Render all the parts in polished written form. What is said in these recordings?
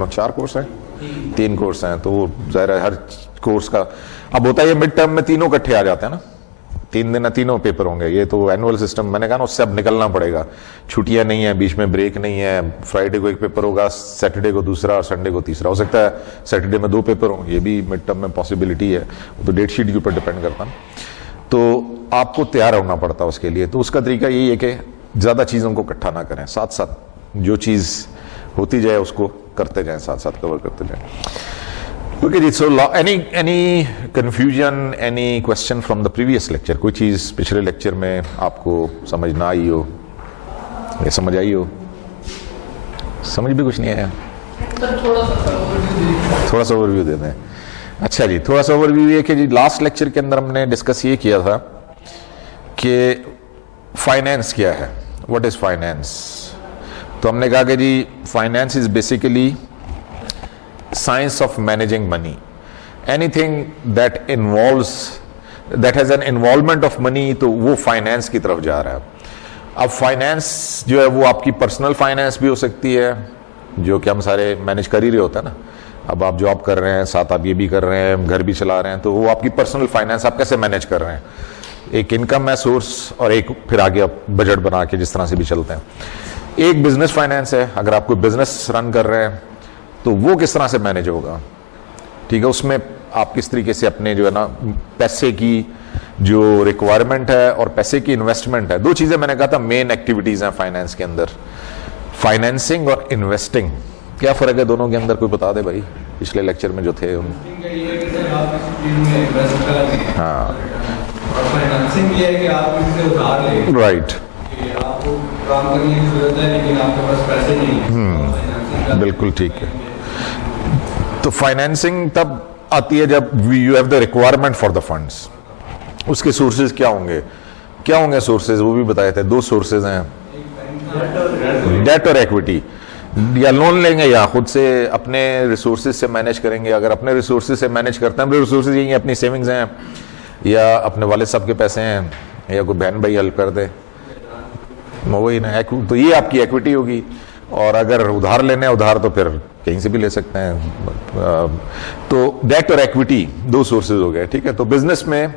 4 course हैं, 3 course हैं, तो ज़ाहिर है हर कोर्स का अब होता है ये मिड टर्म में तीनों इकट्ठे आ जाते हैं ना, 3 दिन तीनों पेपर होंगे। ये तो एनुअल सिस्टम मैंने कहा ना, उससे अब निकलना पड़ेगा। छुट्टियां नहीं है, बीच में ब्रेक नहीं है, फ्राइडे को एक पेपर होगा, सैटरडे को दूसरा और संडे को तीसरा। हो सकता है सैटरडे में 2 पेपर हों, ये भी मिड टर्म में पॉसिबिलिटी है, तो डेट शीट के ऊपर डिपेंड करता है। तो आपको तैयार होना पड़ता है उसके लिए। तो उसका तरीका यही है कि ज़्यादा चीज़ों को इकट्ठा ना करें, साथ साथ जो चीज़ होती जाए उसको करते जाएं, साथ साथ कवर करते जाएं। ओके जी, so any confusion, any question from the previous lecture? कोई चीज़ पिछले लेक्चर में आपको समझ ना आई हो या समझ आई हो? समझ भी कुछ नहीं आया? थोड़ा सा ओवरव्यू दे दें। अच्छा जी, थोड़ा सा ओवरव्यू ये कि जी लास्ट लेक्चर के अंदर हमने डिस्कस ये किया था कि फाइनेंस क्या है, व्हाट इज़ फाइनेंस। तो हमने कहा कि जी finance is basically science of managing money, anything that involves that has an involvement of money, तो वो फाइनेंस की तरफ जा रहा है। अब फाइनेंस जो है वो आपकी पर्सनल फाइनेंस भी हो सकती है, जो कि हम सारे मैनेज कर ही रहे होते हैं ना। अब आप जॉब कर रहे हैं, साथ आप ये भी कर रहे हैं, घर भी चला रहे हैं, तो वो आपकी पर्सनल फाइनेंस आप कैसे मैनेज कर रहे हैं। एक इनकम है सोर्स, और एक फिर आगे आप बजट बना के जिस तरह से भी चलते हैं। एक बिजनेस फाइनेंस है, अगर आप कोई बिजनेस रन कर रहे हैं तो वो किस तरह से मैनेज होगा, ठीक है। उसमें आप किस तरीके से अपने जो है ना पैसे की जो रिक्वायरमेंट है और पैसे की इन्वेस्टमेंट है, 2 चीजें मैंने कहा था मेन एक्टिविटीज हैं फाइनेंस के अंदर, फाइनेंसिंग और इन्वेस्टिंग। क्या फर्क है दोनों के अंदर, कोई बता दे भाई, पिछले लेक्चर में जो थे उन। हाँ, राइट, काम करने की जरूरत है लेकिन आपके पास पैसे नहीं है। बिल्कुल ठीक है। तो फाइनेंसिंग तब आती है जब you have the requirement for the funds. उसके सोर्सेज क्या होंगे सोर्सेज, वो भी बताए थे। 2 सोर्सेज हैं, डेट और इक्विटी। या लोन लेंगे या खुद से अपने रिसोर्सेज से मैनेज करेंगे। अगर अपने रिसोर्सेज से मैनेज करते हैं, रिसोर्सेज यही अपनी सेविंग्स हैं, या अपने वाले साहब के पैसे हैं, या कोई बहन भाई हेल्प कर दे, वही ना, तो ये आपकी इक्विटी होगी। और अगर उधार लेने उधार तो फिर कहीं से भी ले सकते हैं। तो डेट और इक्विटी 2 सोर्सेज हो गए, ठीक है। तो बिजनेस में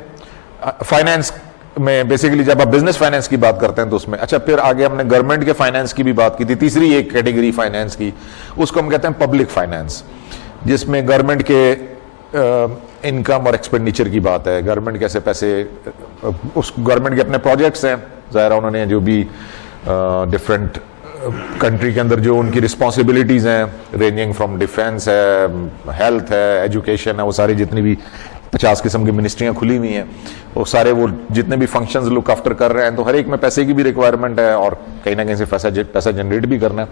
फाइनेंस में बेसिकली जब आप बिजनेस फाइनेंस की बात करते हैं तो उसमें, अच्छा फिर आगे हमने गवर्नमेंट के फाइनेंस की भी बात की थी, तीसरी एक कैटेगरी फाइनेंस की, उसको हम कहते हैं पब्लिक फाइनेंस, जिसमें गवर्नमेंट के इनकम और एक्सपेंडिचर की बात है। गवर्नमेंट कैसे पैसे, उस गवर्नमेंट के अपने प्रोजेक्ट्स हैं, ज़ाहिर उन्होंने जो भी डिफरेंट कंट्री के अंदर जो उनकी रिस्पॉन्सिबिलिटीज़ हैं, रेंजिंग फ्रॉम डिफेंस है, हेल्थ है, एजुकेशन है, वो सारी जितनी भी 50 किस्म की मिनिस्ट्रियाँ खुली हुई हैं, वो सारे वो जितने भी फंक्शंस लुक आफ्टर कर रहे हैं, तो हर एक में पैसे की भी रिक्वायरमेंट है और कहीं ना कहीं से पैसा जनरेट भी करना है।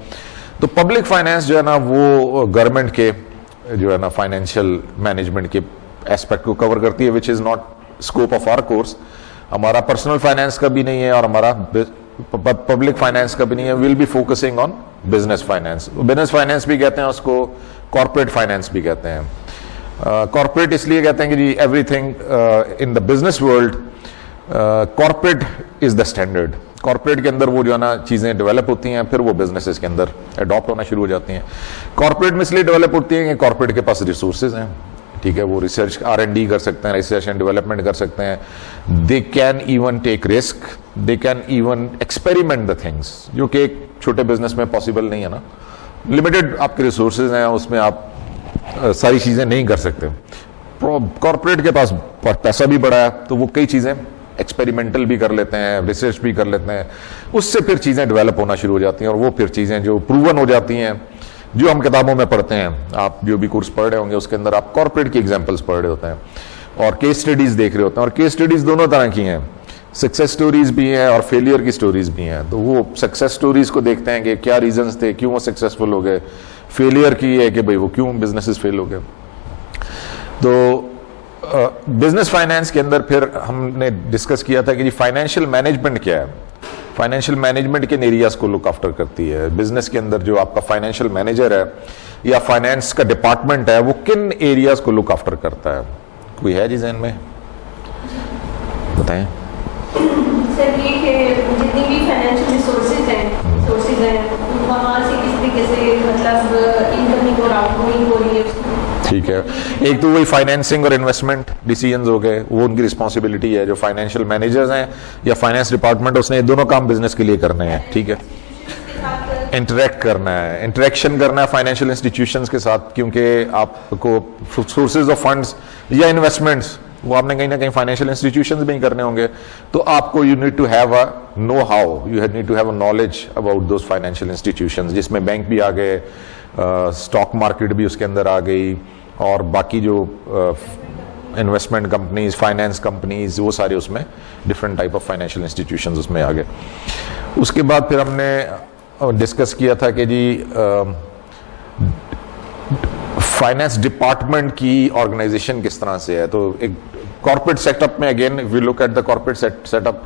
तो पब्लिक फाइनेंस जो है ना वो गवर्नमेंट के जो है ना फाइनेंशियल मैनेजमेंट के एस्पेक्ट को कवर करती है, which is not scope of our course. हमारा पर्सनल फाइनेंस का भी नहीं है और हमारा पब्लिक फाइनेंस का भी नहीं है। Will be focusing on business finance. Business finance भी कहते हैं उसको, कॉर्पोरेट फाइनेंस भी कहते हैं। कॉर्पोरेट इसलिए कहते हैं कि जी everything in the business world, corporate is the standard. Corporate के अंदर वो जो है ना चीज़ें डेवलप होती हैं, फिर वो बिजनेसेस के अंदर अडॉप्ट होना शुरू हो जाती हैं। कॉर्पोरेट में इसलिए डेवलप होती हैं कि कॉर्पोरेट के पास रिसोर्सेज हैं, ठीक है। वो रिसर्च R&D कर सकते हैं, रिसर्च एंड डेवलपमेंट कर सकते हैं। They can even take risk, they can even experiment the things, जो कि एक छोटे बिजनेस में पॉसिबल नहीं है ना। लिमिटेड आपके रिसोर्सेज हैं, उसमें आप सारी चीज़ें नहीं कर सकते। कॉर्पोरेट के पास पैसा भी बड़ा है, तो वो कई चीज़ें एक्सपेरिमेंटल भी कर लेते हैं, रिसर्च भी कर लेते हैं, उससे फिर चीज़ें डेवलप होना शुरू हो जाती हैं। और वो फिर चीज़ें जो प्रूवन हो जाती हैं, जो हम किताबों में पढ़ते हैं, आप जो भी कोर्स पढ़ रहे होंगे उसके अंदर आप कॉर्पोरेट की एग्जांपल्स पढ़ रहे होते हैं और केस स्टडीज देख रहे होते हैं। और केस स्टडीज दोनों तरह की हैं, सक्सेस स्टोरीज भी हैं और फेलियर की स्टोरीज भी हैं। तो वो सक्सेस स्टोरीज को देखते हैं कि क्या रीजंस थे, क्यों वो सक्सेसफुल हो गए। फेलियर की है कि भाई वो क्यों बिजनेसेस फेल हो गए। तो बिजनेस फाइनेंस के अंदर फिर हमने डिस्कस किया था कि जी फाइनेंशियल मैनेजमेंट क्या है। फाइनेंशियल मैनेजमेंट किन एरियाज को लुक आफ्टर करती है। बिजनेस के अंदर जो आपका फाइनेंशियल मैनेजर है या फाइनेंस का डिपार्टमेंट है, वो किन एरियाज को लुक आफ्टर करता है। कोई है जी ज़हन में, बताएं। सर ये कि जितनी भी फाइनेंशियल रिसोर्सेज हैं वहाँ से किस तरीके से मतलब इनकमिंग और ठीक है, एक तो वही फाइनेंसिंग और इन्वेस्टमेंट डिसीजंस हो गए, वो उनकी रिस्पॉन्सिबिलिटी है। जो फाइनेंशियल मैनेजर्स हैं या फाइनेंस डिपार्टमेंट, उसने ये दोनों काम बिजनेस के लिए करने हैं। ठीक है, इंटरेक्ट करना है, इंटरेक्शन करना है फाइनेंशियल इंस्टीट्यूशंस के साथ, क्योंकि आपको सोर्सेज ऑफ फंड्स या इन्वेस्टमेंट्स वो आपने कहीं ना कहीं फाइनेंशियल इंस्टीट्यूशंस में ही करने होंगे। तो आपको you need to have a know how, you need to have a knowledge about those financial institutions, जिसमें बैंक भी आ गए, स्टॉक मार्केट भी उसके अंदर आ गई, और बाकी जो इन्वेस्टमेंट कंपनीज, फाइनेंस कंपनीज, वो सारे उसमें different type of financial institutions उसमें आ गए। उसके बाद फिर हमने डिस्कस किया था कि जी फाइनेंस डिपार्टमेंट की ऑर्गेनाइजेशन किस तरह से है। तो एक कॉर्पोरेट सेटअप में, again if we look at the corporate setup,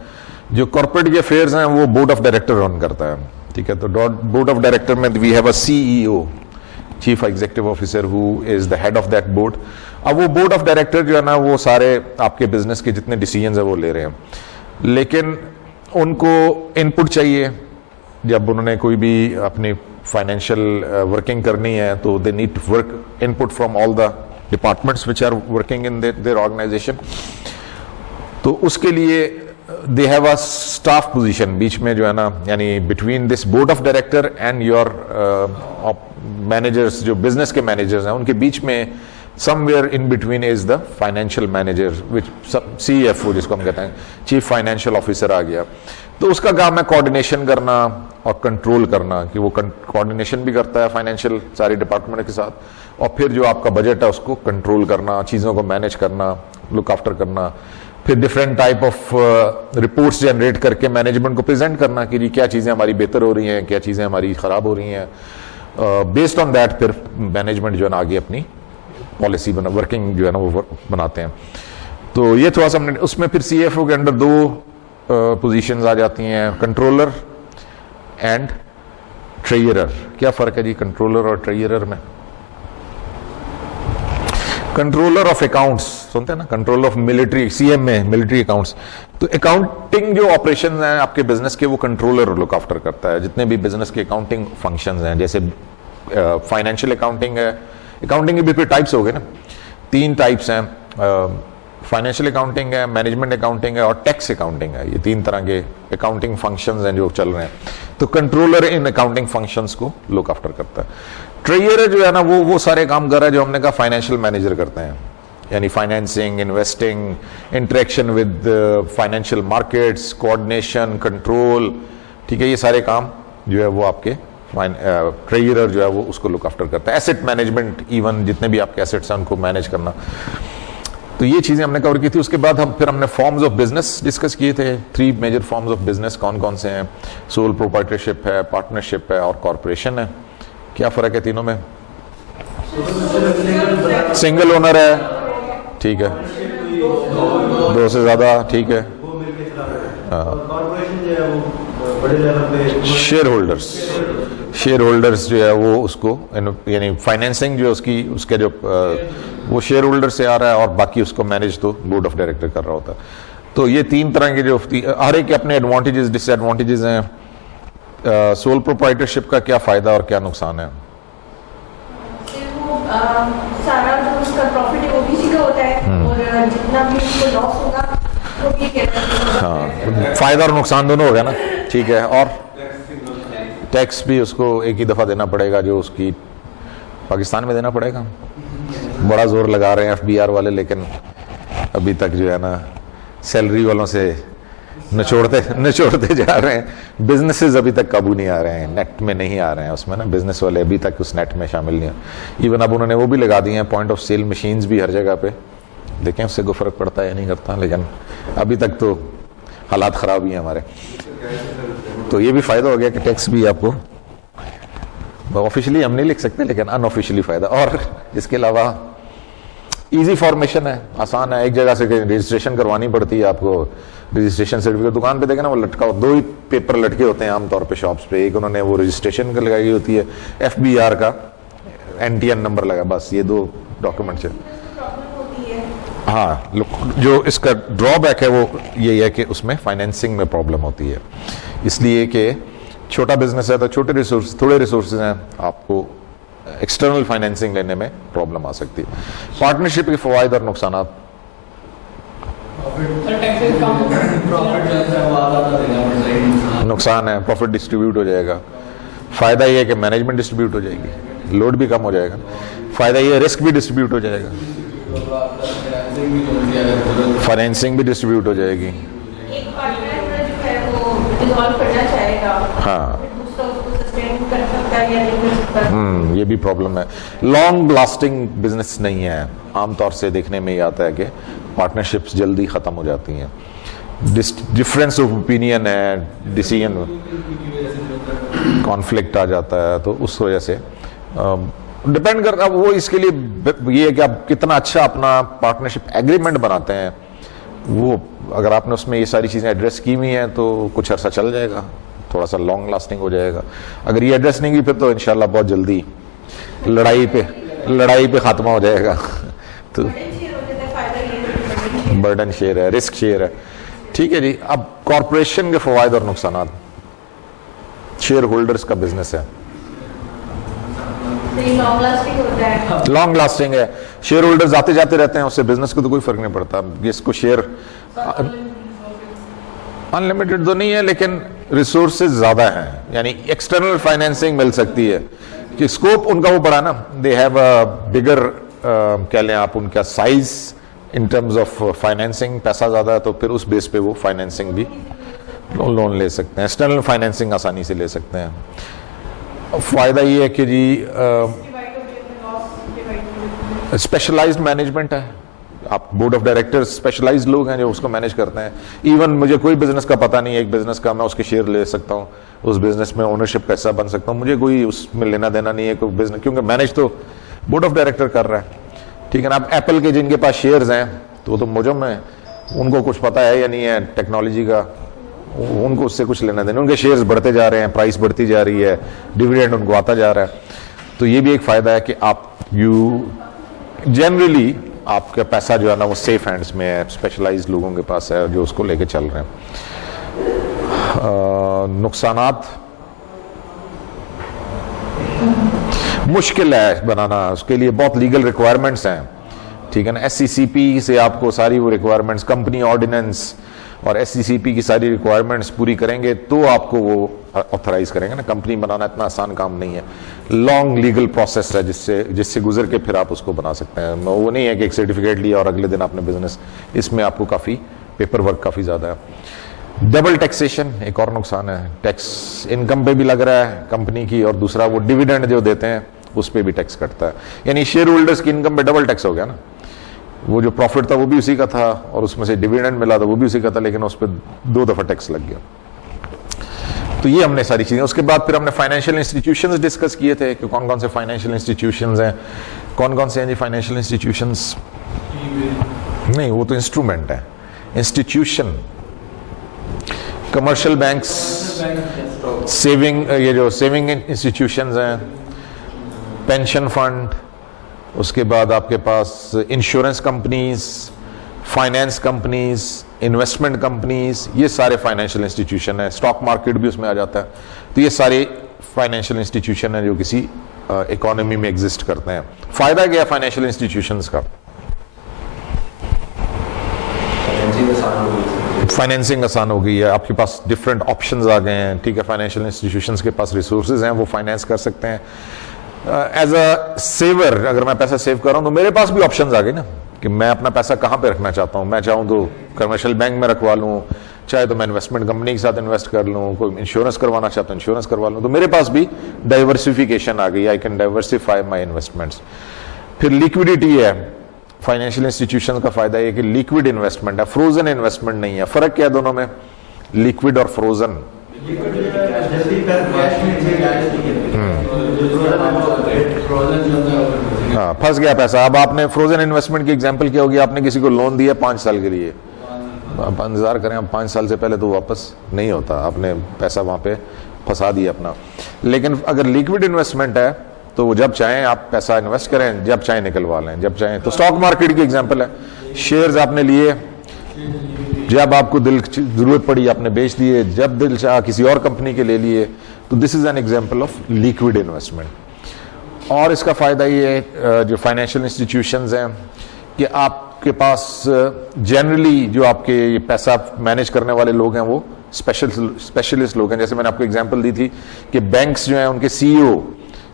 जो कॉर्पोरेट के अफेयर्स हैं वो बोर्ड ऑफ डायरेक्टर रन करता है। ठीक है, तो बोर्ड ऑफ डायरेक्टर में we have a CEO, chief executive officer, who is the head of that board. अब वो बोर्ड ऑफ डायरेक्टर जो है ना, वो सारे आपके बिजनेस के जितने डिसीजंस है वो ले रहे हैं, लेकिन उनको इनपुट चाहिए। जब उन्होंने कोई भी अपनी फाइनेंशियल वर्किंग करनी है, तो they need to work input from all the departments which are working in their organisation. तो उसके लिए they have a staff position बीच में जो है ना, यानी between this board of director and your managers, जो बिजनेस के मैनेजर्स हैं, उनके बीच में somewhere in between is the financial manager, which CFO जिसको हम कहते हैं, चीफ फाइनेंशियल ऑफिसर आ गया। तो उसका काम है कोऑर्डिनेशन करना और कंट्रोल करना, कि वो कोऑर्डिनेशन भी करता है फाइनेंशियल सारे डिपार्टमेंट के साथ, और फिर जो आपका बजट है उसको कंट्रोल करना, चीज़ों को मैनेज करना, लुक आफ्टर करना, फिर different type of reports generate करके मैनेजमेंट को प्रेजेंट करना कि क्या चीज़ें हमारी बेहतर हो रही हैं, क्या चीज़ें हमारी ख़राब हो रही हैं। बेस्ड ऑन दैट फिर मैनेजमेंट जो है ना आगे अपनी पॉलिसी वर्किंग जो है ना वो बनाते हैं। तो ये थोड़ा सा हमने उसमें फिर CFO के अंडर दो पोजीशंस आ जाती हैं, कंट्रोलर एंड ट्रेजरर। क्या फ़र्क है जी कंट्रोलर और ट्रेजरर में? कंट्रोलर ऑफ अकाउंट्स सुनते हैं ना, कंट्रोलर ऑफ मिलिट्री, CM में मिलिट्री अकाउंट्स। तो अकाउंटिंग जो ऑपरेशन हैं आपके बिजनेस के, वो कंट्रोलर लुक आफ्टर करता है। जितने भी बिजनेस के अकाउंटिंग फंक्शंस हैं, जैसे फाइनेंशियल अकाउंटिंग है, अकाउंटिंग के भी फिर टाइप्स हो गए ना, 3 टाइप्स हैं, फाइनेंशियल अकाउंटिंग है, मैनेजमेंट अकाउंटिंग है और टैक्स अकाउंटिंग है। ये 3 तरह के अकाउंटिंग फंक्शंस हैं जो चल रहे हैं। तो कंट्रोलर इन अकाउंटिंग फंक्शंस को लुक आफ्टर करता है। ट्रेजरर जो है ना, वो सारे काम कर रहा है जो हमने कहा फाइनेंशियल मैनेजर करते हैं, यानी financing, investing, interaction with financial markets, coordination, control. ठीक है, ये सारे काम जो है वो आपके ट्रेजरर जो है वो उसको लुक आफ्टर करता है। एसेट मैनेजमेंट, इवन जितने भी आपके एसेट्स हैं उनको मैनेज करना। तो ये चीजें हमने कवर की थी। उसके बाद फिर हमने फॉर्म्स ऑफ बिजनेस डिस्कस किए थे। 3 मेजर फॉर्म्स ऑफ बिजनेस कौन कौन से हैं? सोल प्रोप्राइटरशिप है, पार्टनरशिप है और कॉर्पोरेशन है। क्या फर्क है तीनों में? सिंगल ओनर है, ठीक है, 2 से ज्यादा, ठीक है, शेयर होल्डर्स जो है वो उसको, यानी फाइनेंसिंग जो है उसके जो वो शेयर होल्डर से आ रहा है, और बाकी उसको मैनेज तो बोर्ड ऑफ डायरेक्टर कर रहा होता है। तो ये 3 तरह के जो हर एक के अपने एडवांटेजेस डिसएडवांटेजेस हैं। सोल प्रोप्राइटरशिप का क्या फायदा और क्या नुकसान है? सारा जो उसका प्रॉफिट है वो किसी का होता है, और जितना भी उसको लॉस होगा वो भी कहता है। हाँ, फायदा और नुकसान दोनों हो गया ना, ठीक है। और टैक्स भी उसको एक ही दफा देना पड़ेगा, जो उसकी पाकिस्तान में देना पड़ेगा। बड़ा जोर लगा रहे हैं FBR वाले, लेकिन अभी तक जो है ना सैलरी वालों से निचोड़ते जा रहे हैं। बिजनेसेस अभी तक काबू नहीं आ रहे हैं, नेट में नहीं आ रहे हैं उसमें ना, बिजनेस वाले अभी तक उस नेट में शामिल नहीं है। इवन अब उन्होंने वो भी लगा दिए हैं, पॉइंट ऑफ सेल मशीन्स भी हर जगह पे। देखें उससे कोई फर्क पड़ता है या नहीं करता, लेकिन अभी तक तो हालात खराब ही हैं हमारे। तो ये भी फायदा हो गया कि टैक्स भी आपको ऑफिशियली हम नहीं लिख सकते, लेकिन अनऑफिशियली फायदा। और इसके अलावा इजी फॉर्मेशन है, आसान है। एक जगह से रजिस्ट्रेशन करवानी पड़ती है आपको, रजिस्ट्रेशन सर्टिफिकेट दुकान पे देखे ना, वो लटका 2 ही पेपर लटके होते हैं आमतौर पे शॉप्स पे। एक उन्होंने वो रजिस्ट्रेशन का लगाई होती है, FBR का NTN नंबर लगा, बस ये 2 डॉक्यूमेंट्स है। हाँ, जो इसका ड्रॉबैक है वो ये है कि उसमें फाइनेंसिंग में प्रॉब्लम होती है, इसलिए कि छोटा बिजनेस है तो थोड़े रिसोर्सेज हैं, आपको एक्सटर्नल फाइनेंसिंग लेने में प्रॉब्लम आ सकती है। पार्टनरशिप के फवायद और नुकसान। प्रॉफिट जो है वो आधा देना पड़ता है। नुकसान है प्रॉफिट डिस्ट्रीब्यूट हो जाएगा। फायदा ये है कि मैनेजमेंट डिस्ट्रीब्यूट हो जाएगी, लोड भी कम हो जाएगा। फायदा ये रिस्क भी डिस्ट्रीब्यूट हो जाएगा, फाइनेंसिंग भी डिस्ट्रीब्यूट हो जाएगी। एक पार्टनर जो है वो डिसॉल्व करना चाहेगा, हाँ। फिर दूसरा उसको सस्टेन कर सकता है या नहीं कर सकता। ये भी प्रॉब्लम है। लॉन्ग लास्टिंग बिजनेस नहीं है। आमतौर से देखने में ये आता है कि पार्टनरशिप्स जल्दी खत्म हो जाती हैं, डिफरेंस ऑफ ओपिनियन है, डिसीजन कॉन्फ्लिक्ट आ जाता है, तो उस वजह से डिपेंड करता है वो। इसके लिए ये है कि आप कितना अच्छा अपना पार्टनरशिप एग्रीमेंट बनाते हैं। वो अगर आपने उसमें ये सारी चीज़ें एड्रेस की हुई हैं तो कुछ अर्सा चल जाएगा, थोड़ा सा लॉन्ग लास्टिंग हो जाएगा। अगर ये एड्रेस नहीं की फिर तो इंशाल्लाह बहुत जल्दी लड़ाई पे खात्मा हो जाएगा। तो बर्डन शेयर है, रिस्क शेयर है। ठीक है जी। अब कॉरपोरेशन के फवायद और नुकसान। शेयर होल्डर्स का बिजनेस है, लॉन्ग लास्टिंग होता है। लॉन्ग लास्टिंग है। शेयर होल्डर्स आते जाते रहते हैं, उससे बिजनेस को तो कोई फर्क नहीं पड़ता। जिसको शेयर अनलिमिटेड तो नहीं है, लेकिन रिसोर्सेज ज्यादा हैं, यानी एक्सटर्नल फाइनेंसिंग मिल सकती है कि स्कोप उनका वो बड़ा ना, दे हैव अ बिगर कह लें आप उनका size in terms of financing, पैसा ज्यादा है तो फिर उस बेस पे वो फाइनेंसिंग भी लोन ले सकते हैं, एक्सटर्नल फाइनेंसिंग आसानी से ले सकते हैं। फायदा ये है कि जी स्पेशलाइज्ड मैनेजमेंट है। आप बोर्ड ऑफ डायरेक्टर्स स्पेशलाइज्ड लोग हैं जो उसको मैनेज करते हैं। इवन मुझे कोई बिजनेस का पता नहीं है, एक बिजनेस का, मैं उसके शेयर ले सकता हूँ, उस बिजनेस में ओनरशिप का हिस्सा बन सकता हूँ, मुझे कोई उसमें लेना देना नहीं है कोई बिजनेस, क्योंकि मैनेज तो बोर्ड ऑफ डायरेक्टर कर रहा है। ठीक है ना। आप एप्पल के जिनके पास शेयर्स हैं तो मुजम है, उनको कुछ पता है या नहीं है टेक्नोलॉजी का, उनको उससे कुछ लेना देना। उनके शेयर्स बढ़ते जा रहे हैं, प्राइस बढ़ती जा रही है, डिविडेंड उनको आता जा रहा है। तो ये भी एक फायदा है कि आप जनरली आपका पैसा जो है ना वो सेफ हैंड्स में है, स्पेशलाइज्ड लोगों के पास है जो उसको लेके चल रहे हैं। नुकसानात मुश्किल है बनाना, उसके लिए बहुत लीगल रिक्वायरमेंट्स हैं। ठीक है ना। SCCP से आपको सारी वो रिक्वायरमेंट्स, कंपनी ऑर्डिनेंस और SCCP की सारी रिक्वायरमेंट्स पूरी करेंगे तो आपको वो ऑथराइज करेंगे ना। कंपनी बनाना इतना आसान काम नहीं है, लॉन्ग लीगल प्रोसेस है जिससे गुजर के फिर आप उसको बना सकते हैं। वो नहीं है कि एक सर्टिफिकेट लिया और अगले दिन आपने बिजनेस, इसमें आपको काफ़ी पेपर वर्क काफ़ी ज़्यादा है। डबल टैक्सेशन एक और नुकसान है, टैक्स इनकम पे भी लग रहा है कंपनी की, और दूसरा वो डिविडेंड जो देते हैं उस पर भी टैक्स कटता है। यानी शेयर होल्डर्स की इनकम पे डबल टैक्स हो गया ना। वो जो प्रॉफिट था वो भी उसी का था और उसमें से डिविडेंड मिला था वो भी उसी का था, लेकिन उस पर 2 दफा टैक्स लग गया। तो ये हमने सारी चीजें, उसके बाद फिर हमने फाइनेंशियल इंस्टीट्यूशंस डिस्कस किए थे कि कौन कौन से फाइनेंशियल इंस्टीट्यूशंस हैं, कौन कौन से हैं जी फाइनेंशियल इंस्टीट्यूशंस। नहीं, वो तो इंस्ट्रूमेंट है। इंस्टीट्यूशन कमर्शियल बैंक्स, सेविंग, ये जो सेविंग इंस्टीट्यूशंस हैं, पेंशन फंड, उसके बाद आपके पास insurance companies, finance companies, investment companies, ये सारे फाइनेंशियल इंस्टीट्यूशन है। स्टॉक मार्केट भी उसमें आ जाता है। तो ये सारे फाइनेंशियल इंस्टीट्यूशन है जो किसी इकोनॉमी में एग्जिस्ट करते हैं। फायदा क्या है फाइनेंशियल इंस्टीट्यूशंस का? फाइनेंसिंग आसान हो गई है, आपके पास डिफरेंट ऑप्शंस आ गए हैं। ठीक है। फाइनेंशियल इंस्टीट्यूशंस के पास रिसोर्सेज हैं, वो फाइनेंस कर सकते हैं। एज अ सेवर, अगर मैं पैसा सेव कर रहा हूं तो मेरे पास भी ऑप्शंस आ गए ना कि मैं अपना पैसा कहां पे रखना चाहता हूं। मैं चाहूं तो कमर्शियल बैंक में रखवा लूं, चाहे तो मैं इन्वेस्टमेंट कंपनी के साथ इन्वेस्ट कर लूं, कोई इंश्योरेंस करवाना चाहता हूं इंश्योरेंस करवा लूं। तो मेरे पास भी डाइवर्सिफिकेशन आ गई, I can diversify my investments. फिर लिक्विडिटी है। फाइनेंशियल इंस्टीट्यूशन का फायदा ये कि लिक्विड इन्वेस्टमेंट है, फ्रोजन इन्वेस्टमेंट नहीं है। फर्क क्या है दोनों में, लिक्विड और फ्रोजन? हाँ, फंस गया पैसा। अब आपने फ्रोजन इन्वेस्टमेंट की एग्जांपल क्या होगी, आपने किसी को लोन दिया 5 साल के लिए, आप इंतजार करें, अब 5 साल से पहले तो वापस नहीं होता, आपने पैसा वहां पे फंसा दिया अपना। लेकिन अगर लिक्विड इन्वेस्टमेंट है तो वो जब चाहें आप पैसा इन्वेस्ट करें, जब चाहें निकलवा लें, जब चाहें। तो स्टॉक मार्केट की एग्जांपल है, शेयर्स आपने लिए, जब आपको दिल जरूरत पड़ी आपने बेच दिए, जब दिल चाहा किसी और कंपनी के ले लिए। तो this is an example of liquid investment. और इसका फ़ायदा ये है जो फाइनेंशियल इंस्टीट्यूशंस हैं कि आपके पास जनरली जो आपके ये पैसा मैनेज करने वाले लोग हैं वो स्पेशलिस्ट लोग हैं। जैसे मैंने आपको एग्जांपल दी थी कि बैंक्स जो हैं उनके सीईओ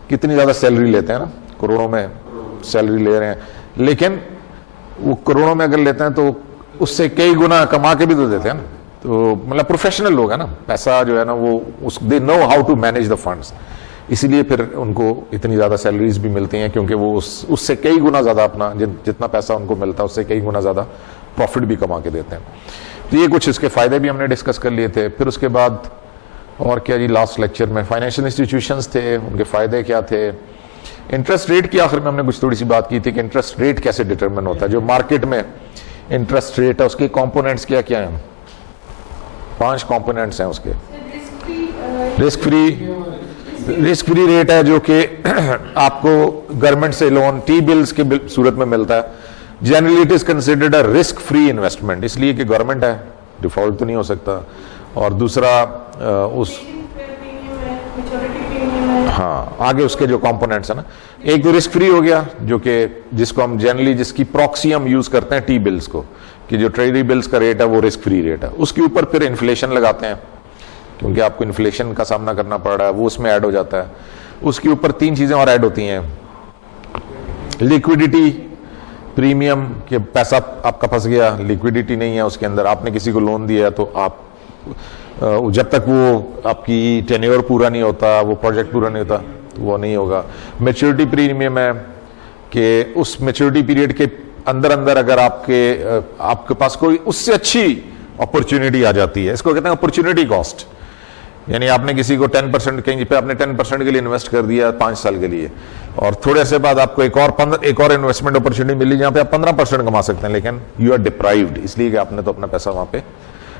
कितनी ज़्यादा सैलरी लेते हैं ना, करोड़ों में सैलरी ले रहे हैं, लेकिन वो करोड़ों में अगर लेते हैं तो उससे कई गुना कमा के भी तो देते हैं ना। तो मतलब प्रोफेशनल लोग हैं ना, पैसा जो है ना वो they know how to manage the funds, इसीलिए फिर उनको इतनी ज़्यादा सैलरीज भी मिलती हैं क्योंकि वो उससे कई गुना ज़्यादा अपना जितना पैसा उनको मिलता है उससे कई गुना ज़्यादा प्रॉफिट भी कमा के देते हैं। तो ये कुछ इसके फ़ायदे भी हमने डिस्कस कर लिए थे। फिर उसके बाद और क्या जी, लास्ट लेक्चर में फाइनेंशियल इंस्टीट्यूशंस थे, उनके फ़ायदे क्या थे, इंटरेस्ट रेट की आखिर में हमने कुछ थोड़ी सी बात की थी कि इंटरेस्ट रेट कैसे डिटरमिन होता है। जो मार्केट में इंटरेस्ट रेट है उसके कंपोनेंट्स क्या क्या हैं, 5 कंपोनेंट्स हैं उसके। रिस्क फ्री रेट है जो कि आपको गवर्नमेंट से लोन टी बिल्स के सूरत में मिलता है। Generally it is considered a risk free investment, इसलिए कि गवर्नमेंट है, डिफॉल्ट तो नहीं हो सकता। और दूसरा हाँ आगे उसके जो कंपोनेंट्स है ना, एक तो रिस्क फ्री हो गया जो कि जिसको हम जनरली जिसकी प्रॉक्सी हम यूज करते हैं टी बिल्स को, कि जो ट्रेजरी बिल्स का रेट है वो रिस्क फ्री रेट है। उसके ऊपर फिर इन्फ्लेशन लगाते हैं क्योंकि आपको इन्फ्लेशन का सामना करना पड़ रहा है, वो उसमें ऐड हो जाता है। उसके ऊपर 3 चीजें और ऐड होती हैं, लिक्विडिटी प्रीमियम, कि पैसा आपका फंस गया, लिक्विडिटी नहीं है उसके अंदर, आपने किसी को लोन दिया तो आप जब तक वो आपकी टेन्योर पूरा नहीं होता, वो प्रोजेक्ट पूरा नहीं होता तो वो नहीं होगा। मैच्योरिटी प्रीमियम है कि उस मैच्योरिटी पीरियड के अंदर अंदर अगर आपके पास कोई उससे अच्छी अपॉर्चुनिटी आ जाती है, इसको कहते हैं अपॉर्चुनिटी कॉस्ट। यानी आपने किसी को 10% कहीं पे आपने 10% के लिए इन्वेस्ट कर दिया 5 साल के लिए, और थोड़े से बाद आपको एक और इन्वेस्टमेंट अपॉर्चुनिटी मिली जहां पे आप 15% कमा सकते हैं, लेकिन यू आर डिप्राइव्ड इसलिए कि आपने तो अपना पैसा वहां पे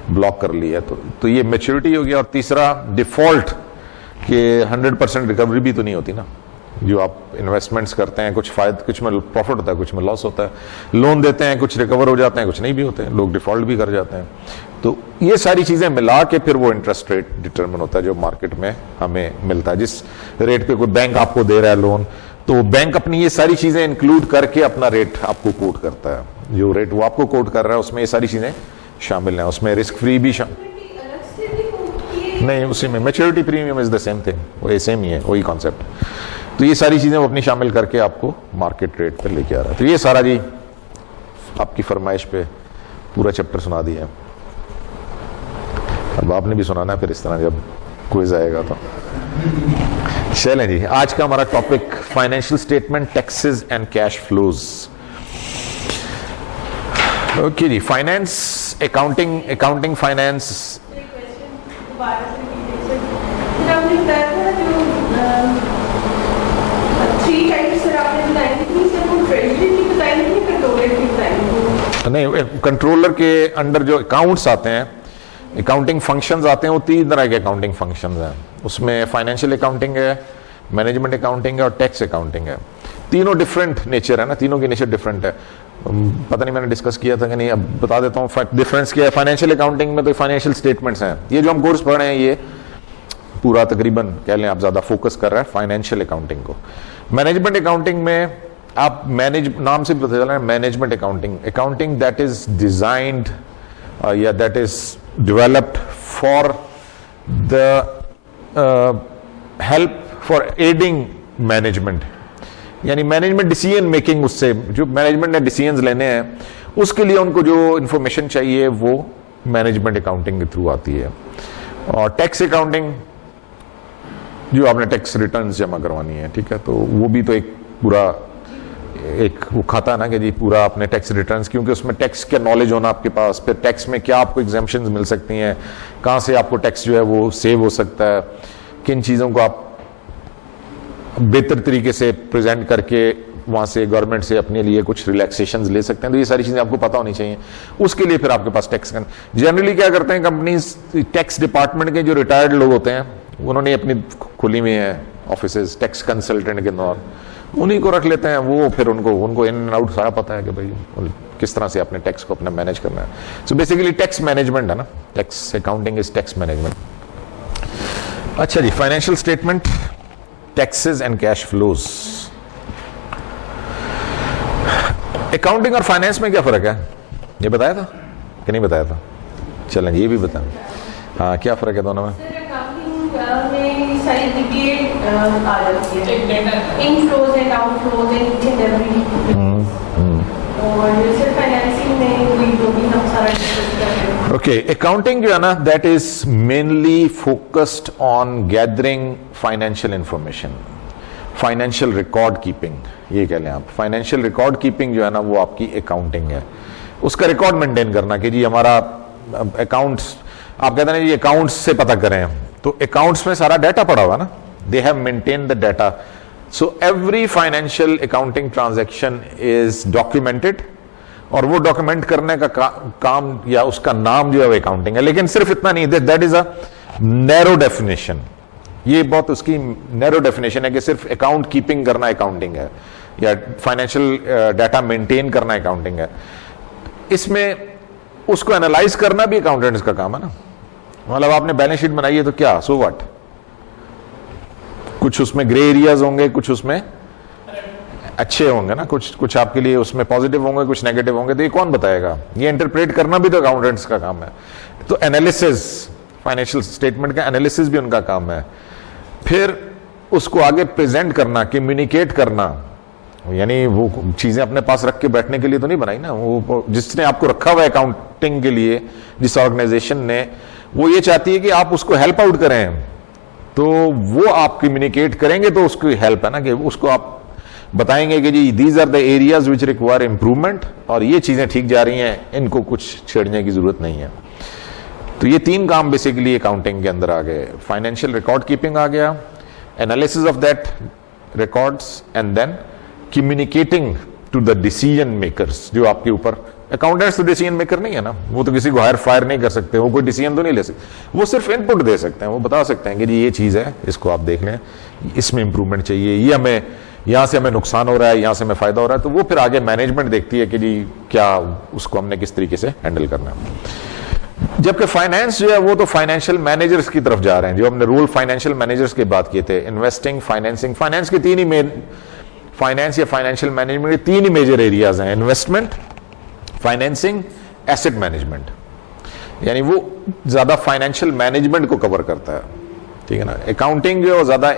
ब्लॉक कर लिया। तो ये मैच्योरिटी हो गया। और तीसरा डिफॉल्ट, कि 100% रिकवरी भी तो नहीं होती ना। जो आप इन्वेस्टमेंट्स करते हैं कुछ में प्रॉफिट होता है, कुछ में लॉस होता है, लोन देते हैं कुछ रिकवर हो जाते हैं, कुछ नहीं भी होते हैं, लोग डिफॉल्ट भी कर जाते हैं। तो ये सारी चीजें मिला के फिर वो इंटरेस्ट रेट डिटरमिन होता है जो मार्केट में हमें मिलता है। जिस रेट पे कोई बैंक आपको दे रहा है लोन, तो बैंक अपनी ये सारी चीजें इंक्लूड करके अपना रेट आपको कोट करता है। जो रेट वो आपको कोट कर रहा है उसमें ये सारी चीजें शामिल हैं, उसमें रिस्क फ्री भी नहीं, उसी में maturity premium is the same thing, वो सेम ही है, वही कॉन्सेप्ट। तो ये सारी चीजें वो अपनी शामिल करके आपको मार्केट रेट पे लेके आ रहा है। तो ये सारा जी आपकी फरमाइश पे पूरा चैप्टर सुना दिया। अब आपने भी सुनाना है फिर इस तरह जब क्विज आएगा तो। चलें जी, आज का हमारा topic financial statement, taxes and cash flows. Okay जी, फाइनेंस, अकाउंटिंग फाइनेंस। नहीं, कंट्रोलर के अंडर जो अकाउंट्स आते हैं, अकाउंटिंग फंक्शंस आते हैं, वो 3 तरह के अकाउंटिंग फंक्शंस हैं। उसमें फाइनेंशियल अकाउंटिंग है, मैनेजमेंट अकाउंटिंग है और टैक्स अकाउंटिंग है। तीनों डिफरेंट नेचर है ना, तीनों की नेचर डिफरेंट है। पता नहीं मैंने डिस्कस किया था कि नहीं, अब बता देता हूँ डिफरेंस क्या है। फाइनेंशियल अकाउंटिंग में तो फाइनेंशियल स्टेटमेंट्स हैं, ये जो हम कोर्स पढ़ रहे हैं ये पूरा तकरीबन कह लें आप ज्यादा फोकस कर रहे हैं फाइनेंशियल अकाउंटिंग को। मैनेजमेंट अकाउंटिंग में आप नाम से पता चल रहा है management accounting that is designed या that is developed for the help for aiding management, यानी मैनेजमेंट डिसीजन मेकिंग, उससे जो मैनेजमेंट ने डिसीजंस लेने हैं उसके लिए उनको जो इंफॉर्मेशन चाहिए वो मैनेजमेंट अकाउंटिंग के थ्रू आती है। और टैक्स अकाउंटिंग, जो आपने टैक्स रिटर्न्स जमा करवानी है, ठीक है, तो वो भी तो एक पूरा एक वो खाता है ना कि जी पूरा आपने टैक्स रिटर्न्स, क्योंकि उसमें टैक्स का नॉलेज होना आपके पास, फिर टैक्स में क्या आपको एग्जेम्पशंस मिल सकती हैं, कहाँ से आपको टैक्स जो है वो सेव हो सकता है, किन चीज़ों को आप बेहतर तरीके से प्रेजेंट करके वहाँ से गवर्नमेंट से अपने लिए कुछ रिलैक्सेशंस ले सकते हैं। तो ये सारी चीज़ें आपको पता होनी चाहिए। उसके लिए फिर आपके पास टैक्स जनरली क्या करते हैं कंपनीज, टैक्स डिपार्टमेंट के जो रिटायर्ड लोग होते हैं उन्होंने अपनी खुली में है ऑफिसेज, टैक्स कंसल्टेंट के नॉर, उन्हीं को रख लेते हैं। वो फिर उनको इन एंड आउट सारा पता है कि भाई किस तरह से अपने टैक्स को अपना मैनेज करना है। सो बेसिकली टैक्स मैनेजमेंट है ना, tax accounting is tax management. अच्छा जी, financial statement, taxes and cash flows. Accounting और फाइनेंस में क्या फर्क है, ये बताया था कि नहीं बताया था? चलें ये भी बताएं। हाँ, क्या फर्क है दोनों में? सर अकाउंटिंग में सारी डिटेल आ जाती है, inflows and outflows and each and every, और सर फाइनेंसिंग में वही जो भी हम सारा डिस्कस कर रहे हैं। ओके, अकाउंटिंग जो है ना, that is mainly focused on gathering financial information, financial record keeping, ये कह लें आप। फाइनेंशियल रिकॉर्ड कीपिंग जो है ना, वो आपकी अकाउंटिंग है। उसका रिकॉर्ड मेंटेन करना कि जी हमारा अकाउंट्स, आप कहते हैं जी अकाउंट्स से पता करें, तो अकाउंट्स में सारा डाटा पड़ा हुआ ना, they have maintain the data. So every financial accounting transaction is documented, और वो डॉक्यूमेंट करने का काम या उसका नाम जो है अकाउंटिंग है। लेकिन सिर्फ इतना नहीं, that is a narrow definition, ये बहुत उसकी नैरो डेफिनेशन है कि सिर्फ अकाउंट कीपिंग करना अकाउंटिंग है, या फाइनेंशियल डाटा मेंटेन करना अकाउंटिंग है। इसमें उसको एनालाइज करना भी अकाउंटेंट्स का काम है ना। मतलब आपने बैलेंस शीट बनाई है तो क्या, सो व्हाट, कुछ उसमें ग्रे एरियाज होंगे, कुछ उसमें अच्छे होंगे ना, कुछ आपके लिए उसमें पॉजिटिव होंगे, कुछ नेगेटिव होंगे, तो ये कौन बताएगा? ये इंटरप्रेट करना भी तो अकाउंटेंट्स का काम है। तो एनालिसिस, फाइनेंशियल स्टेटमेंट का एनालिसिस भी उनका काम है। फिर उसको आगे प्रेजेंट करना, कम्युनिकेट करना, यानी वो चीजें अपने पास रख के बैठने के लिए तो नहीं बनाई ना, वो जिसने आपको रखा हुआ है अकाउंटिंग के लिए, जिस ऑर्गेनाइजेशन ने, वो ये चाहती है कि आप उसको हेल्प आउट करें, तो वो आप कम्युनिकेट करेंगे तो उसकी हेल्प है ना, कि उसको आप बताएंगे कि जी these are the areas which require improvement, और ये चीजें ठीक जा रही हैं, इनको कुछ छेड़ने की जरूरत नहीं है। तो ये तीन काम बेसिकली अकाउंटिंग के अंदर आ गए। फाइनेंशियल रिकॉर्ड कीपिंग आ गया, analysis of that records, and then communicating to the decision makers, जो आपके ऊपर, अकाउंटेंट्स तो डिसीजन मेकर नहीं है ना, वो तो किसी को हायर फायर नहीं कर सकते, वो कोई डिसीजन तो नहीं ले सकते, वो सिर्फ इनपुट दे सकते हैं, वो बता सकते हैं कि जी ये चीज है, इसको आप देख लें, इसमें इंप्रूवमेंट चाहिए, ये हमें यहां से हमें नुकसान हो रहा है, यहां से हमें फायदा हो रहा है, तो वो फिर आगे मैनेजमेंट देखती है कि जी क्या उसको हमने किस तरीके से हैंडल करना है। जबकि फाइनेंस जो है वो तो फाइनेंशियल मैनेजर्स की तरफ जा रहे हैं, जो हमने रूल फाइनेंशियल मैनेजर्स की बात किए थे, इन्वेस्टिंग, फाइनेंसिंग, फाइनेंस की तीन ही मेन, फाइनेंस या फाइनेंशियल मैनेजमेंट के तीन ही मेजर एरियाज हैं, इन्वेस्टमेंट, फाइनेंसिंग, एसेट मैनेजमेंट, यानी वो ज्यादा फाइनेंशियल मैनेजमेंट को कवर करता है, ठीक है ना। अकाउंटिंग जो है ज्यादा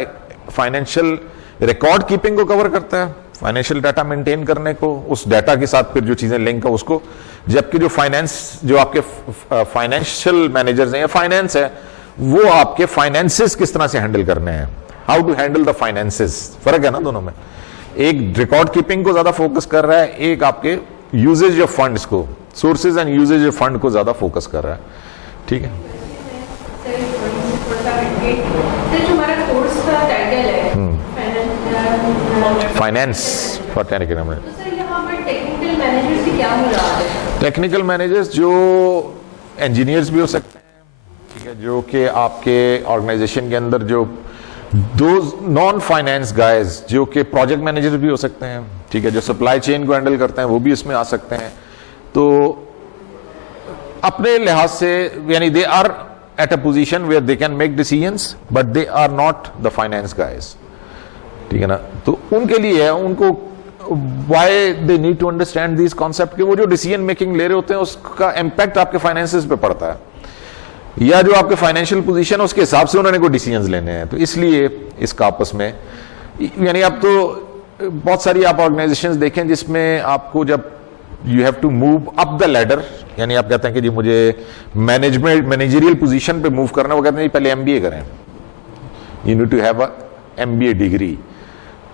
फाइनेंशियल रिकॉर्ड कीपिंग को कवर करता है, फाइनेंशियल डाटा मेंटेन करने को, उस डाटा के साथ फिर जो चीजें लिंक है उसको, जबकि जो फाइनेंस, जो आपके फाइनेंशियल मैनेजर्स हैं या फाइनेंस है, वो आपके फाइनेंसेस किस तरह से हैंडल करने हैं, how to handle the finances, फर्क है ना दोनों में। एक रिकॉर्ड कीपिंग को ज्यादा फोकस कर रहा है, एक आपके यूजेज ऑफ फंड्स को, sources and usages of fund को ज्यादा फोकस कर रहा है, ठीक है। Finance for technical managers, technical managers जो इंजीनियर्स भी हो सकते हैं, ठीक है, जो कि आपके ऑर्गेनाइजेशन के अंदर जो दो नॉन फाइनेंस गाइज, जो कि प्रोजेक्ट मैनेजर भी हो सकते हैं, ठीक है, जो सप्लाई चेन को हैंडल करते हैं, वो भी इसमें आ सकते हैं। तो अपने लिहाज से यानी they are at a position where they can make decisions, but they are not the finance guys, ठीक है ना। तो उनके लिए है, उनको why they need to understand this concept, कि वो जो डिसीजन मेकिंग ले रहे होते हैं उसका इंपैक्ट आपके फाइनेंसेस पे पड़ता है, या जो आपके फाइनेंशियल पोजीशन है उसके हिसाब से उन्होंने कोई डिसीजंस लेने हैं। तो इसलिए इसका आपस में, यानी अब तो बहुत सारी आप ऑर्गेनाइजेशंस देखें जिसमें आपको जब you have to move up the ladder, यानी आप कहते हैं कि जी मुझे मैनेजरियल पोजीशन पे मूव करना, वो कहते हैं पहले एमबीए करें, you need to have a MBA degree.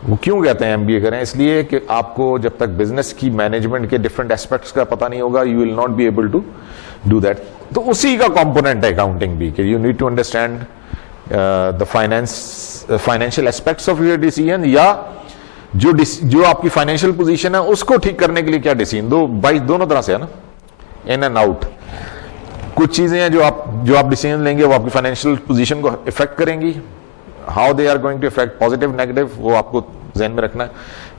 वो क्यों कहते हैं एमबीए करें? इसलिए कि आपको जब तक बिजनेस की मैनेजमेंट के डिफरेंट एस्पेक्ट्स का पता नहीं होगा, you will not be able to do that. तो उसी का कंपोनेंट है अकाउंटिंग भी, कि you need to understand the financial aspects of your decision, या जो आपकी फाइनेंशियल पोजीशन है उसको ठीक करने के लिए क्या डिसीजन, दोनों तरह से है ना, इन एंड आउट। कुछ चीजें हैं जो आप डिसीजन लेंगे वो आपकी फाइनेंशियल पोजीशन को इफेक्ट करेंगी, how they are going to effect, positive negative, वो आपको ध्यान में रखना है।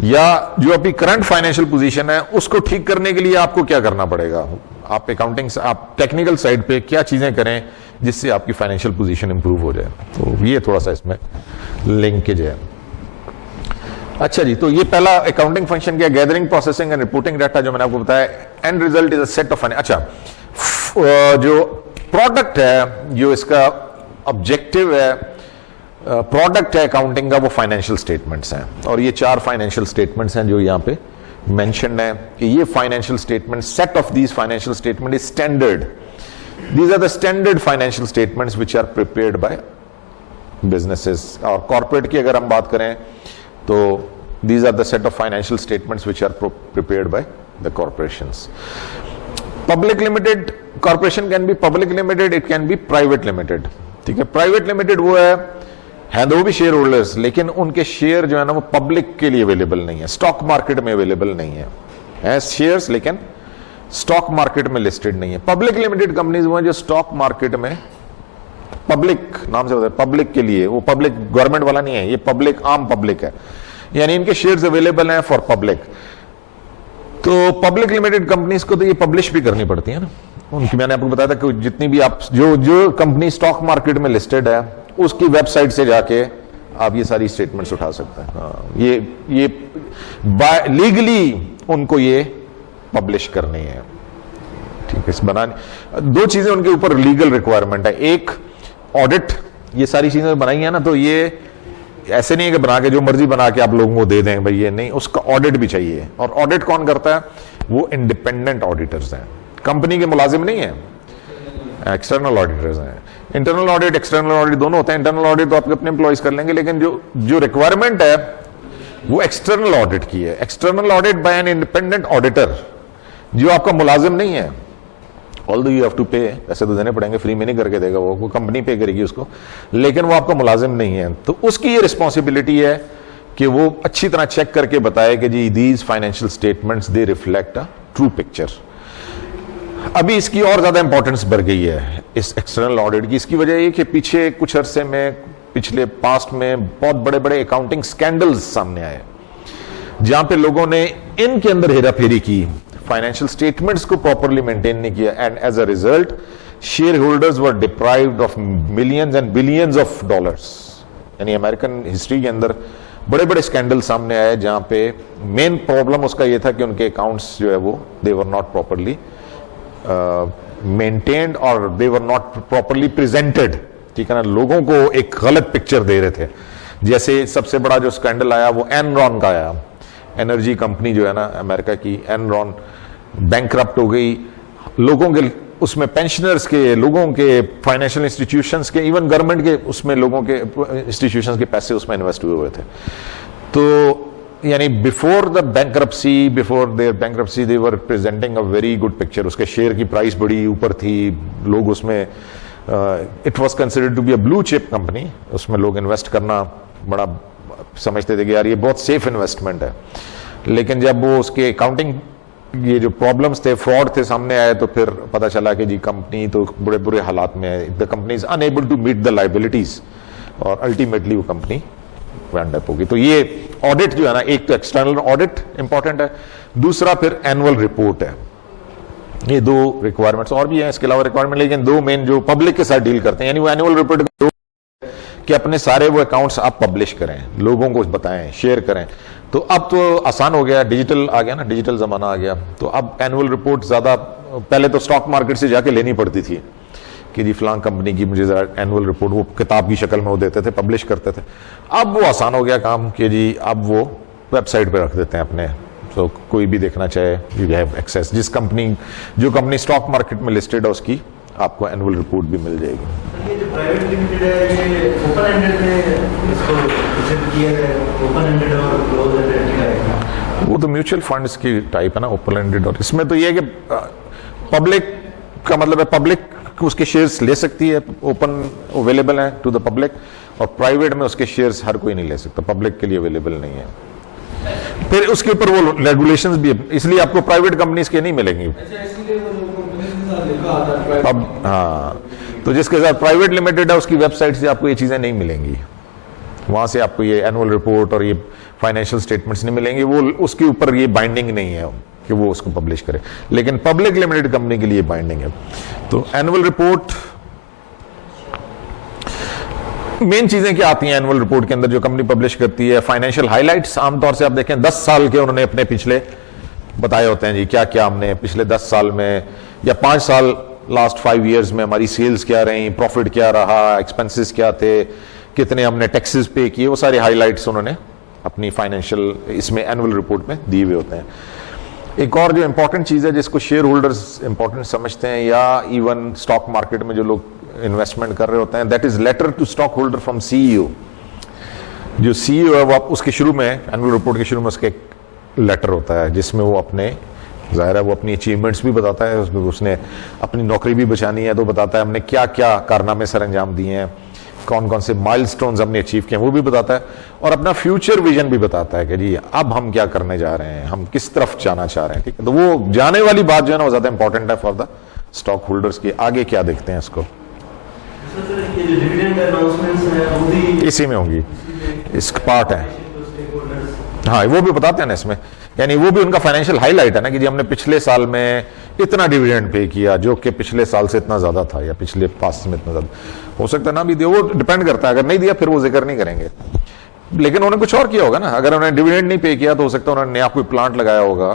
या जो आपकी करंट फाइनेंशियल पोजीशन है उसको ठीक करने के लिए आपको क्या करना पड़ेगा, आप अकाउंटिंग, आप टेक्निकल साइड पे क्या चीजें करें जिससे आपकी फाइनेंशियल पोजीशन इंप्रूव हो जाए। तो ये थोड़ा सा इसमें लिंकेज है। अच्छा जी, तो ये पहला अकाउंटिंग फंक्शन क्या, gathering, processing and reporting data, जो मैंने आपको बताया। And result is a set of, अच्छा जो प्रोडक्ट है, जो इसका ऑब्जेक्टिव है, प्रोडक्ट है अकाउंटिंग का, वो फाइनेंशियल स्टेटमेंट्स हैं। और ये 4 फाइनेंशियल स्टेटमेंट्स हैं जो यहाँ पे मेंशन्ड है कि ये financial statement, set of these financial statement is standard, these are the standard financial statements which are prepared by businesses. और कॉर्पोरेट की अगर हम बात करें तो these are the set of financial statements which are prepared by the corporations. Public limited corporation can be public limited, it can be private limited. ठीक है, private limited वो है तो वो भी शेयर होल्डर्स, लेकिन उनके शेयर जो है ना वो पब्लिक के लिए अवेलेबल नहीं है, स्टॉक मार्केट में अवेलेबल नहीं है शेयर्स, लेकिन स्टॉक मार्केट में लिस्टेड नहीं है। पब्लिक लिमिटेड कंपनीज वो हैं जो स्टॉक मार्केट में पब्लिक नाम से होता है, पब्लिक के लिए, वो पब्लिक गवर्नमेंट वाला नहीं है, ये पब्लिक आम पब्लिक है, यानी इनके शेयर्स अवेलेबल हैं फॉर पब्लिक। तो पब्लिक लिमिटेड कंपनीज को तो ये पब्लिश भी करनी पड़ती है ना उनकी। मैंने आपको बताया था कि जितनी भी आप जो कंपनी स्टॉक मार्केट में लिस्टेड है उसकी वेबसाइट से जाके आप ये सारी स्टेटमेंट्स उठा सकते हैं। हाँ, ये लीगली उनको ये पब्लिश करनी है। ठीक है, बनाने 2 चीजें उनके ऊपर लीगल रिक्वायरमेंट है, एक ऑडिट, ये सारी चीजें बनाई है ना, तो ये ऐसे नहीं है कि बना के जो मर्जी बना के आप लोगों को दे दें भाई, ये नहीं, उसका ऑडिट भी चाहिए। और ऑडिट कौन करता है, वो इंडिपेंडेंट ऑडिटर्स हैं, कंपनी के मुलाजिम नहीं है, एक्सटर्नल ऑडिटर्स हैं। इंटरनल ऑडिट एक्सटर्नल ऑडिट दोनों होते हैं। इंटरनल ऑडिट तो आपके अपने एम्प्लॉइज कर लेंगे, लेकिन जो रिक्वायरमेंट है वो एक्सटर्नल ऑडिट की है। External audit bye an independent auditor, जो आपका मुलाजिम नहीं है, ऑल्दो यू हैव टू पे, पैसे तो देने पड़ेंगे, फ्री में नहीं करके देगा वो कंपनी पे करेगी उसको, लेकिन वो आपका मुलाजिम नहीं है। तो उसकी ये रिस्पॉन्सिबिलिटी है कि वो अच्छी तरह चेक करके बताए कि जी these financial statements they reflect a true picture. अभी इसकी और ज्यादा इंपॉर्टेंस बढ़ गई है इस एक्सटर्नल ऑडिट की। इसकी वजह ये कि पीछे कुछ अरसे में, पिछले पास्ट में बहुत बड़े बड़े अकाउंटिंग स्कैंडल्स सामने आए, जहां पे लोगों ने इनके अंदर हेराफेरी की, फाइनेंशियल स्टेटमेंट्स को प्रॉपरली मेंटेन नहीं किया, and as a result share holders were deprived of millions and billions of dollars. यानी अमेरिकन हिस्ट्री के अंदर बड़े बड़े स्कैंडल सामने आए, जहां पे मेन प्रॉब्लम उसका यह था कि उनके अकाउंट्स जो है वो दे वर नॉट प्रॉपरली मेंटेन्ड और दे वर नॉट प्रॉपरली प्रेजेंटेड। ठीक है ना, लोगों को एक गलत पिक्चर दे रहे थे। जैसे सबसे बड़ा जो स्कैंडल आया वो एनरॉन का आया, एनर्जी कंपनी जो है ना अमेरिका की, एनरॉन बैंकरप्ट हो गई, लोगों के उसमें पेंशनर्स के, लोगों के, फाइनेंशियल इंस्टीट्यूशंस के, इवन गवर्नमेंट के, उसमें लोगों के इंस्टीट्यूशंस के पैसे उसमें इन्वेस्ट हुए थे। तो यानी before the bankruptcy, before their bankruptcy they were presenting a very good picture. उसके शेयर की प्राइस बड़ी ऊपर थी, लोग उसमें it was considered to be a blue chip company, उसमें लोग इन्वेस्ट करना बड़ा समझते थे कि यार ये बहुत सेफ इन्वेस्टमेंट है। लेकिन जब वो उसके अकाउंटिंग ये जो प्रॉब्लम्स थे, फ्रॉड थे, सामने आए, तो फिर पता चला कि जी कंपनी तो बड़े बुरे हालात में है, the company is unable to meet the liabilities, और अल्टीमेटली वो कंपनी वाइंड अप होगी। तो ये ऑडिट जो है ना, एक तो एक्सटर्नल ऑडिट इंपॉर्टेंट है, दूसरा फिर एनुअल रिपोर्ट है। ये 2 रिक्वायरमेंट्स और भी हैं इसके अलावा रिक्वायरमेंट, लेकिन 2 मेन जो पब्लिक के साथ डील करते हैं, यानी वो एनुअल रिपोर्ट कि अपने सारे वो अकाउंट्स आप पब्लिश करें, लोगों को बताएं, शेयर करें। तो अब तो आसान हो गया, डिजिटल आ गया ना, डिजिटल जमाना आ गया। तो अब एनुअल रिपोर्ट ज्यादा, पहले तो स्टॉक मार्केट से जाके लेनी पड़ती थी कि जी फलां कंपनी की मुझे जरा एनुअल रिपोर्ट, वो किताब की शक्ल में वो देते थे, पब्लिश करते थे। अब वो आसान हो गया काम कि जी अब वो वेबसाइट पे रख देते हैं अपने, तो कोई भी देखना चाहे यू हैव एक्सेस। जो कंपनी स्टॉक मार्केट में लिस्टेड है उसकी आपको एनुअल रिपोर्ट भी मिल जाएगी। ये जो प्राइवेट लिमिटेड है, ये ओपन एंडेड में इसको प्रेजेंट किया है, ओपन एंडेड और क्लोज एंडेड क्या है? वो तो म्यूचुअल फंड्स की टाइप है ना, ओपन एंडेड। और इसमें तो ये है कि पब्लिक का मतलब है पब्लिक उसके शेयर्स ले सकती है, ओपन अवेलेबल है टू द पब्लिक, और प्राइवेट में उसके शेयर्स हर कोई नहीं ले सकता, पब्लिक के लिए अवेलेबल नहीं है। फिर उसके ऊपर वो रेगुलेशंस भी है, इसलिए आपको प्राइवेट कंपनीज के नहीं मिलेंगी। अब हाँ, तो जिसके साथ प्राइवेट लिमिटेड है उसकी वेबसाइट से आपको ये चीजें नहीं मिलेंगी, वहां से आपको ये एनुअल रिपोर्ट और ये फाइनेंशियल स्टेटमेंट्स नहीं मिलेंगे, वो उसके ऊपर ये बाइंडिंग नहीं है कि वो उसको पब्लिश करे। लेकिन पब्लिक लिमिटेड कंपनी के लिए बाइंडिंग है। तो एनुअल रिपोर्ट मेन चीजें क्या आती हैं एनुअल रिपोर्ट के अंदर जो कंपनी पब्लिश करती है? Financial highlights. आमतौर से आप देखें 10 साल के उन्होंने अपने पिछले बताए होते हैं जी, क्या क्या हमने पिछले 10 साल में या 5 साल, लास्ट 5 इयर्स में हमारी सेल्स क्या रही, प्रॉफिट क्या रहा, एक्सपेंसेस क्या थे, कितने हमने टैक्सेस पे किए, वो सारे हाइलाइट्स उन्होंने अपनी फाइनेंशियल इसमें एनुअल रिपोर्ट में दिए हुए होते हैं। एक और जो इंपॉर्टेंट चीज है जिसको शेयर होल्डर्स इंपॉर्टेंट समझते हैं या इवन स्टॉक मार्केट में जो लोग इन्वेस्टमेंट कर रहे होते हैं, that is letter to stock holder from CEO. जो सीईओ है वो उसके शुरू में एनुअल रिपोर्ट के शुरू में उसके एक लेटर होता है जिसमें वो अपने, जाहिर है वो अपनी अचीवमेंट्स भी बताता है, उसने अपनी नौकरी भी बचानी है तो बताता है हमने क्या क्या कारनामे सर अंजाम दिए हैं, कौन कौन से माइलस्टोन्स हमने अचीव किए वो भी बताता है, और अपना फ्यूचर विजन भी बताता है कि जी अब हम क्या करने जा रहे हैं, हम किस तरफ जाना चाह रहे हैं। ठीक है, तो वो जाने वाली बात जो है ना वो ज्यादा इंपॉर्टेंट है फॉर द स्टॉक होल्डर्स की, आगे क्या देखते हैं इसको। ये जो डिविडेंड अनाउंसमेंट्स है वो भी इसी में होंगी, इसका पार्ट है। हाँ, वो भी बताते हैं ना इसमें, यानी वो भी उनका फाइनेंशियल हाईलाइट है ना कि जी हमने पिछले साल में इतना डिविडेंड पे किया जो कि पिछले साल से इतना ज्यादा था या पिछले पास में इतना ज्यादा हो सकता है ना भी दिया, वो डिपेंड करता है। अगर नहीं दिया फिर वो जिक्र नहीं करेंगे, लेकिन उन्होंने कुछ और किया होगा ना। अगर उन्होंने डिविडेंड नहीं पे किया तो हो सकता है उन्होंने नया कोई प्लांट लगाया होगा,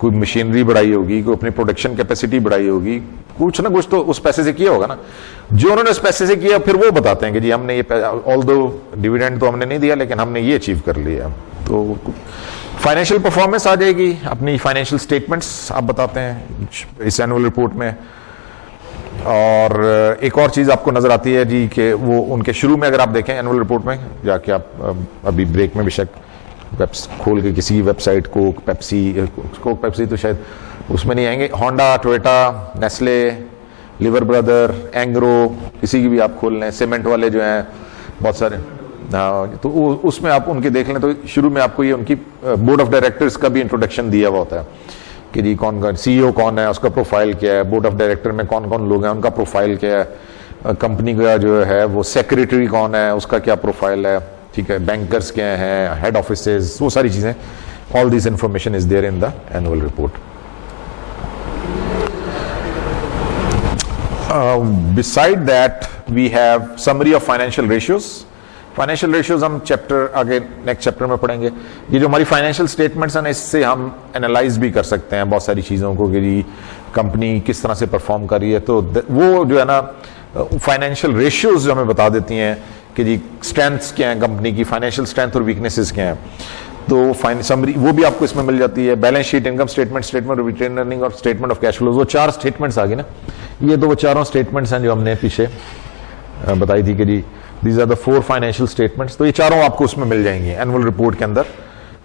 कोई मशीनरी बढ़ाई होगी, कोई अपनी प्रोडक्शन कैपेसिटी बढ़ाई होगी, कुछ ना कुछ तो उस पैसे से किया होगा ना। जो उन्होंने उस पैसे से किया फिर वो बताते हैं कि जी हमने ये, ऑल्दो डिविडेंड तो हमने नहीं दिया लेकिन हमने ये अचीव कर लिया। तो फाइनेंशियल परफॉर्मेंस आ जाएगी, अपनी फाइनेंशियल स्टेटमेंट्स आप बताते हैं इस एनुअल रिपोर्ट में। और एक और चीज आपको नजर आती है जी कि वो उनके शुरू में अगर आप देखें एनुअल रिपोर्ट में जाके, आप अभी ब्रेक में बेशक खोल के किसी वेबसाइट, कोक पेप्सी तो शायद उसमें नहीं आएंगे, Honda, Toyota, Nestle, liver brother, Engro, किसी की भी आप खोल लें, सीमेंट वाले जो हैं बहुत सारे, तो उसमें आप उनके देख लें तो शुरू में आपको ये उनकी बोर्ड ऑफ डायरेक्टर्स का भी इंट्रोडक्शन दिया हुआ होता है कि जी कौन कौन सीईओ कौन है, उसका प्रोफाइल क्या है, बोर्ड ऑफ डायरेक्टर में कौन कौन लोग हैं उनका प्रोफाइल क्या है, कंपनी का जो है वो सेक्रेटरी कौन है उसका क्या प्रोफाइल है, ठीक है, बैंकर्स क्या हैं, हेड ऑफिसेज, वो सारी चीजें, all this information is there in the annual report. Beside that we have summary of financial ratios. Financial ratios हम चैप्टर आगे नेक्स्ट चैप्टर में पढ़ेंगे। ये जो हमारी फाइनेंशियल स्टेटमेंट्स हैं इससे हम एनालाइज भी कर सकते हैं बहुत सारी चीज़ों को कि जी कंपनी किस तरह से परफॉर्म कर रही है। तो वो जो है ना फाइनेंशियल रेशियोज जो हमें बता देती हैं कि जी स्ट्रेंथ्स क्या हैं कंपनी की, फाइनेंशियल स्ट्रेंथ और वीकनेसेस क्या हैं। तो समरी वो भी आपको इसमें मिल जाती है। Balance sheet, income statement, statement of retain earning और स्टेटमेंट ऑफ कैश फ्लोज, वो 4 स्टेटमेंट्स आ गई ना। ये वो चारों स्टेटमेंट्स हैं जो हमने पीछे बताई थी कि जी These are the 4 financial statements. तो ये चारों आपको उसमें मिल जाएंगे एनुअल रिपोर्ट के अंदर,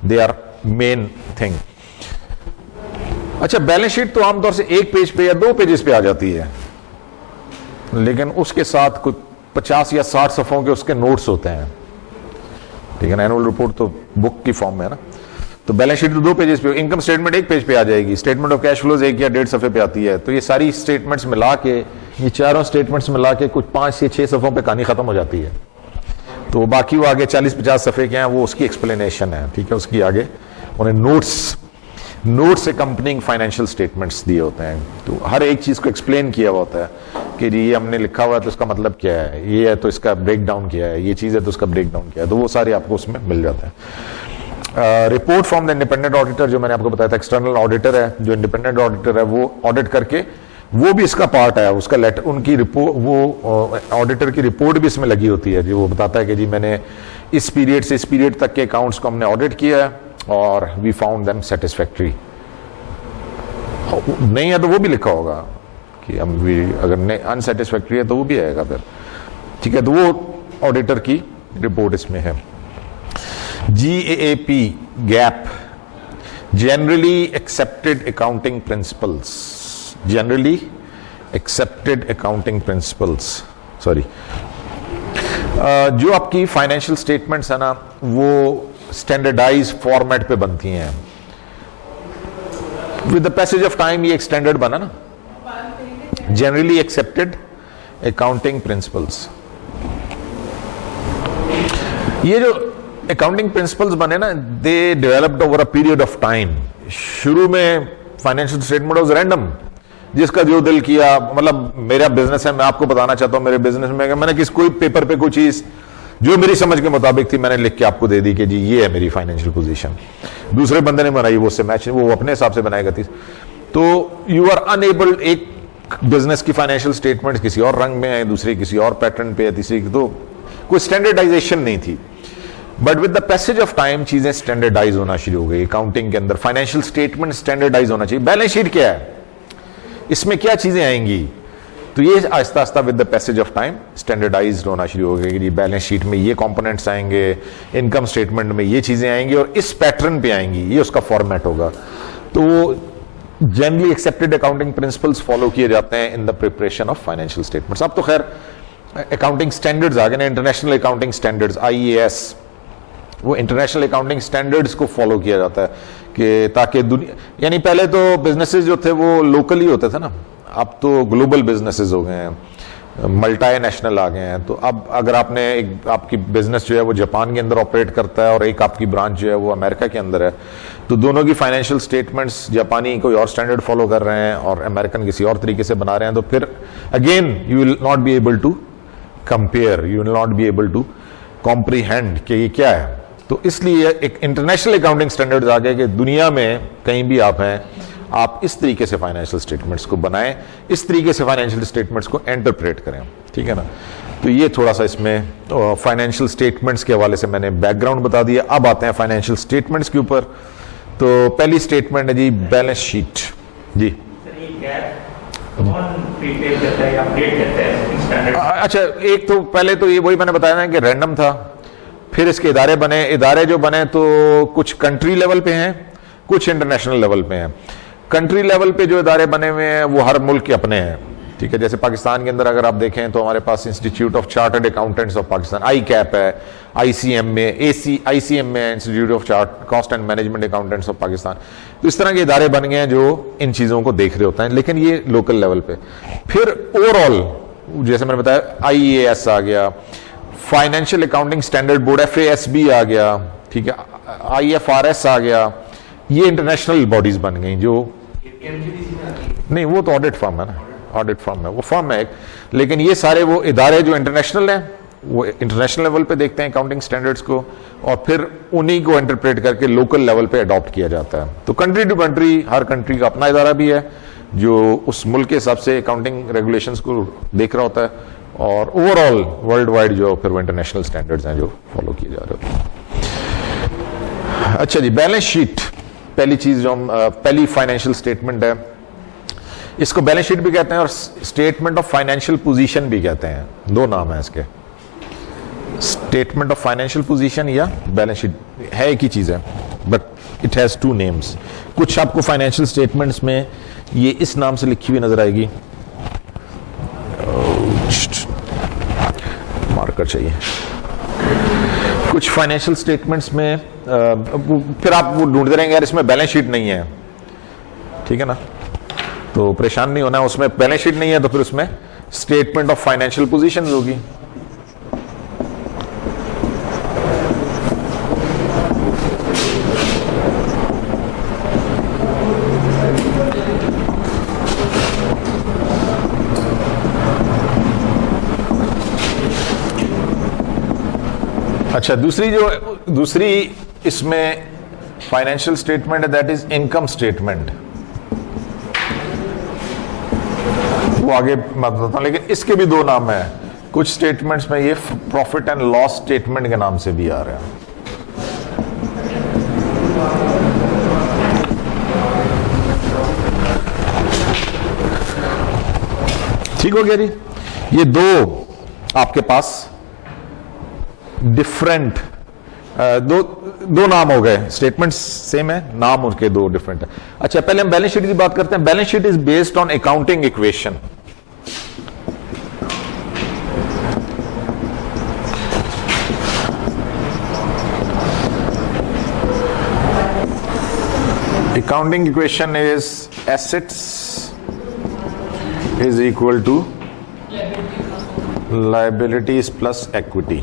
दे आर मेन थिंग। अच्छा, बैलेंस शीट तो आमतौर से 1 पेज पे या 2 पेजेस पे आ जाती है, लेकिन उसके साथ कुछ 50 या 60 सफ़ों के उसके नोट्स होते हैं, ठीक है ना। एनुअल रिपोर्ट तो बुक की फॉर्म में है ना, तो बैलेंस शीट तो 2 पेजेस पे, इनकम स्टेटमेंट 1 पेज पे आ जाएगी, स्टेटमेंट ऑफ कैश फ्लोज 1 या 1.5 सफ़े पे आती है। तो ये सारी स्टेटमेंट्स मिला के, ये चारों स्टेटमेंट्स मिला के कुछ 5 से 6 सफ़ों पे कहानी खत्म हो जाती है। तो बाकी वो आगे 40-50 सफ़े के हैं, वो उसकी एक्सप्लेनेशन है, ठीक है। उसकी आगे उन्हें नोट्स अकम्पनिंग फाइनेंशियल स्टेटमेंट्स दिए होते हैं, तो हर एक चीज़ को एक्सप्लेन किया हुआ होता है कि ये हमने लिखा हुआ है तो इसका मतलब क्या है, ये है तो इसका ब्रेक डाउन क्या है, ये चीज़ है तो इसका ब्रेक डाउन क्या है, तो वो सारे आपको उसमें मिल जाते हैं। Report from the independent auditor, जो मैंने आपको बताया था एक्सटर्नल ऑडिटर है, जो इंडिपेंडेंट ऑडिटर है वो ऑडिट करके, वो भी इसका पार्ट है, उसका लेटर, उनकी रिपोर्ट, वो ऑडिटर की रिपोर्ट भी इसमें लगी होती है, जो वो बताता है कि जी मैंने इस पीरियड से इस पीरियड तक के अकाउंट्स को हमने ऑडिट किया है और वी फाउंड देम सेटिस्फैक्ट्री। नहीं है तो वो भी लिखा होगा कि हम भी, अगर अनसेटिस्फैक्ट्री है तो वो भी आएगा फिर, ठीक है। तो वो ऑडिटर की रिपोर्ट इसमें है। GAAP, gap, generally accepted accounting principles, generally accepted accounting principles, sorry, जो आपकी फाइनेंशियल स्टेटमेंट्स है ना वो स्टैंडर्डाइज फॉर्मेट पे बनती हैं। With the passage of time ये एक्सटेंडेड बना ना, जनरली एक्सेप्टेड अकाउंटिंग प्रिंसिपल्स। ये जो अकाउंटिंग प्रिंसिपल्स बने ना, they developed over a period of time. शुरू में फाइनेंशियल स्टेटमेंट वाज रैंडम, जिसका जो दिल किया, मतलब मेरा बिजनेस है, मैं आपको बताना चाहता हूं मेरे बिजनेस में मैंने कोई पेपर पे कोई चीज जो मेरी समझ के मुताबिक थी मैंने लिख के आपको दे दी कि जी ये है मेरी फाइनेंशियल पोजीशन। दूसरे बंदे ने बनाई, वो उससे मैच, वो अपने हिसाब से बनाएगा थी। तो यू आर अनएबल, एक बिजनेस की फाइनेंशियल स्टेटमेंट किसी और रंग में है, दूसरी किसी और पैटर्न पे है, तीसरी की, तो कोई स्टैंडर्डाइजेशन नहीं थी। But with the passage of time चीजें स्टैंडर्डाइज होना शुरू हो गई अकाउंटिंग के अंदर। फाइनेंशियल स्टेटमेंट स्टैंडर्डाइज होना चाहिए। बैलेंस शीट क्या है, इसमें क्या चीजें आएंगी, तो ये आहिस्ता आहिस्ता with the passage of time standardize होना शुरू हो गया कि जी बैलेंस शीट में ये कंपोनेंट्स आएंगे, इनकम स्टेटमेंट में ये चीजें आएंगी और इस पैटर्न पे आएंगी, ये उसका फॉर्मेट होगा। तो generally accepted accounting principles follow किए जाते हैं in the preparation of financial statements. अब तो खैर अकाउंटिंग स्टैंडर्ड्स आ गए ना, इंटरनेशनल अकाउंटिंग स्टैंडर्ड्स IAS, वो इंटरनेशनल अकाउंटिंग स्टैंडर्ड्स को फॉलो किया जाता है कि ताकि दुनिया, यानी पहले तो बिजनेसेस जो थे वो लोकल ही होते थे ना, अब तो ग्लोबल बिजनेसेस हो गए हैं, मल्टी नेशनल आ गए हैं। तो अब अगर आपने एक, आपकी बिजनेस जो है वो जापान के अंदर ऑपरेट करता है और एक आपकी ब्रांच जो है वो अमेरिका के अंदर है, तो दोनों की फाइनेंशियल स्टेटमेंट्स जापानी कोई और स्टैंडर्ड फॉलो कर रहे हैं और अमेरिकन किसी और तरीके से बना रहे हैं, तो फिर again you will not be able to compare, you will not be able to comprehend कि ये क्या है। तो इसलिए एक इंटरनेशनल अकाउंटिंग स्टैंडर्ड्स आ गए कि दुनिया में कहीं भी आप हैं, आप इस तरीके से फाइनेंशियल स्टेटमेंट्स को बनाएं, इस तरीके से फाइनेंशियल स्टेटमेंट्स को इंटरप्रेट करें, ठीक है ना। तो ये थोड़ा सा इसमें फाइनेंशियल स्टेटमेंट्स के हवाले से मैंने बैकग्राउंड बता दिया। अब आते हैं फाइनेंशियल स्टेटमेंट्स के ऊपर। तो पहली स्टेटमेंट है जी बैलेंस शीट। जी अच्छा, एक तो पहले तो ये वही मैंने बताया ना कि रैंडम था, फिर इसके इदारे बने। इदारे जो बने तो कुछ कंट्री लेवल पे हैं, कुछ इंटरनेशनल लेवल पे हैं। कंट्री लेवल पे जो इदारे बने हुए हैं वो हर मुल्क के अपने हैं, ठीक है। जैसे पाकिस्तान के अंदर अगर आप देखें तो हमारे पास institute of chartered accountants of Pakistan, ICAP है, ICM में ICM में institute of cost and management accountants of Pakistan. तो इस तरह के इदारे बन गए हैं जो इन चीज़ों को देख रहे होते हैं, लेकिन ये लोकल लेवल पे। फिर ओवरऑल जैसे मैंने बताया IAS आ गया, financial accounting standard board FASB आ गया, ठीक है, IFRS आ गया। ये इंटरनेशनल बॉडीज बन गई जो नहीं, वो तो ऑडिट फर्म है ना, ऑडिट फर्म है, वो फर्म है एक। लेकिन ये सारे वो इदारे जो इंटरनेशनल हैं वो इंटरनेशनल लेवल पे देखते हैं अकाउंटिंग स्टैंडर्ड्स को और फिर उन्हीं को इंटरप्रेट करके लोकल लेवल पे अडॉप्ट किया जाता है। तो कंट्री टू कंट्री हर कंट्री का अपना इदारा भी है जो उस मुल्क के हिसाब से अकाउंटिंग रेगुलेशंस को देख रहा होता है, और ओवरऑल वर्ल्ड वाइड जो फिर वो इंटरनेशनल स्टैंडर्ड्स हैं जो फॉलो किए जा रहे होते हैं। अच्छा जी, बैलेंस शीट पहली चीज जो हम पहली फाइनेंशियल स्टेटमेंट है, इसको बैलेंस शीट भी कहते हैं और स्टेटमेंट ऑफ फाइनेंशियल पोजीशन भी कहते हैं। दो नाम है इसके, स्टेटमेंट ऑफ फाइनेंशियल पोजीशन या बैलेंस शीट, है एक ही चीज है but it has two names. कुछ आपको फाइनेंशियल स्टेटमेंट्स में ये इस नाम से लिखी हुई नजर आएगी, मार्कर चाहिए। कुछ फाइनेंशियल स्टेटमेंट्स में फिर आप वो ढूंढते रहेंगे यार इसमें बैलेंस शीट नहीं है, ठीक है ना, तो परेशान नहीं होना। उसमें बैलेंस शीट नहीं है तो फिर उसमें स्टेटमेंट ऑफ फाइनेंशियल पोजीशंस होगी। अच्छा, दूसरी इसमें फाइनेंशियल स्टेटमेंट है, दैट इज इनकम स्टेटमेंट। वो आगे मैं बताता हूं, लेकिन इसके भी दो नाम है। कुछ स्टेटमेंट्स में ये प्रॉफिट एंड लॉस स्टेटमेंट के नाम से भी आ रहा है। ठीक हो गया जी। ये दो आपके पास डिफरेंट दो नाम हो गए, स्टेटमेंट सेम है, नाम उनके दो डिफरेंट है। अच्छा, पहले हम बैलेंस शीट की बात करते हैं। Balance sheet is based on accounting equation. Accounting equation is assets is equal to liabilities plus equity।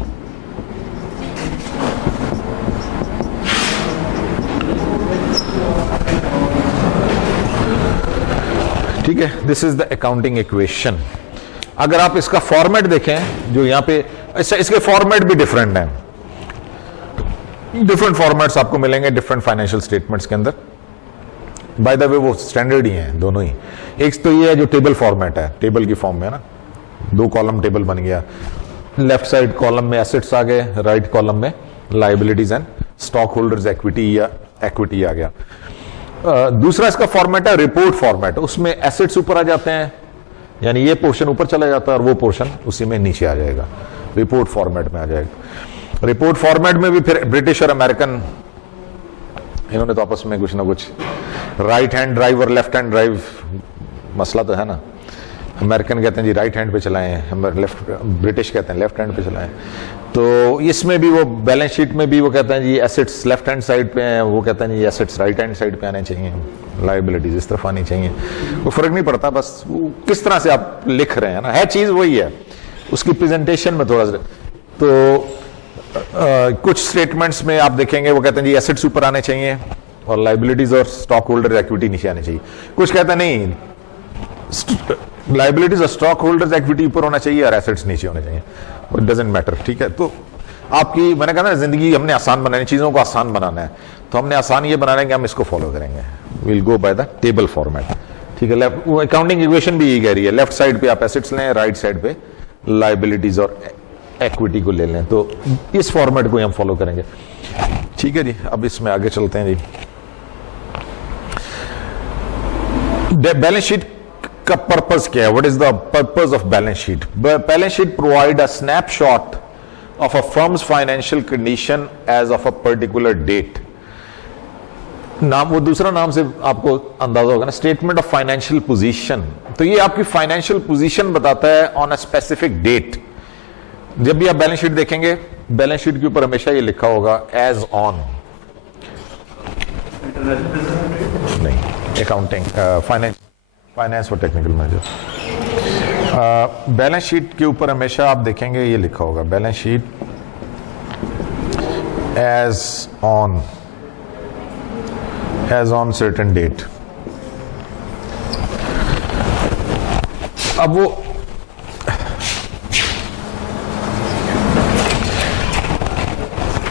ठीक है, this is the accounting equation. अगर आप इसका फॉर्मेट देखें जो यहां पे, इसके फॉर्मेट भी डिफरेंट हैं, डिफरेंट फॉर्मेट्स आपको मिलेंगे डिफरेंट फाइनेंशियल स्टेटमेंट्स के अंदर। बाय द वे वो स्टैंडर्ड ही हैं दोनों ही। एक तो ये है जो टेबल फॉर्मेट है, टेबल की फॉर्म में ना, 2 कॉलम टेबल बन गया, लेफ्ट साइड कॉलम में एसेट्स आ गए, राइट कॉलम में liabilities and stock holders equity या इक्विटी आ गया। दूसरा इसका फॉर्मेट है रिपोर्ट फॉर्मेट, उसमें एसेट्स ऊपर आ जाते हैं, यानी ये पोर्शन ऊपर चला जाता है और वो पोर्शन उसी में नीचे आ जाएगा, रिपोर्ट फॉर्मेट में आ जाएगा। रिपोर्ट फॉर्मेट में भी फिर ब्रिटिश और अमेरिकन, इन्होंने तो आपस में कुछ ना कुछ राइट हैंड ड्राइव और लेफ्ट हैंड ड्राइव मसला तो है ना। अमेरिकन कहते हैं जी राइट हैंड पे चलाएं, लेफ्ट, ब्रिटिश कहते हैं लेफ्ट हैंड पे चलाएं। तो इसमें भी वो बैलेंस शीट में भी वो कहते हैं जी एसेट्स लेफ्ट हैंड साइड पे हैं, वो कहते हैं जी एसेट्स राइट हैंड साइड पे आने चाहिए, लायबिलिटीज इस तरफ आनी चाहिए। वो फर्क नहीं पड़ता, बस वो किस तरह से आप लिख रहे हैं ना, है चीज वही है, उसकी प्रेजेंटेशन में थोड़ा सा। तो कुछ स्टेटमेंट्स में आप देखेंगे वो कहते हैं जी एसेट्स ऊपर आने चाहिए और लायबिलिटीज और स्टॉक होल्डर इक्विटी नीचे आने चाहिए। कुछ कहते हैं नहीं, लायबिलिटीज और स्टॉक होल्डर्स इक्विटी ऊपर होना चाहिए और एसेट्स नीचे होने चाहिए, इट डजंट मैटर। ठीक है, तो आपकी, मैंने कहा ना जिंदगी हमने आसान बनानी, चीजों को आसान बनाना है, तो हमने आसान ये बनाना है कि हम इसको फॉलो करेंगे, will go by the table format. ठीक है, वो अकाउंटिंग इक्वेशन भी यही कह रही है, लेफ्ट साइड पे आप एसेट्स लें, राइट साइड पे लायबिलिटीज और इक्विटी को ले लें, तो इस फॉर्मेट को हम फॉलो करेंगे। ठीक है जी, अब इसमें आगे चलते हैं जी। बैलेंस शीट का पर्पस क्या है, what is the purpose of balance sheet? Balance sheet provide a snapshot of a firm's financial condition as of a particular date. नाम, वो दूसरा नाम से आपको अंदाजा होगा ना, स्टेटमेंट ऑफ फाइनेंशियल पोजीशन। तो ये आपकी फाइनेंशियल पोजीशन बताता है ऑन अ स्पेसिफिक डेट। जब भी आप बैलेंस शीट देखेंगे, बैलेंस शीट के ऊपर हमेशा ये लिखा होगा एज ऑन, नहीं अकाउंटिंग फाइनेंस और टेक्निकल मैनेजर। बैलेंस शीट के ऊपर हमेशा आप देखेंगे ये लिखा होगा balance sheet as on certain date. अब वो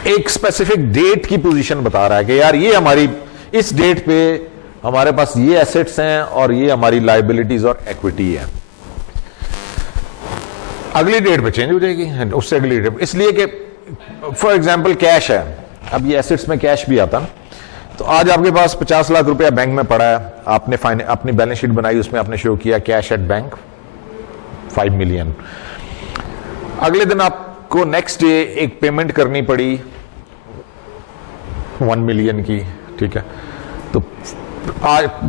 एक स्पेसिफिक डेट की पोजीशन बता रहा है कि यार ये हमारी इस डेट पे हमारे पास ये एसेट्स हैं और ये हमारी लायबिलिटीज और इक्विटी है। अगली डेट पे चेंज हो जाएगी, उससे अगली डेट, इसलिए कि फॉर एग्जांपल कैश है, अब ये एसेट्स में कैश भी आता ना, तो आज आपके पास 50 लाख रुपया बैंक में पड़ा है, आपने अपनी बैलेंस शीट बनाई, उसमें आपने शो किया कैश एट बैंक 5 मिलियन। अगले दिन आपको नेक्स्ट डे एक पेमेंट करनी पड़ी 1 मिलियन की, ठीक है, तो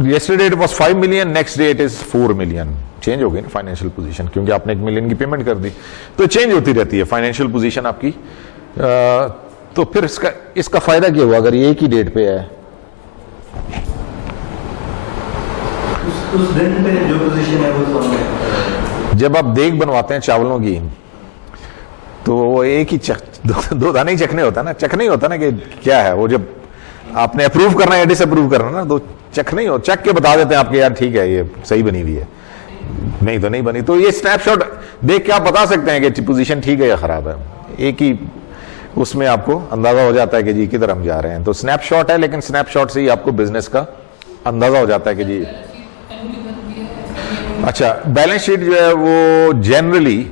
yesterday it was 5 million, next day it is 4 million, change हो गई ना फाइनेंशियल पोजीशन, क्योंकि आपने 1 मिलियन की पेमेंट कर दी, तो चेंज होती रहती है फाइनेंशियल पोजीशन आपकी। तो फिर इसका फायदा क्या हुआ अगर ये एक ही डेट पे है? उस दिन पे जो पोजीशन है वो सामने। जब आप देग बनवाते हैं चावलों की, तो वो एक ही दो दाने ही चखने होता है ना, चखने ही होता ना कि क्या है, वो जब आपने अप्रूव करना है, डिसअप्रूव करना ना, तो चेक नहीं हो, चेक के बता देते हैं आपके यार ठीक है ये सही बनी हुई है, नहीं तो नहीं बनी। तो ये स्नैपशॉट देख के आप बता सकते हैं कि पोजीशन ठीक है या खराब है, एक ही उसमें आपको अंदाजा हो जाता है कि जी किधर हम जा रहे हैं। तो स्नैपशॉट है, लेकिन स्नैपशॉट से ही आपको बिजनेस का अंदाजा हो जाता है कि जी। अच्छा, बैलेंस शीट जो है वो जनरली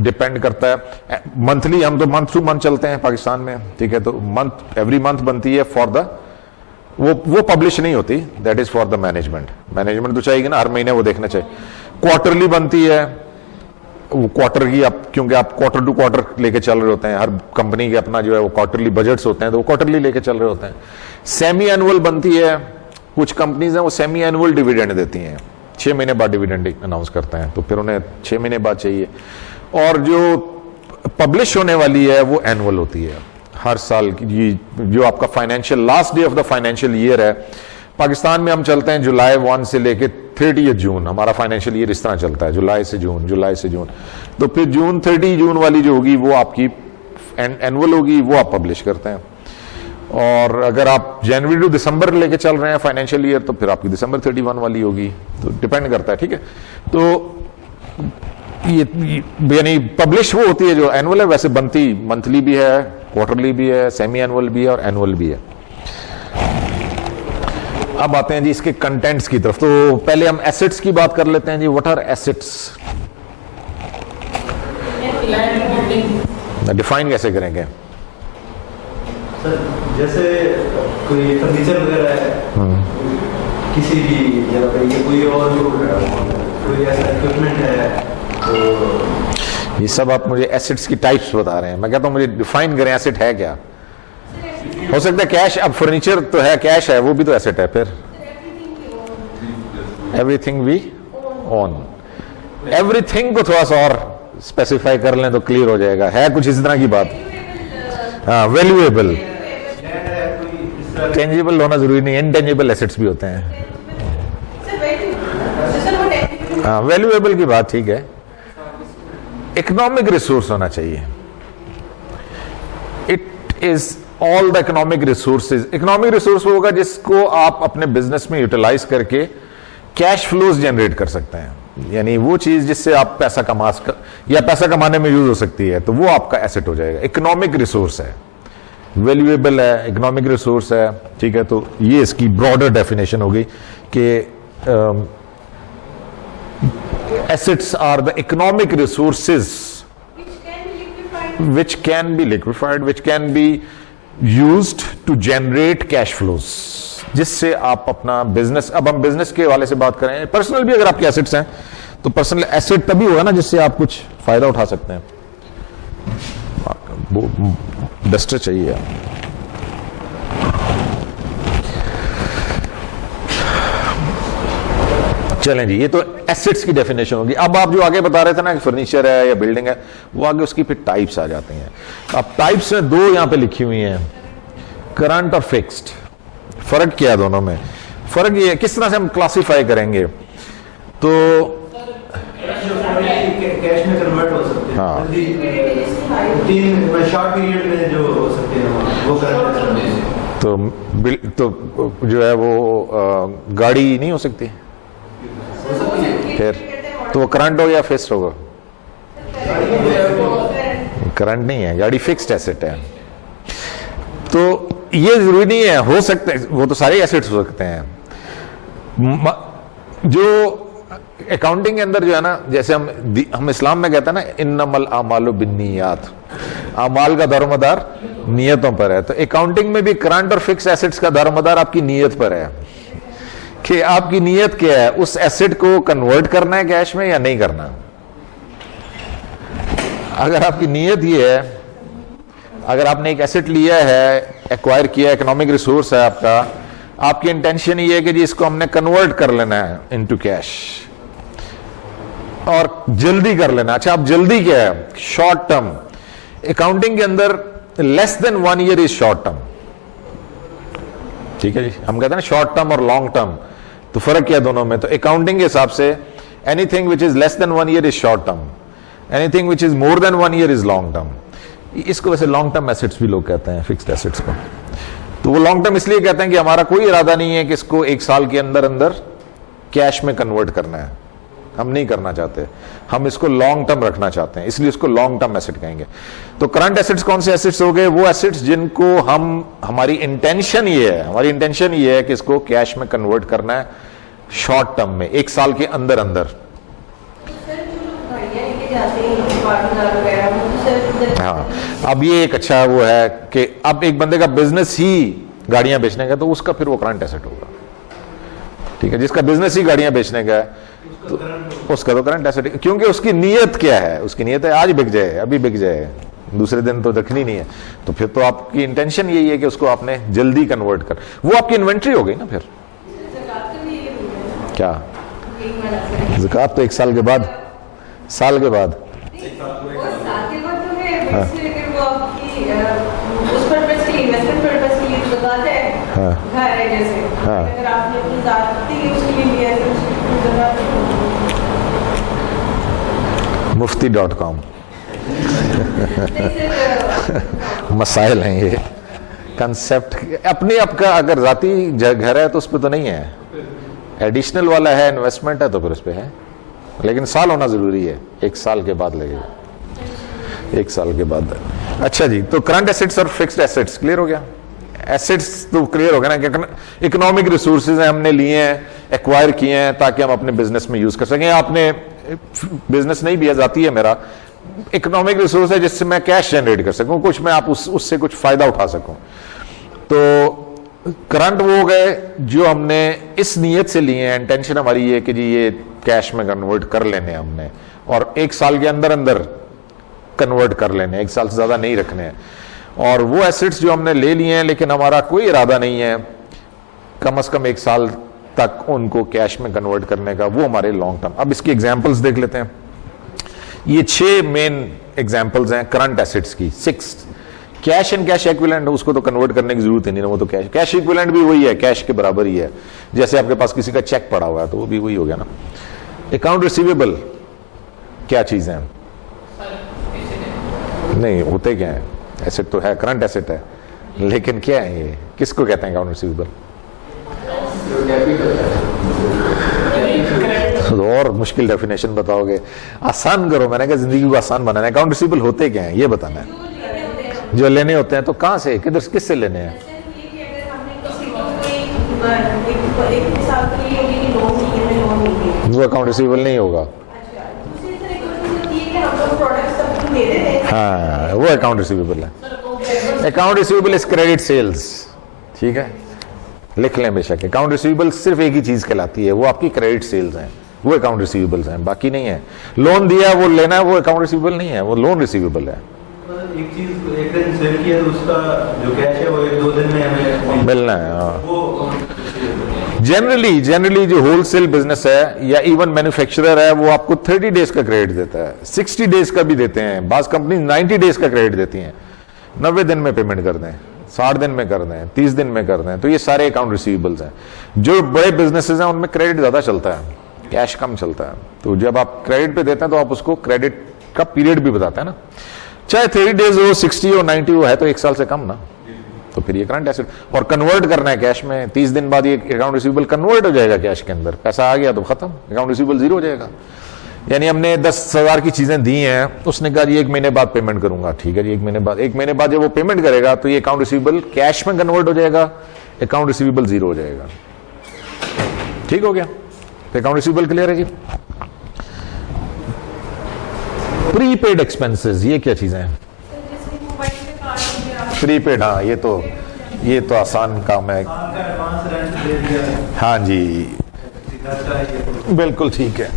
डिपेंड करता है मंथली, हम तो मंथ टू मंथ चलते हैं पाकिस्तान में, ठीक है, तो मंथ एवरी मंथ बनती है फॉर द, वो पब्लिश नहीं होती, that is for the management तो चाहिए ना, हर महीने वो देखना चाहिए। क्वार्टरली बनती है, वो क्वार्टर की आप, क्योंकि आप क्वार्टर टू क्वार्टर लेके चल रहे होते हैं, हर कंपनी के अपना जो है वो क्वार्टरली बजट्स होते हैं, तो वो क्वार्टरली लेके चल रहे होते हैं। सेमी एनुअल बनती है, कुछ कंपनीज हैं वो सेमी एनुअल डिविडेंड देती हैं, 6 महीने बाद डिविडेंड अनाउंस करते हैं, तो फिर उन्हें 6 महीने बाद चाहिए। और जो पब्लिश होने वाली है वो एनुअल होती है, हर साल की, जो आपका financial last day of the financial year है। पाकिस्तान में हम चलते हैं जुलाई 1 से लेके 30 जून, हमारा फाइनेंशियल ईयर इस तरह चलता है, जुलाई से जून। तो फिर 30 जून वाली जो होगी वो आपकी एनुअल होगी, वो आप पब्लिश करते हैं। और अगर आप जनवरी टू दिसंबर लेके चल रहे हैं फाइनेंशियल ईयर, तो फिर आपकी दिसंबर 31 वाली होगी, तो डिपेंड करता है। ठीक है, तो ये यानी पब्लिश वो होती है जो एनुअल है, वैसे बनती मंथली भी है, क्वार्टरली भी है, सेमी एनुअल भी है और एनुअल भी है। अब आते हैं जी इसके कंटेंट्स की तरफ। तो पहले हम एसेट्स की बात कर लेते हैं जी। What are assets? डिफाइन कैसे करेंगे? सर जैसे कोई फर्नीचर वगैरह है किसी भी जगह पे, ये कोई और जो कोई ऐसा इक्विपमेंट है, तो ये सब आप मुझे एसेट्स की टाइप्स बता रहे हैं। मैं कहता हूं मुझे डिफाइन करें एसेट है क्या। हो सकता है कैश, अब फर्नीचर तो है, कैश है, वो भी तो एसेट है। फिर एवरीथिंग वी ओन, एवरीथिंग को थोड़ा सा और स्पेसिफाई कर लें तो क्लियर हो जाएगा। है कुछ इस तरह की बात? हाँ, वैल्यूएबल, टेंजिबल होना जरूरी नहीं, इनटेंजिबल एसेट्स भी होते हैं। हाँ, वैल्यूएबल की बात ठीक है। इकोनॉमिक रिसोर्स होना चाहिए। It is all the economic resources. Economic resource होगा जिसको आप अपने बिजनेस में यूटिलाइज करके कैश फ्लोज जनरेट कर सकते हैं, यानी वो चीज जिससे आप पैसा कमा या पैसा कमाने में यूज हो सकती है, तो वो आपका एसेट हो जाएगा। इकोनॉमिक रिसोर्स है, वैल्यूएबल है, इकोनॉमिक रिसोर्स है। ठीक है, तो ये इसकी ब्रॉडर डेफिनेशन होगी कि assets are the economic resources which can be liquefied, which can be used to generate cash flows, जिससे आप अपना बिजनेस, अब हम बिजनेस के हवाले से बात करें, पर्सनल भी अगर आपके एसेट्स हैं तो पर्सनल एसेट तभी होगा ना जिससे आप कुछ फायदा उठा सकते हैं। वो डस्टर चाहिए। चलें जी, ये तो एसेट्स की डेफिनेशन होगी। अब आप जो आगे बता रहे थे ना कि फर्नीचर है या बिल्डिंग है, वो आगे उसकी फिर टाइप्स आ जाती हैं। अब टाइप्स में दो यहां पे लिखी हुई हैं, करंट और फिक्स्ड। फर्क क्या है दोनों में? फर्क ये है किस तरह से हम क्लासिफाई करेंगे। तो कैश में कन्वर्ट हो सकते हैं। हाँ। तीन शॉर्ट पीरियड में जो हो सकते हैं वो करंट। तो जो है वो गाड़ी नहीं हो सकती, फिर तो वो करंट हो या फिक्स्ड होगा? करंट नहीं है, गाड़ी फिक्स्ड एसेट है। तो ये जरूरी नहीं है, हो सकते हैं, वो तो सारे एसेट्स हो सकते हैं। जो अकाउंटिंग के अंदर जो है ना, जैसे हम इस्लाम में कहते हैं ना, इन्नमल आमालु बिन्नियात, अमाल का दारोमदार नियतों पर है। तो अकाउंटिंग में भी करंट और फिक्स्ड एसेट्स का दारोमदार आपकी नियत पर है कि आपकी नियत क्या है, उस एसेट को कन्वर्ट करना है कैश में या नहीं करना। अगर आपकी नियत ये है, अगर आपने एक एसेट लिया है, एक्वायर किया, इकोनॉमिक रिसोर्स है आपका, आपकी इंटेंशन ये है कि जी इसको हमने कन्वर्ट कर लेना है इनटू कैश और जल्दी कर लेना। अच्छा, अब जल्दी क्या है? Short term. अकाउंटिंग के अंदर less than 1 year is short term. ठीक है जी, हम कहते हैं ना शॉर्ट टर्म और लॉन्ग टर्म, तो फर्क क्या है दोनों में? तो अकाउंटिंग के हिसाब say anything which is less than 1 year is short term, anything which is more than 1 year is long term. इसको वैसे लॉन्ग टर्म एसेट्स भी लोग कहते हैं, फिक्स्ड एसेट्स को। तो वो लॉन्ग टर्म इसलिए कहते हैं कि हमारा कोई इरादा नहीं है कि इसको 1 साल के अंदर अंदर कैश में कन्वर्ट करना है, हम नहीं करना चाहते, हम इसको लॉन्ग टर्म रखना चाहते हैं, इसलिए इसको लॉन्ग टर्म एसेट कहेंगे। तो करंट एसेट्स कौन से एसेट्स हो गए? वो एसेट्स जिनको हमारी इंटेंशन ये है कि इसको कैश में कन्वर्ट करना है शॉर्ट टर्म में, 1 साल के अंदर अंदर। हाँ, अब ये एक अच्छा वो है कि अब एक बंदे का बिजनेस ही गाड़ियां बेचने का, तो उसका फिर वो करंट एसेट होगा। ठीक है, जिसका बिजनेस ही गाड़ियां बेचने का है तो उसका तो करंट एसेट, क्योंकि उसकी नीयत क्या है? उसकी नीयत है आज बिक जाए, अभी बिक जाए, दूसरे दिन तो रखनी नहीं है। तो फिर तो आपकी इंटेंशन यही है कि उसको आपने जल्दी कन्वर्ट कर, वो आपकी इन्वेंट्री हो गई ना। फिर क्या ज़कात तो 1 साल के बाद, साल के बाद mufti.com मसाइल हैं ये। कंसेप्ट अपने आपका अगर जाती घर है तो उस पर तो नहीं है, एडिशनल वाला है, इन्वेस्टमेंट है तो फिर उस पर है, लेकिन साल होना जरूरी है, 1 साल के बाद लगेगा, 1 साल के बाद। अच्छा जी, तो करंट एसेट्स और फिक्स्ड एसेट्स क्लियर हो गया। एसेट्स तो क्लियर हो गया ना कि इकोनॉमिक रिसोर्सेज हैं, हमने लिए हैं, एक्वायर किए हैं ताकि हम अपने बिजनेस में यूज कर सकें। आपने बिजनेस नहीं भी है, जाती है मेरा इकोनॉमिक रिसोर्स है जिससे मैं कैश जनरेट कर सकूं, कुछ मैं आप उससे कुछ फायदा उठा सकूं। तो करंट वो हो गए जो हमने इस नीयत से लिए हैं, इंटेंशन हमारी ये कि जी ये कैश में कन्वर्ट कर लेने हमने, और 1 साल के अंदर अंदर कन्वर्ट कर लेने, 1 साल से ज्यादा नहीं रखने हैं। और वो एसेट्स जो हमने ले लिए हैं लेकिन हमारा कोई इरादा नहीं है कम से कम 1 साल तक उनको कैश में कन्वर्ट करने का, वो हमारे लॉन्ग टर्म। अब इसकी एग्जांपल्स देख लेते हैं। ये 6 मेन एग्जांपल्स हैं करंट एसेट्स की। 6 कैश एंड कैश इक्विवेलेंट, उसको तो कन्वर्ट करने की जरूरत ही नहीं है, वो तो कैश इक्विवेलेंट भी वही है, कैश के बराबर ही है। जैसे आपके पास किसी का चेक पड़ा हुआ है तो वो भी वही हो गया ना। अकाउंट रिसीवेबल क्या चीज है? नहीं होते क्या है, एसेट तो है, करंट एसेट है, लेकिन क्या है ये, किसको कहते हैं अकाउंट रिसीवेबल? तो और मुश्किल डेफिनेशन बताओगे, आसान करो, मैंने कहा जिंदगी को आसान बनाना है। अकाउंट रिसीवेबल होते क्या है ये बताना है। जो लेने होते हैं तो कहां से, किधर, किससे लेने हैं? वो अकाउंट रिसीवेबल नहीं होगा। हाँ, वो अकाउंट रिसीवेबल है। Account receivable is credit sales, ठीक है, लिख लें बेशक। अकाउंट रिसीवेबल सिर्फ एक ही चीज कहलाती है, वो आपकी क्रेडिट सेल्स हैं, वो अकाउंट रिसीवेबल्स हैं, बाकी नहीं है। लोन दिया वो लेना है, वो अकाउंट रिसीवेबल नहीं है, वो लोन रिसीवेबल है। एक चीज एक दिन सेल किया तो उसका जो कैश है वो 1-2 दिन में हमें मिलना है। हाँ, वो जनरली जो होलसेल बिजनेस है या इवन मैन्युफैक्चरर है वो आपको 30 डेज का क्रेडिट देता है, 60 डेज का भी देते हैं, बाज कंपनी 90 डेज का क्रेडिट देती हैं। 90 दिन में पेमेंट कर दें, 60 दिन में कर दें, 30 दिन में कर दें, तो ये सारे अकाउंट रिसीवेबल्स हैं। जो बड़े बिजनेसेस हैं उनमें क्रेडिट ज्यादा चलता है, कैश कम चलता है। तो जब आप क्रेडिट पे देते हैं तो आप उसको क्रेडिट का पीरियड भी बताते हैं ना, चाहे 30 डेज हो, 60 हो, 90 हो, है तो 1 साल से कम ना, तो फिर ये करंट एसेट। और कन्वर्ट करना है कैश में, 30 दिन बाद ये अकाउंट रिसीवेबल कन्वर्ट हो जाएगा कैश के अंदर, पैसा आ गया तो खत्म, अकाउंट रिसीवेबल 0 हो जाएगा। यानी हमने 10,000 की चीजें दी हैं, उसने कहा जी 1 महीने बाद पेमेंट करूंगा, ठीक है जी, 1 महीने बाद जब वो पेमेंट करेगा तो ये अकाउंट रिसीवेबल कैश में कन्वर्ट हो जाएगा, अकाउंट रिसीवेबल 0 हो जाएगा। ठीक हो गया, तो अकाउंट रिसीवेबल क्लियर है जी। प्रीपेड एक्सपेंसेस, ये क्या चीजें हैं? प्रीपेड, हाँ ये तो आसान काम है। हाँ जी, बिल्कुल ठीक है।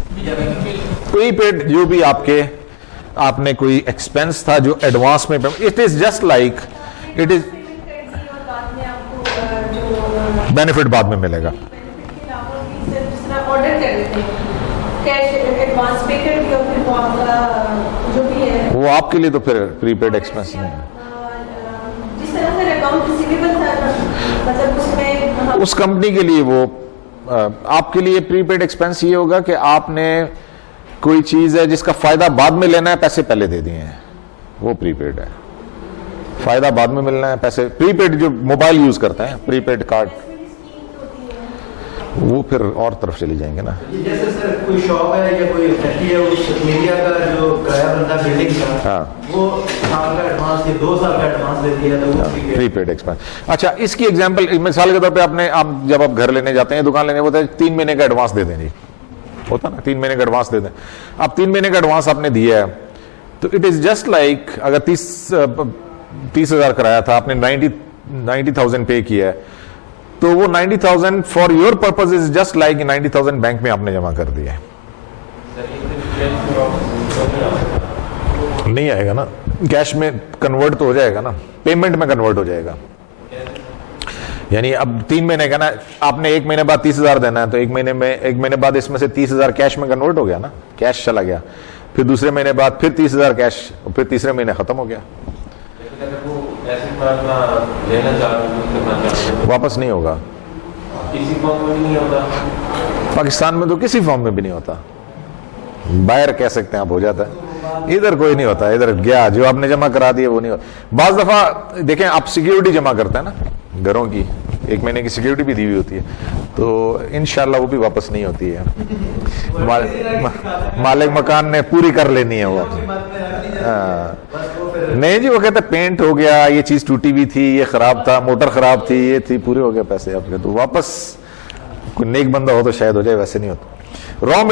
प्रीपेड जो भी आपने कोई एक्सपेंस था जो एडवांस में, it is just like, it is benefit बाद में मिलेगा। वो आपके लिए तो फिर प्रीपेड एक्सपेंस नहीं है। उस कंपनी के लिए वो आपके लिए प्रीपेड एक्सपेंस ये होगा कि आपने कोई चीज है जिसका फायदा बाद में लेना है, पैसे पहले दे दिए हैं, वो प्रीपेड है। फायदा बाद में मिलना है, पैसे। प्रीपेड जो मोबाइल यूज करते हैं, प्रीपेड कार्ड, वो फिर और तरफ चले जाएंगे ना। जैसे सर कोई शॉप है या कोई फैक्ट्री है, उस मीडिया का जो किराया बनता है बिल्डिंग का, हाँ, वो साल का एडवांस या 2 साल का एडवांस दे दिया तो वो प्रीपेड एक्सपेंस। अच्छा, इसकी एग्जांपल मिसाल के तौर पे आपने, आप जब आप घर लेने जाते हैं, दुकान लेने, होता है 3 महीने का एडवांस दे दें जी, होता ना, 3 महीने का एडवांस दे दें। अब 3 महीने का एडवांस आपने दिया है तो इट इज जस्ट लाइक, अगर 30,000 कराया था, आपने 90,000 पे किया है, तो वो 90,000 for your purpose is just like 90,000 bank में आपने जमा कर दिया है। नहीं आएगा ना, कैश में कन्वर्ट तो हो जाएगा ना, पेमेंट में कन्वर्ट हो जाएगा। यानी अब 3 महीने का ना, आपने 1 महीने बाद 30,000 देना है, तो 1 महीने बाद इसमें से 30,000 कैश में कन्वर्ट हो गया ना, कैश चला गया। फिर दूसरे महीने बाद फिर 30,000 कैश, फिर तीसरे महीने खत्म हो गया, वापस नहीं होगा। किसी फॉर्म में नहीं होता, पाकिस्तान में तो किसी फॉर्म में भी नहीं होता, बायर कह सकते हैं आप, हो जाता है। इधर कोई नहीं होता, इधर गया जो आपने जमा करा दिया वो नहीं होता। बाज दफा देखें आप सिक्योरिटी जमा करते हैं ना घरों की, 1 महीने की सिक्योरिटी भी दी हुई होती है, तो इंशाल्लाह वो भी वापस नहीं होती है। मालिक मकान ने पूरी कर लेनी है वो। नहीं जी, वो कहते पेंट हो गया, ये चीज टूटी हुई थी, ये खराब था, मोटर खराब थी, ये थी, पूरे हो गए पैसे आपके, तो वापस कोई नेक बंदा हो तो शायद हो जाए, वैसे नहीं होता। रॉ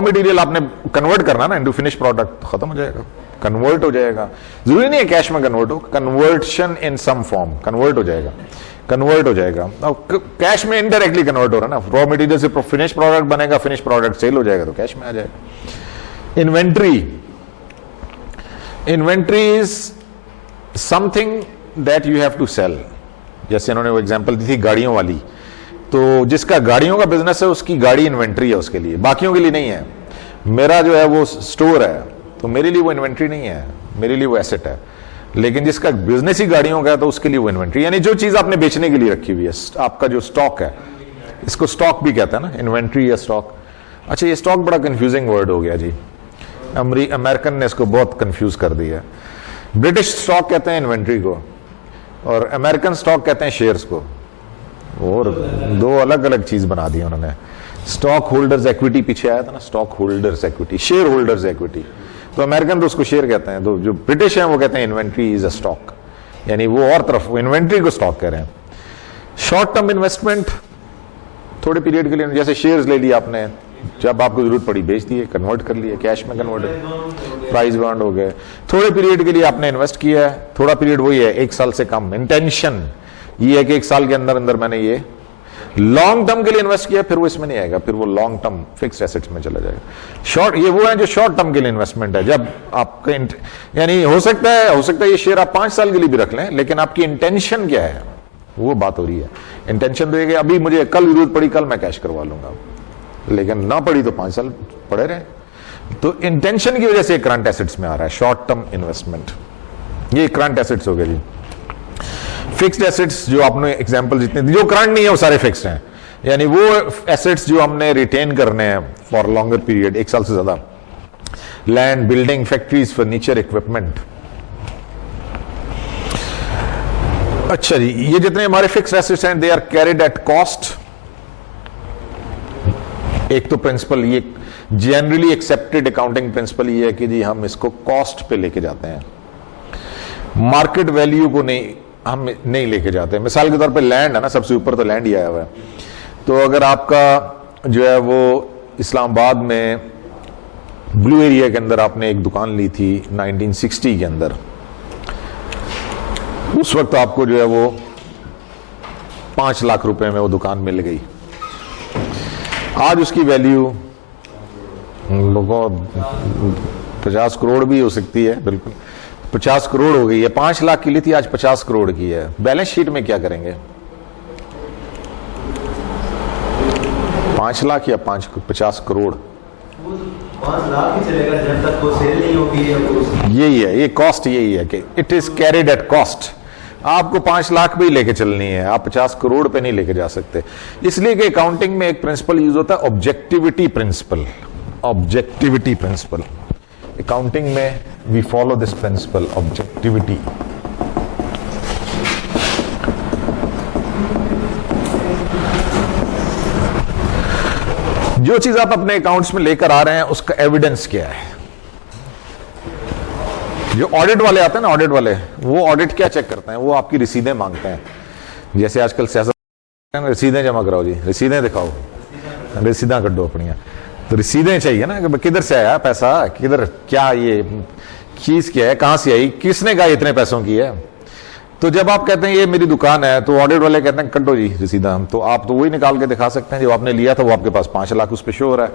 मटेरियल आपने कन्वर्ट करना ना इनटू फिनिश प्रोडक्ट, खत्म हो जाएगा, कन्वर्ट हो जाएगा। जरूरी नहीं है कैश में कन्वर्ट हो, कन्वर्शन इन सम फॉर्म कन्वर्ट हो जाएगा। अब कैश में इनडायरेक्टली कन्वर्ट हो रहा है ना, रॉ मटेरियल से फिनिश प्रोडक्ट बनेगा, फिनिश प्रोडक्ट सेल हो जाएगा तो कैश में आ जाएगा। Inventory is something that you have to sell. जैसे इन्होंने वो एग्जांपल दी थी गाड़ियों वाली, तो जिसका गाड़ियों का बिजनेस है उसकी गाड़ी इन्वेंट्री है उसके लिए, बाकियों के लिए नहीं है। मेरा जो है वो स्टोर है, तो मेरे लिए वो इन्वेंट्री नहीं है, मेरे लिए वो एसेट है। लेकिन जिसका बिजनेस ही गाड़ियों का है तो उसके लिए वो इन्वेंट्री, यानी जो चीज आपने बेचने के लिए रखी हुई है, आपका जो स्टॉक है, इसको स्टॉक भी कहता है ना, इन्वेंट्री या स्टॉक। अच्छा, ये स्टॉक बड़ा कंफ्यूजिंग वर्ड हो गया जी, अमेरिकन ने इसको बहुत कंफ्यूज कर दिया। ब्रिटिश स्टॉक कहते हैं इन्वेंट्री को, और अमेरिकन स्टॉक कहते हैं शेयर्स को, और दो अलग अलग चीज बना दी उन्होंने। स्टॉक होल्डर्स इक्विटी पीछे आया था ना, stock holders equity, share holders equity, तो अमेरिकन तो उसको शेयर कहते हैं, तो जो ब्रिटिश हैं वो कहते हैं इन्वेंट्री इज अ स्टॉक, यानी वो और तरफ इन्वेंट्री को स्टॉक कह रहे हैं। शॉर्ट टर्म इन्वेस्टमेंट, थोड़े पीरियड के लिए, जैसे शेयर्स ले लिया आपने, जब आपको जरूरत पड़ी बेच दिए, कन्वर्ट कर लिए, कैश में कन्वर्ट, प्राइस बॉन्ड हो गए। थोड़े पीरियड के लिए आपने इन्वेस्ट किया है, थोड़ा पीरियड वही है 1 साल से कम, इंटेंशन ये है कि 1 साल के अंदर अंदर मैंने ये लॉन्ग टर्म के लिए इन्वेस्ट किया, फिर वो इसमें नहीं आएगा, फिर वो लॉन्ग टर्म फिक्स्ड एसेट्स में चला जाएगा। शॉर्ट, ये वो है जो शॉर्ट टर्म के लिए इन्वेस्टमेंट है, जब आपका यानी हो सकता है ये शेयर आप 5 साल के लिए भी रख लें, लेकिन आपकी इंटेंशन क्या है वो बात हो रही है। इंटेंशन तो ये कि अभी मुझे कल जरूरत पड़ी, कल मैं कैश करवा लूंगा, लेकिन ना पड़ी तो 5 साल पड़े रहे, तो इंटेंशन की वजह से करंट एसेट्स में आ रहा है शॉर्ट टर्म इन्वेस्टमेंट। ये करंट एसेट्स हो गए जी। फिक्स्ड एसेट्स जो आपने एग्जांपल जितने जो करंट नहीं है वो सारे फिक्स्ड हैं, यानी वो एसेट्स जो हमने रिटेन करने हैं फॉर लॉन्गर पीरियड, 1 साल से ज्यादा, land, building, factories, furniture, equipment. अच्छा जी, ये जितने हमारे फिक्स्ड एसेट्स हैं they are carried at cost. एक तो प्रिंसिपल, ये जनरली एक्सेप्टेड अकाउंटिंग प्रिंसिपल ये है कि जी हम इसको कॉस्ट पे लेके जाते हैं, मार्केट वैल्यू को नहीं, हम नहीं लेके जाते। मिसाल के तौर पे लैंड है ना, सबसे ऊपर तो लैंड ही आया हुआ है, तो अगर आपका जो है वो इस्लामाबाद में ब्लू एरिया के अंदर आपने एक दुकान ली थी 1960 के अंदर, उस वक्त आपको जो है वो 5 लाख रुपए में वो दुकान मिल गई। आज उसकी वैल्यू लोगों 50 करोड़ भी हो सकती है, बिल्कुल 50 करोड़ हो गई है। 5 लाख की ली थी, आज 50 करोड़ की है। बैलेंस शीट में क्या करेंगे? 5 लाख या 50 करोड़? 5 लाख ही चलेगा जब तक वो सेल नहीं होगी। यही है, ये कॉस्ट यही है कि it is carried at cost. आपको 5 लाख भी लेके चलनी है, आप 50 करोड़ पे नहीं लेके जा सकते। इसलिए कि अकाउंटिंग में एक प्रिंसिपल यूज होता है, objectivity principle. Objectivity principle accounting में we follow this principle, objectivity. जो चीज आप अपने अकाउंट्स में लेकर आ रहे हैं उसका एविडेंस क्या है? जो ऑडिट वाले आते हैं ना, ऑडिट वाले, वो ऑडिट क्या चेक करते हैं? वो आपकी रसीदें मांगते हैं। जैसे आजकल सियासत, रसीदें जमा कराओ जी, रसीदें दिखाओ, रसीदें कड्डो अपनियां, तो रसीदें चाहिए ना कि किधर से आया पैसा, किधर, क्या ये चीज क्या है, कहां से आई, किसने कहा इतने पैसों की है। तो जब आप कहते हैं ये मेरी दुकान है, तो ऑडिट वाले कहते हैं कड्डो जी रसीदा, हम तो आप तो वही निकाल के दिखा सकते हैं जो आपने लिया था, वो आपके पास 5 लाख उस पर शो हो रहा है।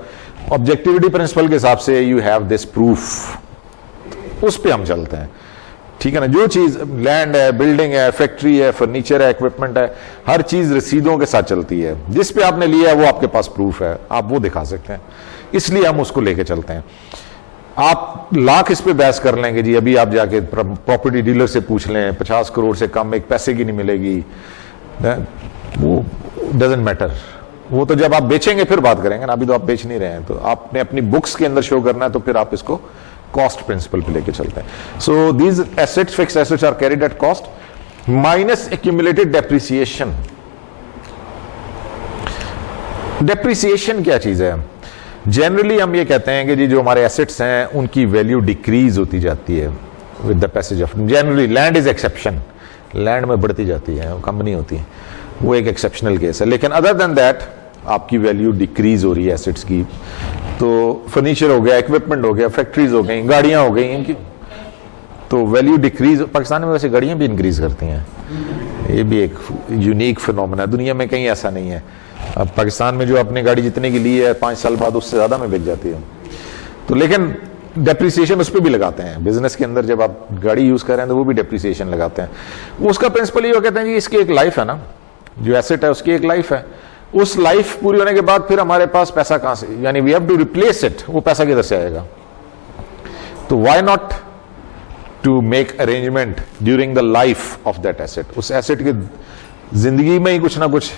ऑब्जेक्टिविटी प्रिंसिपल के हिसाब से यू हैव दिस प्रूफ, उस पे हम चलते हैं, ठीक है ना। जो चीज लैंड है, बिल्डिंग है, फैक्ट्री है, फर्नीचर है, इक्विपमेंट है, हर चीज रसीदों के साथ चलती है। जिस पे आपने लिया है वो आपके पास प्रूफ है, आप वो दिखा सकते हैं, इसलिए हम उसको लेके चलते हैं। आप लाख इस पे बहस कर लेंगे जी, अभी आप जाके प्रॉपर्टी डीलर से पूछ लें, 50 करोड़ से कम एक पैसे की नहीं मिलेगी, वो डजंट मैटर। वो तो जब आप बेचेंगे फिर बात करेंगे ना, अभी तो आप बेच नहीं रहे हैं, तो आपने अपनी बुक्स के अंदर शो करना है, तो फिर आप इसको कॉस्ट प्रिंसिपल पे लेके चलते हैं। So these assets, fixed assets are carried at cost minus accumulated depreciation. Depreciation क्या चीज है? जनरली हम ये कहते हैं कि जी जो हमारे एसेट्स हैं उनकी वैल्यू डिक्रीज होती जाती है with the passage of, generally land is exception, land में बढ़ती जाती है, कम नहीं होती है, वो एक एक्सेप्शनल केस है। लेकिन अदर देन दैट आपकी वैल्यू डिक्रीज हो रही है एसेट्स की, तो फर्नीचर हो गया, इक्विपमेंट हो गया, फैक्ट्रीज हो गई, गाड़ियां हो गई, इनकी तो वैल्यू डिक्रीज। पाकिस्तान में वैसे गाड़ियां भी इंक्रीज करती हैं, ये भी एक यूनिक फिनोमेना है, दुनिया में कहीं ऐसा नहीं है। अब पाकिस्तान में जो अपनी गाड़ी जितने की ली है 5 साल बाद उससे ज्यादा में बिक जाती है, तो लेकिन डेप्रिसिएशन उस पर भी लगाते हैं। बिजनेस के अंदर जब आप गाड़ी यूज कर रहे हैं तो वो भी डेप्रिसिएशन लगाते हैं। उसका प्रिंसिपल ये कहते हैं जी इसकी एक लाइफ है ना, जो एसेट है उसकी एक लाइफ है, उस लाइफ पूरी होने के बाद फिर हमारे पास पैसा कहां से, यानी we have to replace it, वो पैसा किधर से आएगा? तो why not to make arrangement during the life of that asset, उस एसेट की जिंदगी में ही कुछ ना कुछ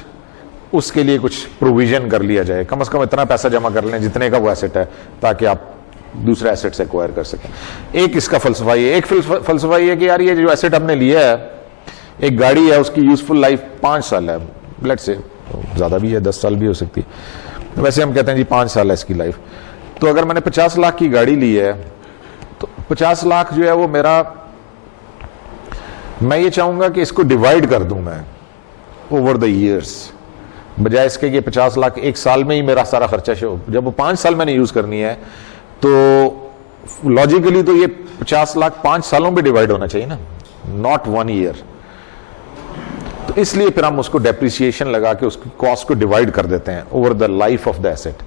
उसके लिए कुछ प्रोविजन कर लिया जाए, कम से कम इतना पैसा जमा कर लें जितने का वो एसेट है, ताकि आप दूसरा एसेट से एक्वायर कर सकें। एक इसका फलसफा ये, एक फलसफा ये कि यार ये जो एसेट हमने लिया है, एक गाड़ी है उसकी यूजफुल लाइफ 5 साल है, लेट्स से ज्यादा भी है, 10 साल भी हो सकती है, वैसे हम कहते हैं जी 5 साल है इसकी लाइफ। तो अगर मैंने 50 लाख की गाड़ी ली है तो 50 लाख जो है वो मेरा, मैं ये चाहूंगा कि इसको डिवाइड कर दूं मैं ओवर द ईयर्स, बजाय इसके कि 50 लाख एक साल में ही मेरा सारा खर्चा शो, जब वो 5 साल मैंने यूज करनी है तो लॉजिकली तो ये 50 लाख 5 सालों में डिवाइड होना चाहिए ना, नॉट 1 ईयर। तो इसलिए फिर हम उसको डेप्रिसिएशन लगा के उसकी कॉस्ट को डिवाइड कर देते हैं over the life of the asset.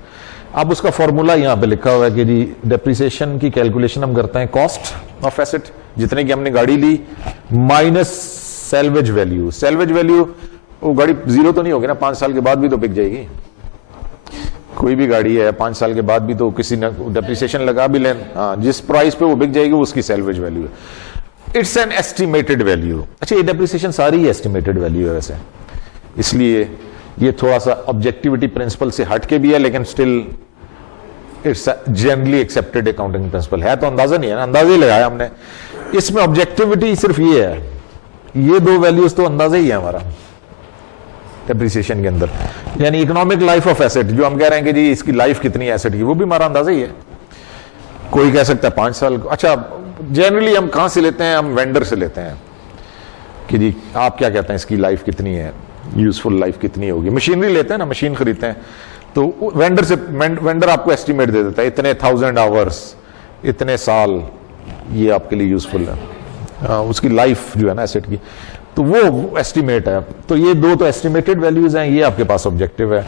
अब उसका फॉर्मूला यहां पे लिखा हुआ है कि जी डेप्रिसिएशन की कैलकुलेशन हम करते हैं कॉस्ट ऑफ एसेट, जितने की हमने गाड़ी ली, minus salvage value. Salvage value, वो गाड़ी जीरो तो नहीं होगी ना, 5 साल के बाद भी तो बिक जाएगी। कोई भी गाड़ी है 5 साल के बाद भी तो किसी ने डेप्रिसिएशन लगा भी लें, जिस प्राइस पे वो बिक जाएगी वो उसकी सेल्वेज वैल्यू है। It's an estimated value. अच्छा, ये डेप्रिसिएशन सारी एस्टिमेटेड वैल्यू है वैसे, इसलिए ये थोड़ा सा ऑब्जेक्टिविटी प्रिंसिपल से हट के भी है, लेकिन still it's generally accepted accounting principle है। तो अंदाजा नहीं है ना, अंदाजा ही लगाया हमने। इसमें ऑब्जेक्टिविटी सिर्फ ये है, ये 2 वैल्यूज तो अंदाजा ही है हमारा डेप्रिसिएशन के अंदर, यानी इकोनॉमिक लाइफ ऑफ एसेट, जो हम कह रहे हैं कि जी इसकी लाइफ कितनी है एसेट की, वो भी हमारा अंदाजा ही है। कोई कह सकता है 5 साल। अच्छा, जनरली हम कहां से लेते हैं? हम वेंडर से लेते हैं कि जी आप क्या कहते हैं इसकी लाइफ कितनी है, यूजफुल लाइफ कितनी होगी। मशीनरी लेते हैं ना, मशीन खरीदते हैं तो वेंडर से, वेंडर आपको एस्टिमेट दे देता है इतने 1000 आवर्स, इतने साल ये आपके लिए यूजफुल है, उसकी लाइफ जो है ना एसेट की, तो वो एस्टिमेट है। तो ये 2 तो एस्टिमेटेड वैल्यूज हैं, ये आपके पास ऑब्जेक्टिव है।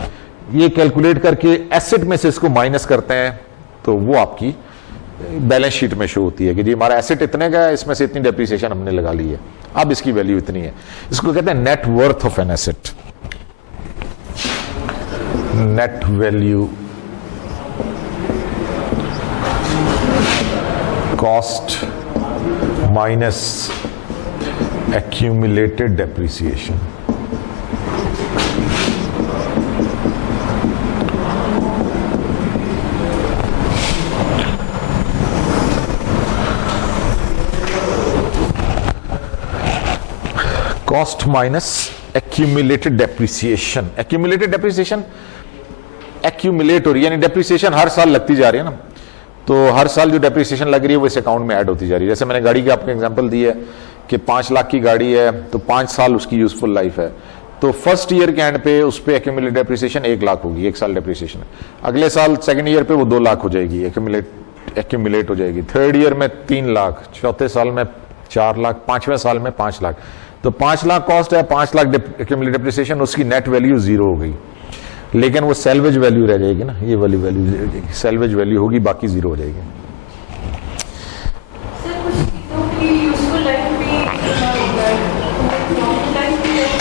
ये कैलकुलेट करके एसेट में से इसको माइनस करते हैं तो वो आपकी बैलेंस शीट में शो होती है कि जी हमारा एसेट इतने का है, इसमें से इतनी डेप्रिसिएशन हमने लगा ली है, अब इसकी वैल्यू इतनी है। इसको कहते हैं net worth of an asset, net value cost minus accumulated depreciation। Cost minus accumulated depreciation। accumulated depreciation accumulate हो रही है, यानी डेप्रिसिएशन हर साल लगती जा रही है ना, तो हर साल जो डेप्रिसिएशन लग रही है वो इस अकाउंट में ऐड होती जा रही है। जैसे मैंने गाड़ी की आपको एग्जांपल दी है कि 5 लाख की गाड़ी है तो 5 साल उसकी यूजफुल लाइफ है, तो फर्स्ट ईयर के एंड पे उस पे एक्यूमुलेट डेप्रिसिएशन 1 लाख होगी, 1 साल डेप्रिसिएशन है। अगले साल सेकंड ईयर पे वो 2 लाख हो जाएगी, एक्यूमुलेट हो जाएगी। थर्ड ईयर में 3 लाख, चौथे साल में 4 लाख, 5वें साल में 5 लाख। तो 5 लाख कॉस्ट है, 5 लाख एक्यूमुलेट डेप्रिसिएशन, उसकी नेट वैल्यू 0 हो गई, लेकिन वो सेल्वेज वैल्यू रह जाएगी ना, ये वाली वैल्यू सेल्वेज वैल्यू होगी, बाकी 0 हो जाएगी।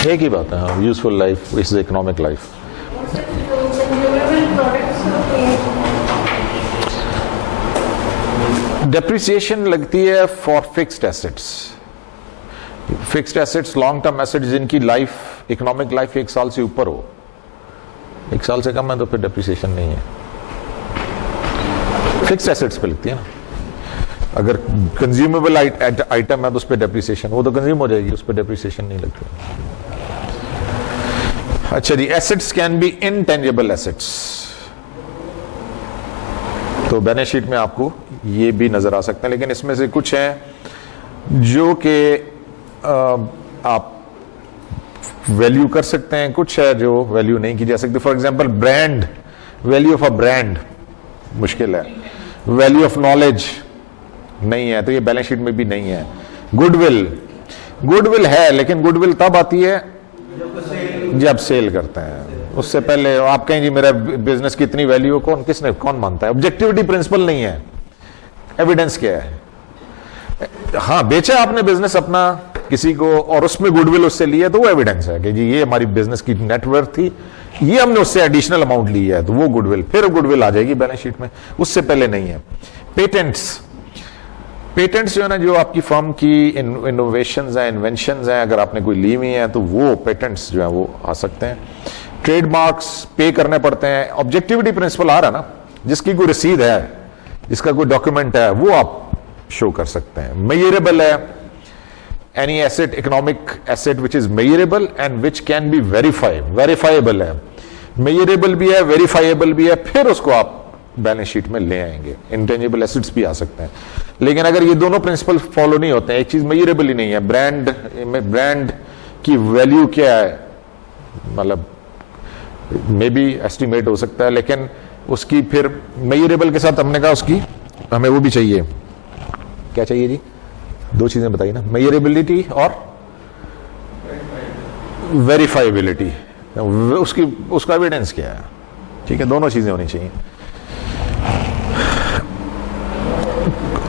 एक ही बात है, हाँ, useful life is economic life. Depreciation लगती है for fixed assets. Fixed assets long term assets जिनकी लाइफ, इकोनॉमिक लाइफ 1 साल से ऊपर हो, 1 साल से कम है तो फिर डेप्रिसिएशन नहीं है। फिक्स एसेट्स पे लगती है ना। अगर कंज्यूमेबल आइटम है तो उस पर डेप्रिसिएशन, वो तो कंज्यूम हो जाएगी, उस पर डेप्रिसिएशन नहीं लगती। अच्छा जी, assets can be intangible assets. तो बैलेंस शीट में आपको ये भी नजर आ सकते हैं, लेकिन इसमें से कुछ हैं जो कि आप वैल्यू कर सकते हैं, कुछ है जो वैल्यू नहीं की जा सकती। For example brand, value of a brand मुश्किल है। वैल्यू ऑफ नॉलेज नहीं है, तो ये बैलेंस शीट में भी नहीं है। गुडविल, गुडविल है, लेकिन गुडविल तब आती है जब सेल करते हैं। उससे पहले आप कहें जी मेरा बिजनेस की इतनी वैल्यू, कौन मानता है? ऑब्जेक्टिविटी प्रिंसिपल नहीं है, एविडेंस क्या है? हाँ, बेचा आपने बिजनेस अपना किसी को और उसमें गुडविल उससे लिया, तो वो एविडेंस है कि जी ये हमारी बिजनेस की नेटवर्थ थी, ये हमने उससे एडिशनल अमाउंट लिया है, तो वो गुडविल, फिर गुडविल आ जाएगी बैलेंस शीट में, उससे पहले नहीं है। पेटेंट्स, पेटेंट्स जो है ना, जो आपकी फर्म की इनोवेशंस हैं, इन्वेंशंस हैं, अगर आपने कोई ली हुई है तो वो पेटेंट्स जो है वो आ सकते हैं। ट्रेडमार्क्स पे करने पड़ते हैं। ऑब्जेक्टिविटी प्रिंसिपल आ रहा है ना, जिसकी कोई रसीद है, जिसका कोई डॉक्यूमेंट है, वो आप शो कर सकते हैं। मेजरेबल है, any asset, economic asset which is measurable and which can be verifiable है। मेजरेबल भी है, वेरीफाइबल भी है, फिर उसको आप बैलेंस शीट में ले आएंगे। इंटेंजिबल एसेट्स भी आ सकते हैं, लेकिन अगर ये दोनों प्रिंसिपल फॉलो नहीं होते हैं, एक चीज मेजरेबल ही नहीं है, ब्रांड की वैल्यू क्या है, मतलब मे बी एस्टिमेट हो सकता है, लेकिन उसकी फिर मेजरेबल के साथ हमने कहा उसकी हमें वो भी चाहिए, क्या चाहिए जी? 2 चीजें बताइए ना, मेजरेबिलिटी और वेरीफाइबिलिटी, उसका एविडेंस क्या है? ठीक है, दोनों चीजें होनी चाहिए।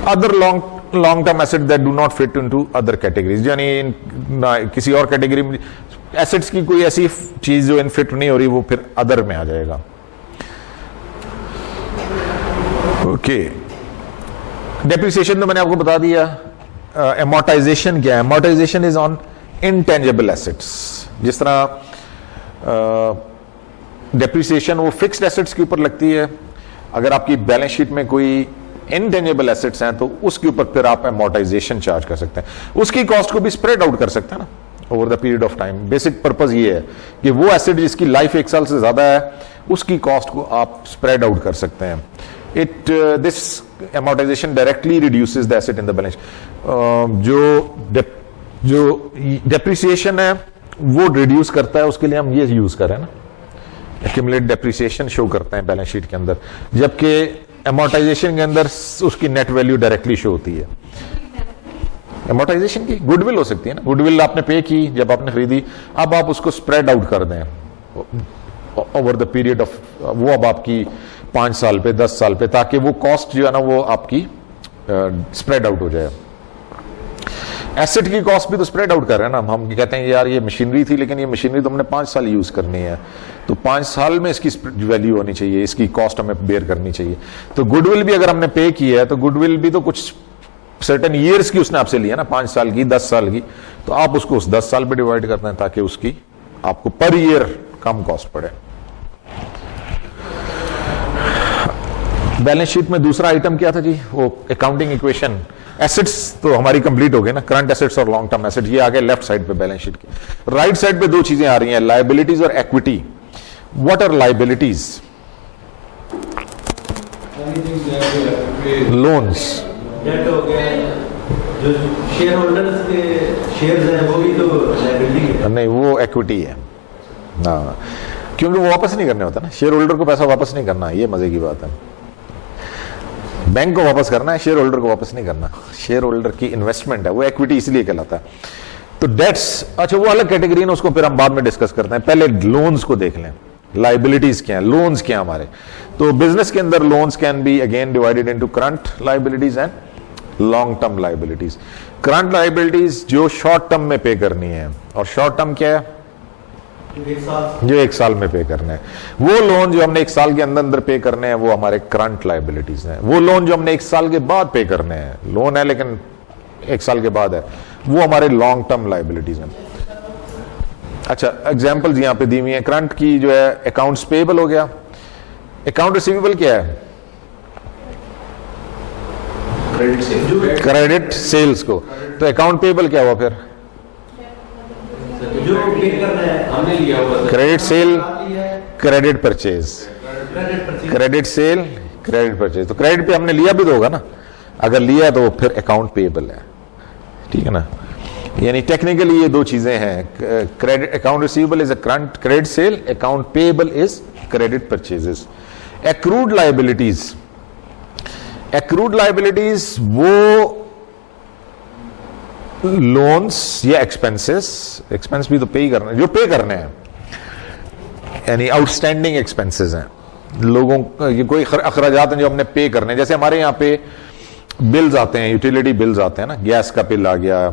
Other long term asset that do not fit into other categories, यानी किसी और कैटेगरी में एसेट्स की कोई ऐसी चीज जो इनफिट नहीं हो रही, वो फिर अदर में आ जाएगा। ओके, डेप्रिसिएशन तो मैंने आपको बता दिया। एमोर्टाइजेशन क्या है? Amortisation is on intangible assets. जिस तरह डेप्रिसिएशन वो फिक्स्ड एसेट्स के ऊपर लगती है, अगर आपकी बैलेंस शीट में कोई इनटेंजिबल एसेट्स हैं तो उसके ऊपर फिर आप एमोर्टाइजेशन चार्ज कर सकते हैं। उसकी कॉस्ट को भी स्प्रेड आउट कर सकते हैं ना over the period of time. Basic purpose ये है कि वो एसेट जिसकी लाइफ 1 साल से ज्यादा है, उसकी कॉस्ट को आप स्प्रेड आउट कर सकते हैं। This amortisation directly reduces the asset in the balance. जो डेप्रिसिएशन है वो रिड्यूस करता है, उसके लिए हम ये यूज कर रहे हैं ना, एक्यूमुलेट डेप्रिसिएशन शो करते हैं बैलेंस शीट के अंदर, जबकि एमोर्टाइजेशन के अंदर उसकी नेट वैल्यू डायरेक्टली शो होती है। एमोर्टाइजेशन की गुडविल हो सकती है ना, गुडविल आपने पे की जब आपने खरीदी, अब आप उसको स्प्रेड आउट कर दें ओवर द पीरियड ऑफ, वो अब आपकी 5 साल पे, 10 साल पे, ताकि वो कॉस्ट जो है ना वो आपकी स्प्रेड आउट हो जाए। एसेट की कॉस्ट भी तो स्प्रेड आउट कर रहे हैं ना हम कहते हैं यार ये मशीनरी थी, लेकिन ये मशीनरी तो हमने 5 साल यूज करनी है, तो 5 साल में इसकी वैल्यू होनी चाहिए, इसकी कॉस्ट हमें बेयर करनी चाहिए। तो गुडविल भी अगर हमने पे की है तो गुडविल भी तो कुछ सर्टेन ईयर्स की उसने आपसे लिया ना, 5 साल की, 10 साल की, तो आप उसको उस 10 साल पे डिवाइड करते हैं ताकि उसकी आपको पर ईयर कम कॉस्ट पड़े। बैलेंस शीट में दूसरा आइटम क्या था जी? वो अकाउंटिंग इक्वेशन। एसेट्स तो हमारी कंप्लीट हो गई ना, करंट एसेट्स और लॉन्ग टर्म एसेट्स, ये आ गए लेफ्ट साइड पे बैलेंस शीट की। राइट साइड पे 2 चीजें आ रही हैं, लायबिलिटीज और equity. What are liabilities? Loans, debt हो गया, जो शेयर होल्डर्स के शेयर्स हैं वो भी तो लायबिलिटी है। नहीं, वो इक्विटी है ना, क्योंकि वो वापस नहीं करने होता ना, शेयर होल्डर को पैसा वापस नहीं करना, ये मजे की बात है। बैंक को वापस करना है, शेयर होल्डर को वापस नहीं करना। शेयर होल्डर की इन्वेस्टमेंट है, वो इक्विटी इसलिए कहलाता है। तो डेट्स, अच्छा वो अलग कैटेगरी है, उसको फिर हम बाद में डिस्कस करते हैं। पहले लोन्स को देख लें, लाइबिलिटीज क्या है, लोन्स क्या है हमारे। तो बिजनेस के अंदर loans can be again divided into current liabilities and long term liabilities. Current liabilities जो शॉर्ट टर्म में पे करनी है, और शॉर्ट टर्म क्या है? जो 1 साल में पे करने हैं। वो लोन जो हमने 1 साल के अंदर पे करने हैं वो हमारे करंट लाइबिलिटीज हैं। वो लोन जो हमने 1 साल के बाद पे करने हैं, लोन है लेकिन 1 साल के बाद है, वो हमारे लॉन्ग टर्म लाइबिलिटीज हैं। अच्छा, एग्जाम्पल्स यहाँ पे दी हुई है। करंट की जो है अकाउंट्स पेबल हो गया। अकाउंट रिसीवेबल क्या है? क्रेडिट सेल्स को। तो अकाउंट पेबल क्या हुआ फिर? जो पे करना है हमने लिया हुआ था। Credit sale, credit purchase, credit purchase. Credit sale, credit purchase. तो क्रेडिट पे हमने लिया भी तो होगा ना, अगर लिया तो फिर अकाउंट पेबल है, ठीक है ना। यानी टेक्निकली ये दो चीजें हैं। Credit account receivable is a current credit sale, account payable is credit purchases. Accrued liabilities, accrued liabilities वो लोन्स या एक्सपेंसेस, एक्सपेंस भी तो पे ही करने, जो पे करने हैं, यानी आउटस्टैंडिंग एक्सपेंसेस हैं लोगों ये कोई अखराजात हैं जो हमने पे करने हैं। जैसे हमारे यहाँ पे बिल्स आते हैं, यूटिलिटी बिल्स आते हैं ना, गैस का बिल आ गया,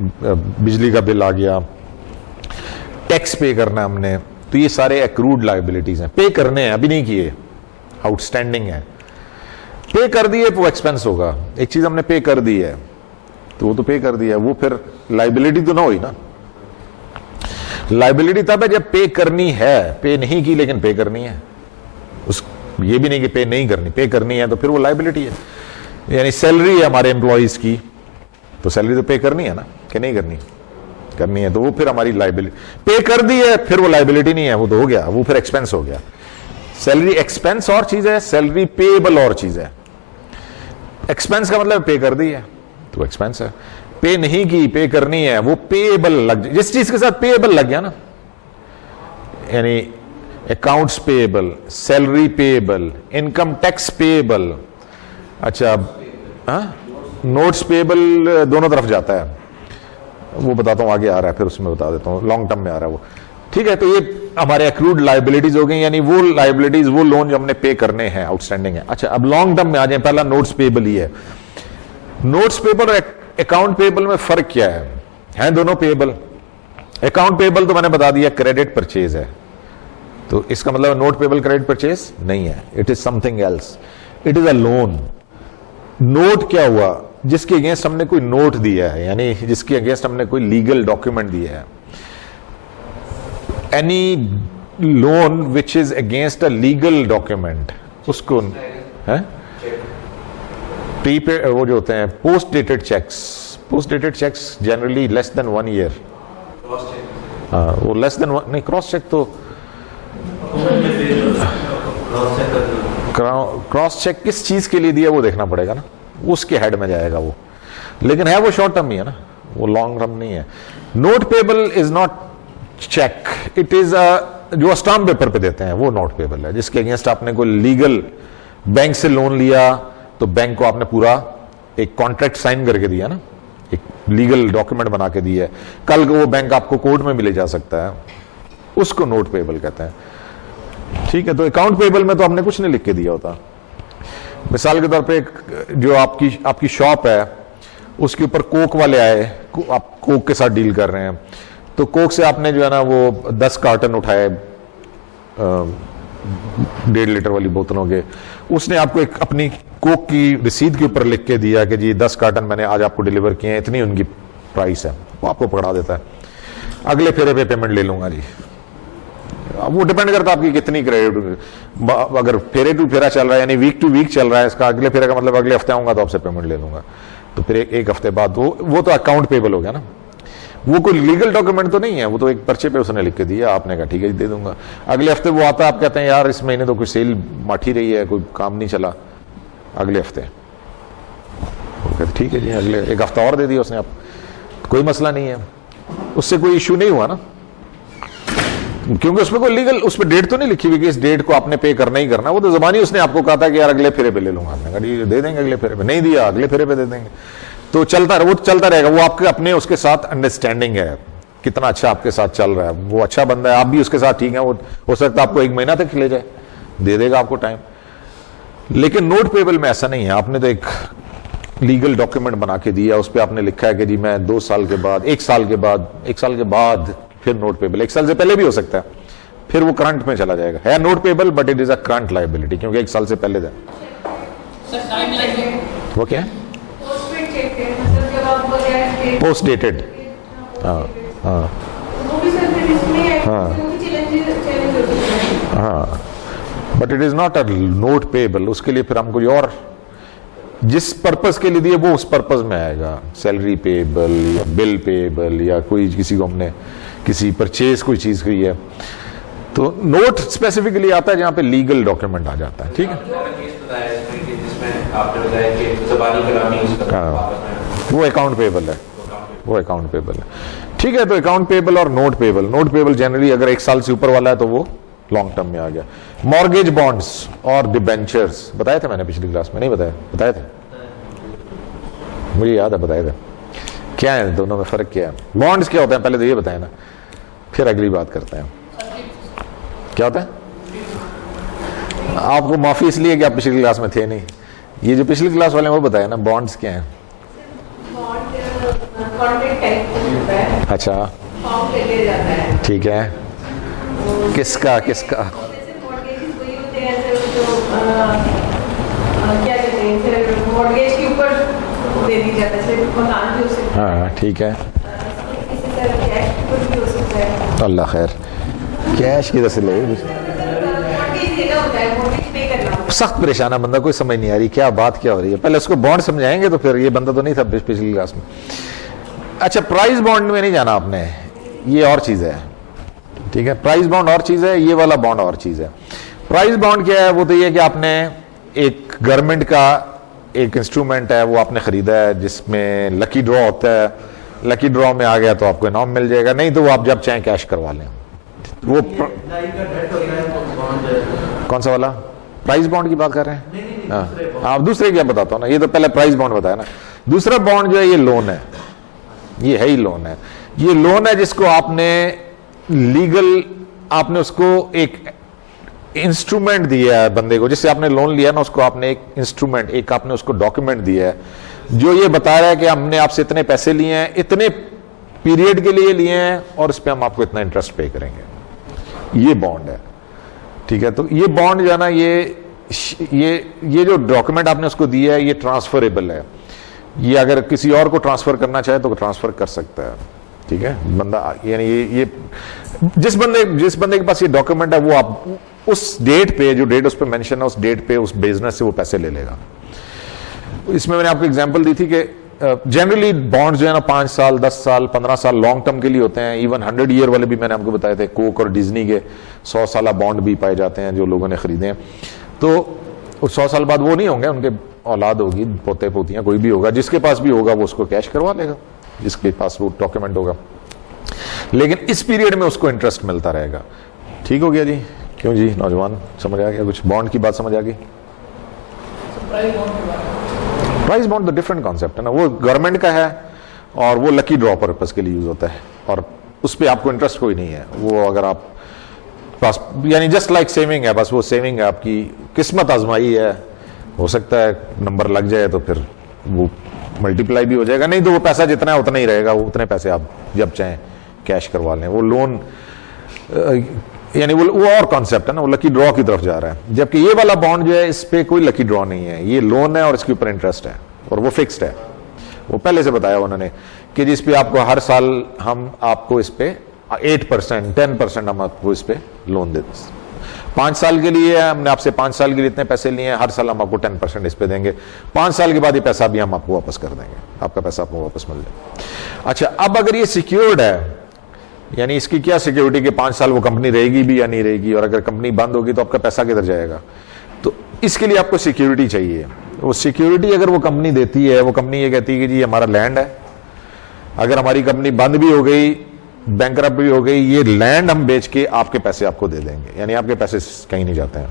बिजली का बिल आ गया, टैक्स पे करना हमने, तो ये सारे एक्रूड लायबिलिटीज हैं, पे करने हैं, अभी नहीं किए, आउटस्टैंडिंग है। पे कर दिए तो एक्सपेंस होगा। एक चीज हमने पे कर दी है तो वो तो पे कर दिया, वो फिर लायबिलिटी तो ना हुई ना। लायबिलिटी तब है जब पे करनी है, पे नहीं की लेकिन पे करनी है। उस ये भी नहीं कि पे नहीं करनी, पे करनी है तो फिर वो लायबिलिटी है। यानी सैलरी है हमारे एम्प्लॉइज की, तो सैलरी तो पे करनी है ना, कि नहीं करनी? करनी है, तो वो फिर हमारी लायबिलिटी। पे कर दी है फिर वो लायबिलिटी नहीं है, वो तो हो गया, वो फिर एक्सपेंस हो गया। सैलरी एक्सपेंस और चीज है, सैलरी पेएबल और चीज है। एक्सपेंस का मतलब पे कर दी है तो एक्सपेंस है, पे नहीं की, पे करनी है, वो पेएबल लग, जिस चीज के साथ पेएबल लग गया ना, यानी accounts payable, salary payable, income tax payable. अच्छा, नोट्स पेएबल दोनों तरफ जाता है, वो बताता हूं, आगे आ रहा है, फिर उसमें बता देता हूं, लॉन्ग टर्म में आ रहा है वो, ठीक है। तो ये हमारे एक्रूड लायबिलिटीज हो गई, यानी वो लायबिलिटीज, वो लोन जो हमने पे करने हैं, आउटस्टैंडिंग है। अच्छा, अब लॉन्ग टर्म में आ जाए, पहला नोट्स पेएबल ही है। नोट्स पेएबल और अकाउंट पेएबल में फर्क क्या है दोनों पेएबल। अकाउंट पेएबल तो मैंने बता दिया क्रेडिट परचेज है, तो इसका मतलब नोट पेएबल क्रेडिट परचेज नहीं है, it is something else, it is a loan. Note क्या हुआ? जिसके अगेंस्ट हमने कोई नोट दिया है, यानी जिसके अगेंस्ट हमने कोई लीगल डॉक्यूमेंट दिया है। Any loan which is against a legal document, उसको है प्रीपेड, वो जो होते हैं post dated cheques, post dated cheques generally less than 1 year. हाँ, वो लेस देन नहीं, क्रॉस चेक तो क्रॉस चेक किस चीज के लिए दिया वो देखना पड़ेगा ना, उसके हेड में जाएगा वो, लेकिन है वो शॉर्ट टर्म ही है ना, वो लॉन्ग टर्म नहीं है। Note payable is not cheque, it is जो स्टाम्प पेपर पे देते हैं वो नोट पेएबल है, जिसके अगेंस्ट आपने कोई लीगल बैंक से लोन लिया तो बैंक को आपने पूरा एक कॉन्ट्रैक्ट साइन करके दिया ना, एक लीगल डॉक्यूमेंट बना के दिया है, कल को वो बैंक आपको कोर्ट में भी ले जा सकता है, उसको नोट पेएबल कहते हैं, ठीक है। तो अकाउंट पेएबल में तो आपने कुछ नहीं लिख के दिया होता। मिसाल के तौर पे जो आपकी शॉप है, उसके ऊपर कोक वाले आए, आप कोक के साथ डील कर रहे हैं, तो कोक से आपने जो है ना वो 10 कार्टन उठाए 1.5 लीटर वाली बोतलों के, उसने आपको एक अपनी कोक की रसीद के ऊपर लिख के दिया कि जी 10 कार्टन मैंने आज आपको डिलीवर किए हैं, इतनी उनकी प्राइस है, वो आपको पकड़ा देता है, अगले फेरे पे पेमेंट ले लूंगा जी। वो डिपेंड करता है आपकी कितनी क्रेडिट, अगर फेरे टू फेरा चल रहा है, यानी वीक टू वीक चल रहा है, इसका अगले फेरे का मतलब अगले हफ्ते आऊंगा तो आपसे पेमेंट ले लूंगा, तो फिर एक हफ्ते बाद वो तो अकाउंट पेएबल हो गया ना, वो कोई लीगल डॉक्यूमेंट तो नहीं है, वो तो एक पर्चे पे उसने लिख के दिया, आपने कहा ठीक है दे दूंगा। अगले हफ्ते वो आता है, आप कहते हैं यार इस महीने तो कोई सेल माठी रही है, कोई काम नहीं चला, अगले हफ्ते वो कहते ठीक है जी अगले एक हफ्ता और दे दिया उसने, आप कोई मसला नहीं है, उससे कोई इश्यू नहीं हुआ ना, क्योंकि उसमें कोई लीगल, उस पर डेट तो नहीं लिखी हुई कि इस डेट को आपने पे करना ही करना, वो तो जबानी उसने आपको कहा था कि यार अगले फेरे पे ले लूंगा, आपने कहा दे देंगे अगले फेरे पे, नहीं दिया अगले फेरे पे दे देंगे, तो चलता रहेगा, वो आपके अपने उसके साथ अंडरस्टैंडिंग है, कितना अच्छा आपके साथ चल रहा है, वो अच्छा बंदा है, आप भी उसके साथ ठीक है, वो हो सकता है आपको 1 महीना तक ले जाए, दे देगा आपको टाइम। लेकिन नोट पेएबल में ऐसा नहीं है, आपने तो एक लीगल डॉक्यूमेंट बना के दिया, उस पर आपने लिखा है कि जी मैं 2 साल के बाद, 1 साल के बाद फिर नोट पेएबल, 1 साल से पहले भी हो सकता है, फिर वो करंट में चला जाएगा, है note payable but it is a current liability, क्योंकि 1 साल से पहले था। वो क्या है? पोस्ट डेटेड, हाँ हाँ, वो भी सर फिर इसमें हाँ। चैलेंज हो सकता है। हाँ, but it is not a note payable. उसके लिए फिर हम कोई और जिस पर्पस के लिए दिए वो उस पर्पस में आएगा, सैलरी पेबल या बिल पेबल या कोई किसी को हमने किसी परचेज कोई चीज की है, तो नोट स्पेसिफिकली आता है जहां पे लीगल डॉक्यूमेंट आ जाता है। ठीक है, केस बताया इसमें कि जिसमें आपने बताया कि ज़बानी कलामी उसका हाँ। आपस में वो अकाउंट पेबल है, वो अकाउंट पेबल है। ठीक है, तो अकाउंट पेबल और note payable, note payable generally अगर 1 साल से ऊपर वाला है तो वो लॉन्ग टर्म में आ गया। मॉर्गेज बॉन्ड्स और डिबेंचर्स बताए थे मैंने पिछली क्लास में, नहीं बताया? बताए थे, मुझे याद है बताए थे। क्या है दोनों में फर्क, क्या है? बॉन्ड्स क्या होते हैं पहले तो ये बताए ना, फिर अगली बात करते हैं। क्या होता है? आपको माफी इसलिए कि आप पिछली क्लास में थे नहीं, ये जो पिछली क्लास वाले हैं वो बताया ना बॉन्ड्स क्या है। बॉन्ड कॉन्ट्रैक्ट टाइप होता है, अच्छा, फॉर्म ले लिया जाता है। ठीक है, किसका किसका? जैसे मॉर्गेज वही होते हैं सर जो क्या कहते हैं सर, मॉर्गेज के ऊपर दे दी जाता है सर, मकान भी हो सकता है। हाँ ठीक है, इसी तरह कैश के ऊपर भी हो सकता है। अल्लाह खैर, कैश की तरह से ले मॉर्गेज देना होता है, मॉर्गेज पे करना होता है। सख्त परेशान है बंदा, कोई समझ नहीं आ रही क्या बात क्या हो रही है। पहले उसको बॉन्ड समझाएंगे तो फिर, ये बंदा तो नहीं था पिछली क्लास में। अच्छा, प्राइस बॉन्ड में नहीं जाना आपने, ये और चीज है। ठीक है, प्राइस बॉन्ड और चीज है, ये वाला बॉन्ड और चीज है। प्राइस बॉन्ड क्या है? वो तो ये है कि आपने एक गवर्नमेंट का एक इंस्ट्रूमेंट है, वो आपने खरीदा है जिसमें लकी ड्रॉ होता है। लकी ड्रॉ में आ गया तो आपको इनाम मिल जाएगा, नहीं तो वो आप जब चाहें कैश करवा लें। वो लाइफ का डेट होता है तो बॉन्ड कौन सा वाला प्राइस बॉन्ड की बात कर रहे हैं? नहीं, हाँ, आप दूसरे क्या बताता हूँ ना, ये तो पहले प्राइस बॉन्ड बताया ना। दूसरा बॉन्ड जो है ये लोन है, ये है ही लोन है। ये लोन है जिसको आपने लीगल, आपने उसको एक इंस्ट्रूमेंट दिया है बंदे को, जिससे आपने लोन लिया ना, उसको आपने एक इंस्ट्रूमेंट, एक आपने उसको डॉक्यूमेंट दिया है जो ये बता रहा है कि हमने आपसे इतने पैसे लिए हैं, इतने पीरियड के लिए लिए हैं, और इस पे हम आपको इतना इंटरेस्ट पे करेंगे। ये बॉन्ड है। ठीक है, तो ये बॉन्ड जो है ना, ये जो डॉक्यूमेंट आपने उसको दिया है, ये ट्रांसफरेबल है। ये अगर किसी और को ट्रांसफर करना चाहे तो ट्रांसफर कर सकता है। ठीक है, बंदा यानी ये जिस बंदे के पास ये डॉक्यूमेंट है, वो आप उस डेट पे, जो डेट उस पे मेंशन है, उस डेट पे उस बिजनेस से वो पैसे ले लेगा। इसमें मैंने आपको एग्जांपल दी थी कि जनरली बॉन्ड्स जो है ना 5 साल, 10 साल, 15 साल लॉन्ग टर्म के लिए होते हैं। इवन 100 ईयर वाले भी मैंने आपको बताए थे। कोक और डिज्नी के 100 साल बॉन्ड भी पाए जाते हैं जो लोगों ने खरीदे हैं। तो 100 साल बाद वो नहीं होंगे, उनके औलाद होगी, पोते पोतियां, कोई भी होगा, जिसके पास भी होगा वो उसको कैश करवा लेगा, जिसके पास वो डॉक्यूमेंट होगा। लेकिन इस पीरियड में उसको इंटरेस्ट मिलता रहेगा। ठीक हो गया जी? क्यों जी नौजवान, समझ आ गया कुछ? बॉन्ड की बात समझ आ गई? प्राइस बॉन्ड तो डिफरेंट कॉन्सेप्ट है ना, वो गवर्नमेंट का है और वो लकी ड्रॉ पर्पस के लिए यूज होता है, और उस पर आपको इंटरेस्ट कोई नहीं है। वो अगर आप पास, यानी जस्ट लाइक सेविंग है, बस वो सेविंग है, आपकी किस्मत आजमाई है। हो सकता है नंबर लग जाए तो फिर वो मल्टीप्लाई भी हो जाएगा, नहीं तो वो पैसा जितना है उतना ही रहेगा। वो उतने पैसे आप जब चाहें कैश करवा लें। वो लोन यानी वो और कॉन्सेप्ट है ना, वो लकी ड्रॉ की तरफ जा रहा है। जबकि ये वाला बॉन्ड जो है, इस पे कोई लकी ड्रॉ नहीं है, ये लोन है और इसके ऊपर इंटरेस्ट है, और वो फिक्स्ड है। वो पहले से बताया उन्होंने कि जिस पे आपको हर साल हम आपको इस पे 8%, 10% हम आपको इस पे लोन देते हैं। 5 साल के लिए हमने आपसे 5 साल के लिए इतने पैसे लिए हैं, हर साल हम आपको 10% इस पे देंगे। 5 साल के बाद ये पैसा भी हम आपको वापस कर देंगे, आपका पैसा आपको वापस मिल जाए। अच्छा, अब अगर ये सिक्योर्ड है, यानी इसकी क्या सिक्योरिटी कि 5 साल वो कंपनी रहेगी भी या नहीं रहेगी, और अगर कंपनी बंद होगी तो आपका पैसा किधर जाएगा? तो इसके लिए आपको सिक्योरिटी चाहिए। वो सिक्योरिटी अगर वो कंपनी देती है, वो कंपनी ये कहती है कि जी हमारा लैंड है, अगर हमारी कंपनी बंद भी हो गई, बैंकरप्ट भी हो गई, ये लैंड हम बेच के आपके पैसे आपको दे देंगे, यानी आपके पैसे कहीं नहीं जाते हैं।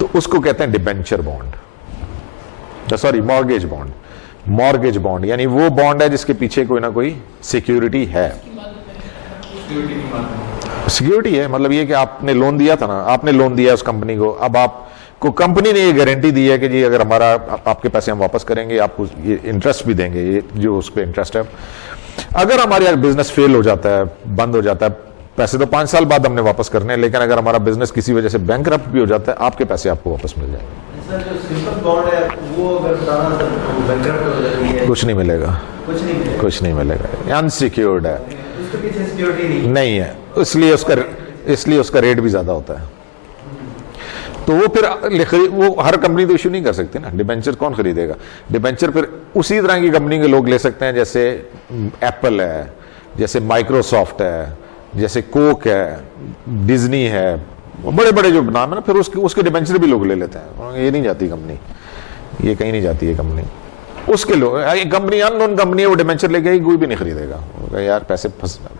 तो उसको कहते हैं debenture bond, sorry mortgage bond. Mortgage bond यानी वो बॉन्ड है जिसके पीछे कोई ना कोई सिक्योरिटी है। सिक्योरिटी है मतलब ये कि आपने लोन दिया था ना, आपने लोन दिया उस कंपनी को, अब आपको कंपनी ने ये गारंटी दी है कि जी अगर हमारा आपके पैसे हम वापस करेंगे, आपको ये इंटरेस्ट भी देंगे, ये जो उस पर इंटरेस्ट है। अगर हमारा बिजनेस फेल हो जाता है, बंद हो जाता है, पैसे तो 5 साल बाद हमने वापस करने हैं, लेकिन अगर हमारा बिजनेस किसी वजह से बैंकरप्ट भी हो जाता है, आपके पैसे आपको वापस मिल जाएंगे। सर जो सिंपल बॉन्ड है वो अगर बताना सर बैंकरप्ट हो जाती है, कुछ नहीं मिलेगा, कुछ नहीं मिलेगा। कुछ नहीं मिलेगा, अनसिक्योर्ड है। उसके पीछे सिक्योरिटी नहीं है, इसलिए उसका रेट भी ज्यादा होता है। तो वो फिर वो हर कंपनी तो इशू नहीं कर सकती ना, डिबेंचर कौन खरीदेगा? डिबेंचर फिर उसी तरह की कंपनी के लोग ले सकते हैं, जैसे एप्पल है, जैसे माइक्रोसॉफ्ट है, जैसे कोक है, डिज्नी है, बड़े बड़े जो नाम है ना, फिर उसके डिबेंचर भी लोग ले लेते हैं। ये नहीं जाती कंपनी, ये कहीं नहीं जाती है कंपनी। उसके लोग कंपनी अननोन कंपनी है, वो डिबेंचर लेके आई, कोई भी नहीं खरीदेगा यार, पैसे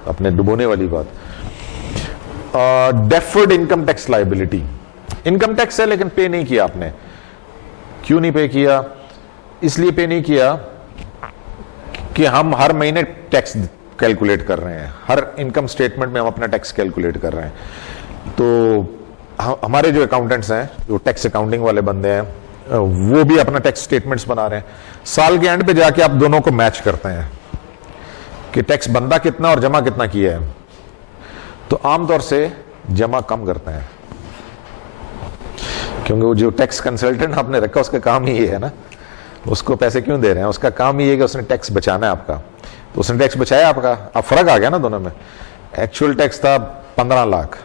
अपने डुबोने वाली बात। Deferred income tax liability, income tax है लेकिन पे नहीं किया आपने। क्यों नहीं पे किया? इसलिए पे नहीं किया कि हम हर महीने टैक्स कैलकुलेट कर रहे हैं, हर इनकम स्टेटमेंट में हम अपना टैक्स कैलकुलेट कर रहे हैं। तो हमारे जो अकाउंटेंट्स हैं, जो टैक्स अकाउंटिंग वाले बंदे हैं, वो भी अपना टैक्स स्टेटमेंट्स बना रहे हैं। साल के एंड पे जाके आप दोनों को मैच करते हैं कि टैक्स बंदा कितना और जमा कितना किया है। तो आमतौर से जमा कम करते हैं, क्योंकि वो जो टैक्स कंसल्टेंट आपने रखा उसका काम ही ये है ना, उसको पैसे क्यों दे रहे हैं? उसका काम ही है कि उसने टैक्स बचाना है आपका। तो उसने टैक्स बचाया आपका, अब फर्क आ गया ना दोनों में। एक्चुअल टैक्स था 15 लाख,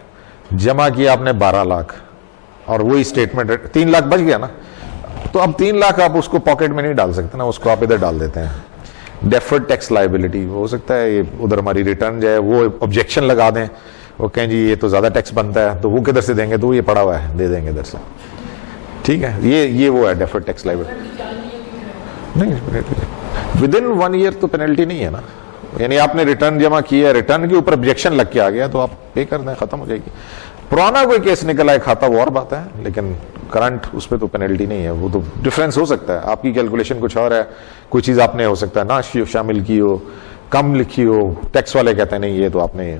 जमा किया आपने 12 लाख, और वही स्टेटमेंट 3 लाख बच गया ना। तो अब 3 लाख आप उसको पॉकेट में नहीं डाल सकते ना, उसको आप इधर डाल देते हैं। डेफर्ड टैक्स लायबिलिटी, हो सकता है ये उधर हमारी रिटर्न जो है वो ऑब्जेक्शन लगा दें, वो कहें जी ये तो ज्यादा टैक्स बनता है, तो वो किधर से देंगे? तो ये पड़ा हुआ है, दे देंगे इधर से। ठीक है, ये वो है डेफर्ड टैक्स लायबिलिटी। नहीं, विद इन 1 ईयर तो पेनल्टी नहीं है ना, यानी आपने रिटर्न जमा किया, रिटर्न के ऊपर ऑब्जेक्शन लग के आ गया तो आप पे कर दें, खत्म हो जाएगी। पुराना कोई केस निकल आए खाता, वो और बात है, लेकिन करंट उस पर तो पेनल्टी नहीं है। वो तो डिफरेंस हो सकता है, आपकी कैलकुलेशन कुछ और है, कोई चीज आपने हो सकता है ना शामिल की हो, कम लिखी हो, टैक्स वाले कहते हैं नहीं ये तो आपने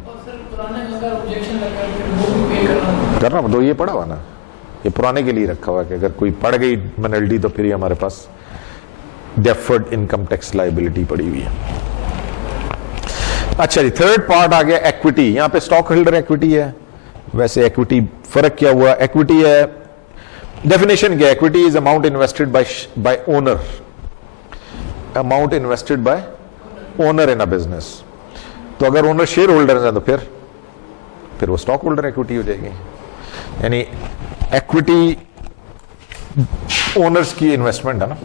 करना, तो ये पड़ा हुआ ना, ये पुराने के लिए रखा हुआ है कि अगर कोई पड़ गई पेनल्टी तो फिर हमारे पास डेफर्ड इनकम टैक्स लायबिलिटी पड़ी हुई है। अच्छा जी, थर्ड पार्ट आ गया इक्विटी। यहां पे स्टॉक होल्डर इक्विटी है। वैसे इक्विटी फर्क क्या हुआ? इक्विटी है, डेफिनेशन क्या? Equity is amount invested bye owner, amount invested bye owner in a business. तो अगर ओनर शेयर होल्डर है तो फिर वो स्टॉक होल्डर इक्विटी हो जाएगी। यानी इक्विटी ओनर्स की इन्वेस्टमेंट है ना।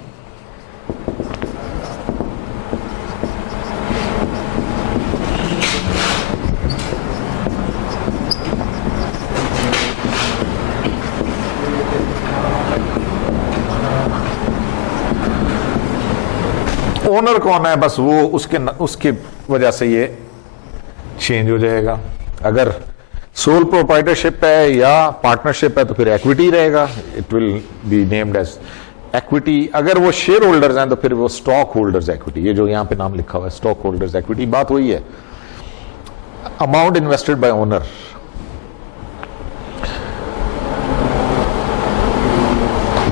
ओनर कौन है? बस वो उसके वजह से ये चेंज हो जाएगा। अगर सोल प्रोप्राइटरशिप है या पार्टनरशिप है तो फिर इक्विटी रहेगा, it will be named as equity. अगर वो शेयर होल्डर्स हैं तो फिर वो स्टॉक होल्डर्स इक्विटी। ये जो यहां पे नाम लिखा हुआ है स्टॉक होल्डर्स इक्विटी, बात वही है, अमाउंट इन्वेस्टेड बाय ओनर।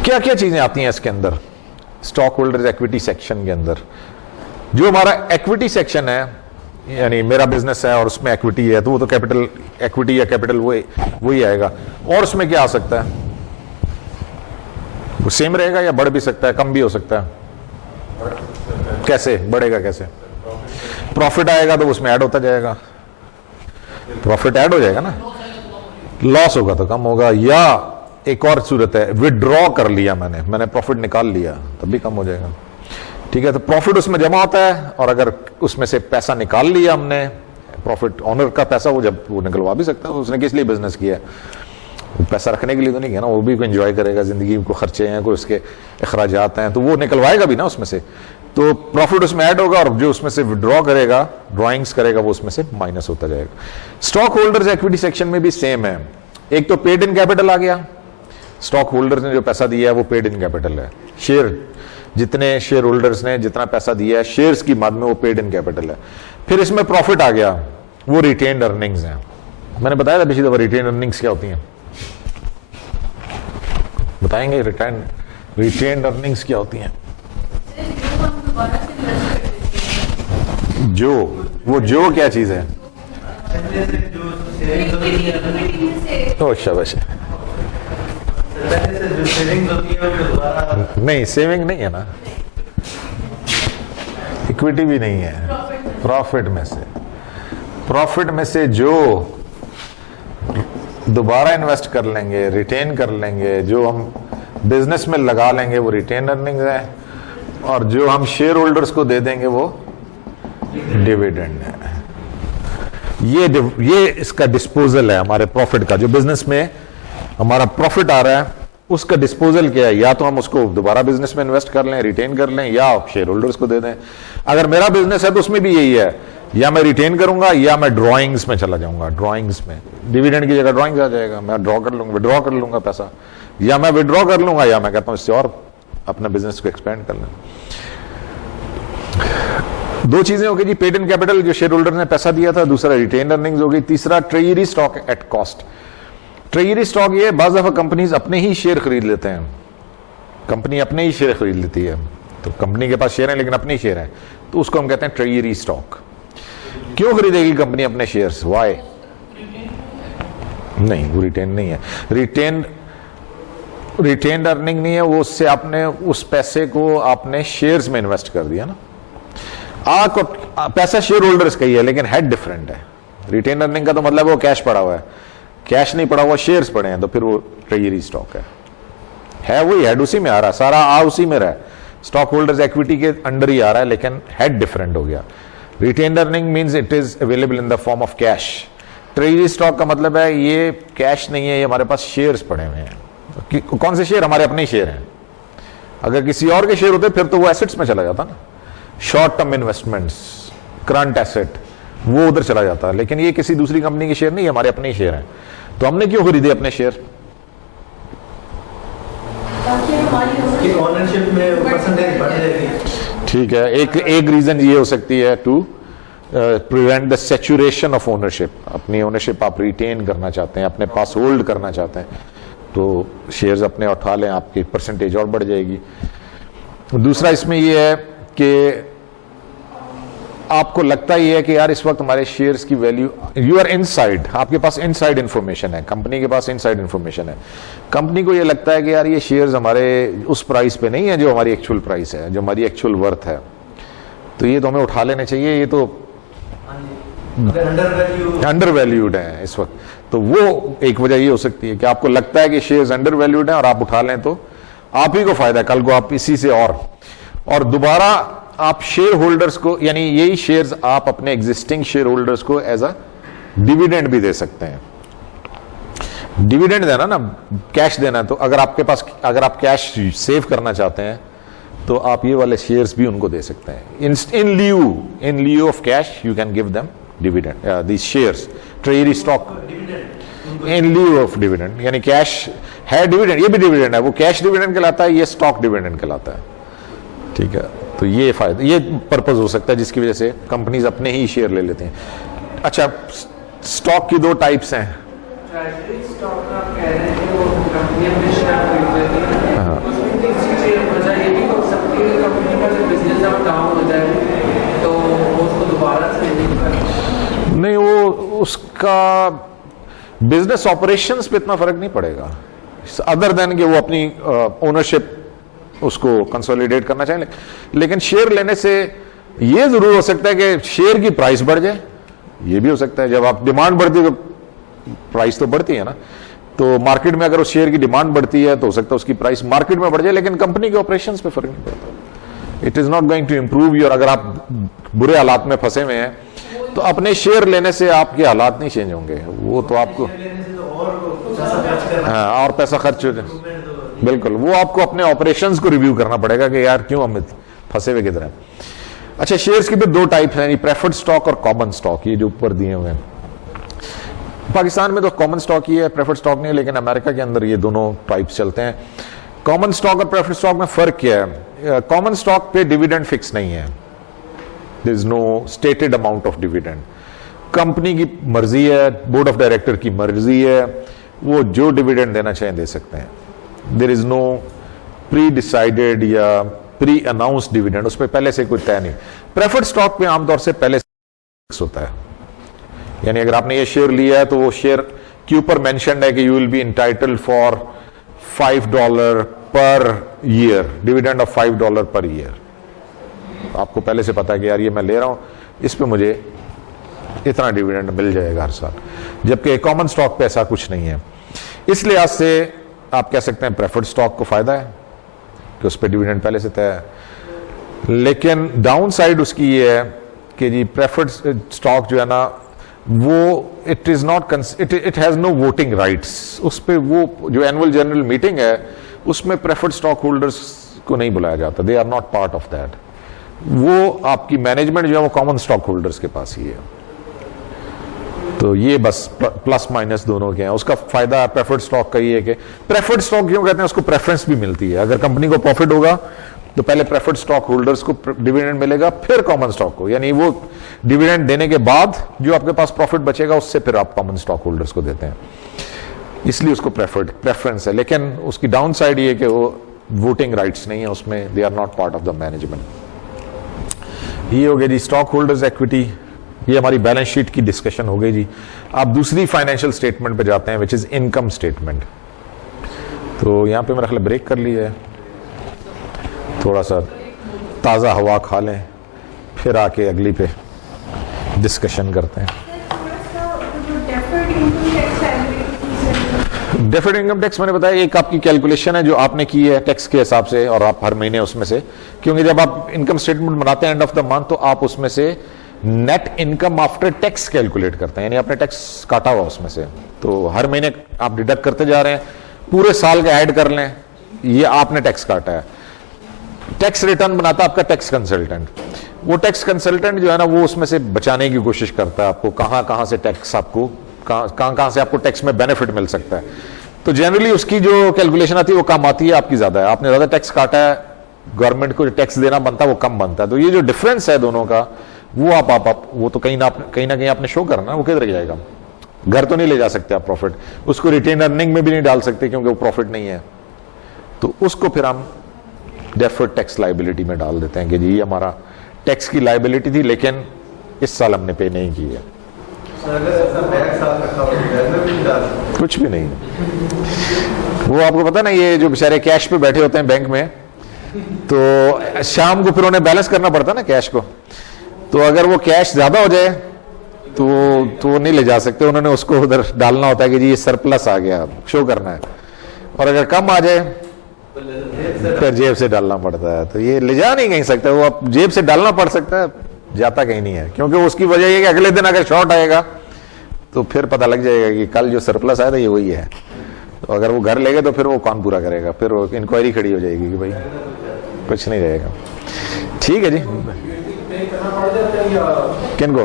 क्या क्या चीजें आती हैं इसके अंदर, स्टॉक होल्डर्स इक्विटी सेक्शन के अंदर? जो हमारा इक्विटी सेक्शन है, यानी मेरा बिजनेस है और उसमें इक्विटी है, तो वो तो कैपिटल इक्विटी या कैपिटल वही आएगा। और उसमें क्या आ सकता है? वो सेम रहेगा या बढ़ भी सकता है, कम भी हो सकता है। कैसे बढ़ेगा? कैसे? प्रॉफिट आएगा तो उसमें ऐड होता जाएगा, प्रॉफिट ऐड हो जाएगा ना। लॉस होगा तो कम होगा, या एक और सूरत है, विड्रॉ कर लिया मैंने प्रॉफिट निकाल लिया तब भी कम हो जाएगा। ठीक है, तो प्रॉफिट उसमें जमा होता है, और अगर उसमें से पैसा निकाल लिया हमने, प्रॉफिट ओनर का पैसा, वो जब वो निकलवा भी सकता है। उसने किस लिए बिजनेस किया? पैसा रखने के लिए तो नहीं किया ना, वो भी एंजॉय करेगा, जिंदगी को खर्चे हैं, कोई उसके अखराजात हैं, तो वो निकलवाएगा भी ना उसमें से। तो प्रॉफिट उसमें ऐड होगा, और जो उसमें से विड्रॉ करेगा, ड्रॉइंग्स करेगा, वो उसमें से माइनस होता जाएगा। स्टॉक होल्डर्स इक्विटी सेक्शन में भी सेम है। एक तो पेड इन कैपिटल आ गया, स्टॉक होल्डर्स ने जो पैसा दिया है वो पेड इन कैपिटल है। शेयर, जितने शेयर होल्डर्स ने जितना पैसा दिया है शेयर्स की मद में, वो पेड इन कैपिटल है। फिर इसमें प्रॉफिट आ गया, वो रिटेन्ड अर्निंग्स हैं। मैंने बताया था पिछली दफा रिटेन्ड अर्निंग्स क्या होती हैं, बताएंगे? रिटेन्ड अर्निंग्स क्या होती हैं? जो क्या चीज है? तो शाबाश। नहीं, सेविंग नहीं है ना, इक्विटी भी नहीं है, प्रॉफिट में से। प्रॉफिट में से जो दोबारा इन्वेस्ट कर लेंगे, रिटेन कर लेंगे, जो हम बिजनेस में लगा लेंगे वो रिटेन अर्निंग है, और जो हम शेयर होल्डर्स को दे देंगे वो डिविडेंड है। ये इसका डिस्पोजल है हमारे प्रॉफिट का। जो बिजनेस में हमारा प्रॉफिट आ रहा है उसका डिस्पोजल क्या है, या तो हम उसको दोबारा बिजनेस में इन्वेस्ट कर लें, रिटेन कर लें, या शेयर होल्डर्स को दे दें। अगर मेरा बिजनेस है तो उसमें भी यही है, या मैं रिटेन करूंगा या मैं ड्रॉइंग्स में चला जाऊंगा। ड्रॉइंग्स में डिविडेंड की जगह ड्रॉइंग्स आ जाएगा, मैं ड्रॉ कर लूंगा, विड्रॉ कर लूंगा पैसा, या मैं विड्रॉ कर लूंगा, या मैं कहता हूं इससे और अपने बिजनेस को एक्सपेंड कर लें। दो चीजें हो गई जी, पेड इन कैपिटल जो शेयर होल्डर ने पैसा दिया था, दूसरा रिटेन अर्निंग्स हो गई, तीसरा treasury stock at cost. Treasury stock ये बाज़ दफा कंपनीज अपने ही शेयर खरीद लेते हैं, कंपनी अपने ही शेयर खरीद लेती है, तो कंपनी के पास शेयर है लेकिन अपने शेयर है, तो उसको हम कहते हैं ट्रेजरी स्टॉक। क्यों खरीदेगी कंपनी अपने शेयर्स, वाई? नहीं, वो रिटेन नहीं है, रिटेन अर्निंग नहीं है वो, उससे आपने उस पैसे को आपने शेयर्स में इन्वेस्ट कर दिया ना। आपको पैसा शेयर होल्डर्स का ही है लेकिन हेड डिफरेंट है। रिटेन अर्निंग का तो मतलब वो कैश पड़ा हुआ है, कैश नहीं पड़ा हुआ, शेयर्स पड़े हैं, तो फिर वो ट्रेजरी स्टॉक है वही हेड, उसी में आ रहा है सारा, उसी में रहा है, स्टॉक होल्डर्स इक्विटी के अंडर ही आ रहा है लेकिन हेड डिफरेंट हो गया। Retain earning means it is available in the form of cash. Treasury stock का मतलब है ये कैश नहीं है, ये हमारे पास शेयर्स पड़े हुए हैं। कौन से शेयर? हमारे अपने ही शेयर हैं। अगर किसी और के शेयर होते फिर तो वो एसेट्स में चला जाता ना, short term investments, current asset, वो उधर चला जाता है, लेकिन ये किसी दूसरी कंपनी के शेयर नहीं, हमारे अपने ही शेयर हैं। तो हमने क्यों खरीदे अपने शेयर? कि ओनरशिप में परसेंटेज बढ़ जाएगी। ठीक है, एक रीजन ये हो सकती है to prevent the saturation of ownership. अपनी ओनरशिप आप रिटेन करना चाहते हैं, अपने पास होल्ड करना चाहते हैं, तो शेयर्स अपने उठा लें, आपकी परसेंटेज और बढ़ जाएगी। दूसरा इसमें यह है कि आपको लगता ही है कि यार इस वक्त हमारे शेयर्स की वैल्यू, यू आर इनसाइड, आपके पास इनसाइड इंफॉर्मेशन है, कंपनी के पास इनसाइड इंफॉर्मेशन है। कंपनी को ये लगता है कि यार ये शेयर्स हमारे उस प्राइस पे नहीं है जो हमारी एक्चुअल प्राइस है, जो हमारी एक्चुअल वर्थ है, तो ये तो हमें उठा लेने चाहिए, ये तो अंडर वैल्यूड है इस वक्त। तो वो एक वजह ये हो सकती है कि आपको लगता है कि शेयर्स अंडर वैल्यूड है और आप उठा लें तो आप ही को फायदा है, कल को आप इसी से और दोबारा आप शेयर होल्डर्स को, यानी यही शेयर्स आप अपने एग्जिस्टिंग शेयर होल्डर्स को एज अ डिविडेंड भी दे सकते हैं। डिविडेंड देना ना, कैश देना, तो अगर आपके पास, अगर आप कैश सेव करना चाहते हैं तो आप ये वाले शेयर्स भी उनको दे सकते हैं। In lieu of cash you can give them dividend, these shares, treasury stock in lieu of dividend, यानी कैश है डिविडेंड, ये भी डिविडेंड है, वो कैश डिविडेंड कहलाता है, ये स्टॉक डिविडेंड कहलाता है। ठीक है, तो ये फायदा, ये पर्पस हो सकता है जिसकी वजह से कंपनीज अपने ही शेयर ले लेते हैं। अच्छा, स्टॉक की दो टाइप्स हैं। ट्रेजरी स्टॉक आप कह रहे हैं कि वो कंपनी अपने शेयर खरीद लेती है, उसमें तीसरी चीज वजह ये भी हो सकती है कि कंपनी का जब बिजनेस अब डाउन हो जाए तो वो उसको दोबारा से नहीं, वो उसका बिजनेस ऑपरेशंस पे इतना फर्क नहीं पड़ेगा, अदर देन कि वो अपनी ओनरशिप उसको कंसोलिडेट करना चाहिए। लेकिन शेयर लेने से ये जरूर हो सकता है कि शेयर की प्राइस बढ़ जाए, ये भी हो सकता है। जब आप डिमांड बढ़ती है तो प्राइस तो बढ़ती है ना, तो मार्केट में अगर उस शेयर की डिमांड बढ़ती है तो हो सकता है उसकी प्राइस मार्केट में बढ़ जाए, लेकिन कंपनी के ऑपरेशंस पे फर्क नहीं पड़ता। It is not going to improve your, अगर आप बुरे हालात में फंसे हुए हैं तो अपने शेयर लेने से आपके हालात नहीं चेंज होंगे, वो तो आपको और पैसा खर्च हो जाए। बिल्कुल, वो आपको अपने ऑपरेशंस को रिव्यू करना पड़ेगा कि यार क्यों हम फंसे हुए किधर हैं। अच्छा, शेयर्स की भी दो टाइप हैं, प्रेफर्ड स्टॉक और कॉमन स्टॉक, ये जो ऊपर दिए हुए हैं। पाकिस्तान में तो कॉमन स्टॉक ही है, प्रेफर्ड स्टॉक नहीं है, लेकिन अमेरिका के अंदर ये दोनों टाइप्स चलते हैं। कॉमन स्टॉक और प्रेफर्ड स्टॉक में फर्क क्या है? कॉमन स्टॉक पे डिविडेंड फिक्स नहीं है, there is no stated amount of dividend, company की मर्जी है, बोर्ड ऑफ डायरेक्टर की मर्जी है, वो जो डिविडेंड देना चाहें दे सकते हैं। There is no pre decided या प्री अनाउंस्ड डिविडेंड, उस पर पहले से कोई तय नहीं। प्रेफर्ड स्टॉक पे आमतौर से पहले फिक्स होता है, यानी अगर आपने ये शेयर लिया है तो वो शेयर के ऊपर मेंशन्ड है कि you will be entitled for $5 per year, dividend of $5 per year. आपको पहले से पता है कि यार ये मैं ले रहा हूं, इस पे मुझे इतना डिविडेंड मिल जाएगा हर साल, जबकि कॉमन स्टॉक पे ऐसा कुछ नहीं है। इस लिहाज से आप कह सकते हैं प्रेफर्ड स्टॉक को फायदा है कि उस पर डिविडेंड पहले से तय है, लेकिन डाउन साइड उसकी ये है कि जी प्रेफर्ड स्टॉक जो है ना वो it is not it has no voting rights. उस पर वो जो एनुअल जनरल मीटिंग है उसमें प्रेफर्ड स्टॉक होल्डर्स को नहीं बुलाया जाता, they are not part of that. वो आपकी मैनेजमेंट जो है वो कॉमन स्टॉक होल्डर्स के पास ही है। तो ये बस प्लस माइनस दोनों के हैं। उसका फायदा प्रेफर्ड स्टॉक का ही है कि प्रेफर्ड स्टॉक क्यों कहते हैं, उसको प्रेफरेंस भी मिलती है। अगर कंपनी को प्रॉफिट होगा तो पहले प्रेफर्ड स्टॉक होल्डर्स को डिविडेंड मिलेगा, फिर कॉमन स्टॉक को, यानी वो डिविडेंड देने के बाद जो आपके पास प्रॉफिट बचेगा उससे फिर आप कॉमन स्टॉक होल्डर्स को देते हैं, इसलिए उसको प्रेफरेंस है। लेकिन उसकी डाउन साइड ये कि वो वोटिंग राइट्स नहीं है उसमें, they are not part of the management. ये हो गया जी स्टॉक होल्डर्स इक्विटी। ये हमारी बैलेंस शीट की डिस्कशन हो गई जी। आप दूसरी फाइनेंशियल स्टेटमेंट पे जाते हैं विच इज इनकम स्टेटमेंट। तो यहां पे मेरा ख्याल ब्रेक कर लिया है, थोड़ा सा ताज़ा हवा खा लें, फिर आके अगली पे डिस्कशन करते हैं। डेफर्ड इनकम टैक्स मैंने बताया एक आपकी कैलकुलेशन है जो आपने की है टैक्स के हिसाब से, और आप हर महीने उसमें से, क्योंकि जब आप इनकम स्टेटमेंट बनाते हैं एंड ऑफ द मंथ तो आप उसमें से net income after tax calculate करते हैं, यानी आपने टैक्स काटा हुआ उसमें से, तो हर महीने आप डिडक्ट करते जा रहे हैं, पूरे साल का ऐड कर लें, ये आपने टैक्स काटा है। टैक्स रिटर्न बनाता है आपका टैक्स कंसल्टेंट। वो टैक्स कंसल्टेंट जो है ना वो उसमें से बचाने की कोशिश करता है आपको कहां से टैक्स आपको कहां से आपको टैक्स में बेनिफिट मिल सकता है। तो जनरली उसकी जो कैलकुलेशन आती है वो कम आती है, आपकी ज्यादा है। आपने ज्यादा टैक्स काटा है, गवर्नमेंट को जो टैक्स देना बनता है वो कम बनता है। तो ये जो डिफरेंस है दोनों का वो आप वो तो कहीं ना कहीं आपने शो करना, वो किधर जाएगा? घर तो नहीं ले जा सकते आप प्रॉफिट, उसको रिटेन अर्निंग में भी नहीं डाल सकते क्योंकि वो प्रॉफिट नहीं है। तो उसको फिर हम डेफर्ड टैक्स लायबिलिटी में डाल देते हैं कि जी ये हमारा टैक्स की लायबिलिटी थी लेकिन इस साल हमने पे नहीं की है। कुछ भी नहीं, वो आपको पता ना ये जो बेचारे कैश पे बैठे होते हैं बैंक में, तो शाम को फिर उन्हें बैलेंस करना पड़ता है ना कैश को, तो अगर वो कैश ज्यादा हो जाए तो नहीं ले जा सकते, उन्होंने उसको उधर डालना होता है कि जी ये सरप्लस आ गया, शो करना है, और अगर कम आ जाए फिर जेब से डालना पड़ता है। तो ये ले जा नहीं कहीं सकता, वो आप जेब से डालना पड़ सकता है, जाता कहीं नहीं है, क्योंकि उसकी वजह ये कि अगले दिन अगर शॉर्ट आएगा तो फिर पता लग जाएगा कि कल जो सरप्लस आया था ये वही है। तो अगर वो घर ले गए तो फिर वो कौन पूरा करेगा, फिर वो इंक्वायरी खड़ी हो जाएगी कि भाई कुछ नहीं रहेगा। ठीक है जी, किन को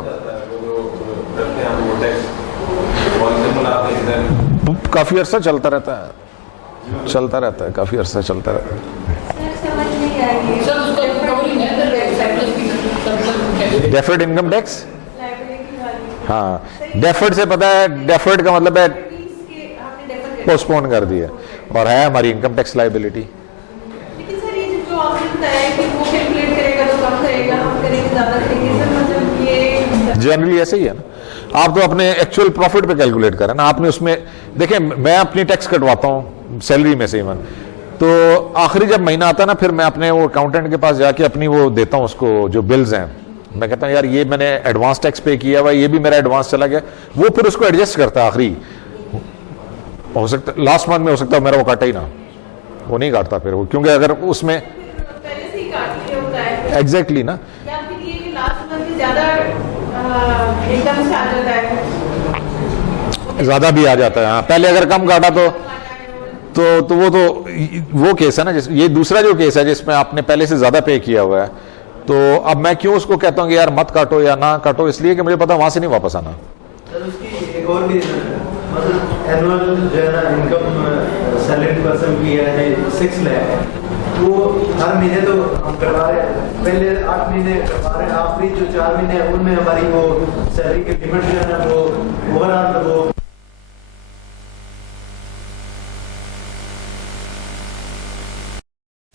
काफी अरसा चलता रहता है, काफी अरसा चलता रहता है। डेफर्ड इनकम टैक्स, हाँ डेफर्ड से पता है, डेफर्ड का मतलब है पोस्टपोन कर दिया, और है हमारी इनकम टैक्स लायबिलिटी। लेकिन सर ये जो आपने बताया कि वो कैलकुलेट करेगा तो कम करेगा, हम करेंगे ज्यादा करेंगे, सर मतलब ये जनरली ऐसे ही है ना, आप तो अपने एक्चुअल प्रॉफिट पे कैलकुलेट करें ना, आपने उसमें देखें मैं अपनी टैक्स कटवाता हूँ सैलरी में से इवन, तो आखिरी जब महीना आता है ना फिर मैं अपने वो अकाउंटेंट के पास जाके अपनी वो देता हूँ उसको जो बिल्स हैं, मैं कहता हूँ यार ये मैंने एडवांस टैक्स पे किया हुआ, ये भी मेरा एडवांस चला गया, वो फिर उसको एडजस्ट करता है आखिरी, हो सकता लास्ट मंथ में हो सकता है मेरा वो काटा ही ना, वो नहीं काटता फिर वो, क्योंकि अगर उसमें पहले से ही काट लिया होता है एग्जैक्टली ना, या फिर ये कि लास्ट मंथ ज्यादा एकदम से आ जाता है, ज्यादा भी आ जाता है। हाँ पहले अगर कम काटा तो वो केस है ना, ये दूसरा जो केस है जिसमें आपने पहले से ज्यादा पे किया हुआ है, तो अब मैं क्यों उसको कहता हूँ कि यार मत काटो या ना काटो, इसलिए कि मुझे पता वहां से नहीं वापस आना। सर उसकी एक और भी मतलब एनुअल जो है ना इनकम सैलरी पर्सन की है 6 लाख, वो हर महीने तो हम करवा रहे हैं, पहले 8 महीने करवा रहे हैं, आखिरी जो 4 महीने हैं उनमें हमारी वो सैलरी की लिमिट जो है ना वो ओवरऑल वो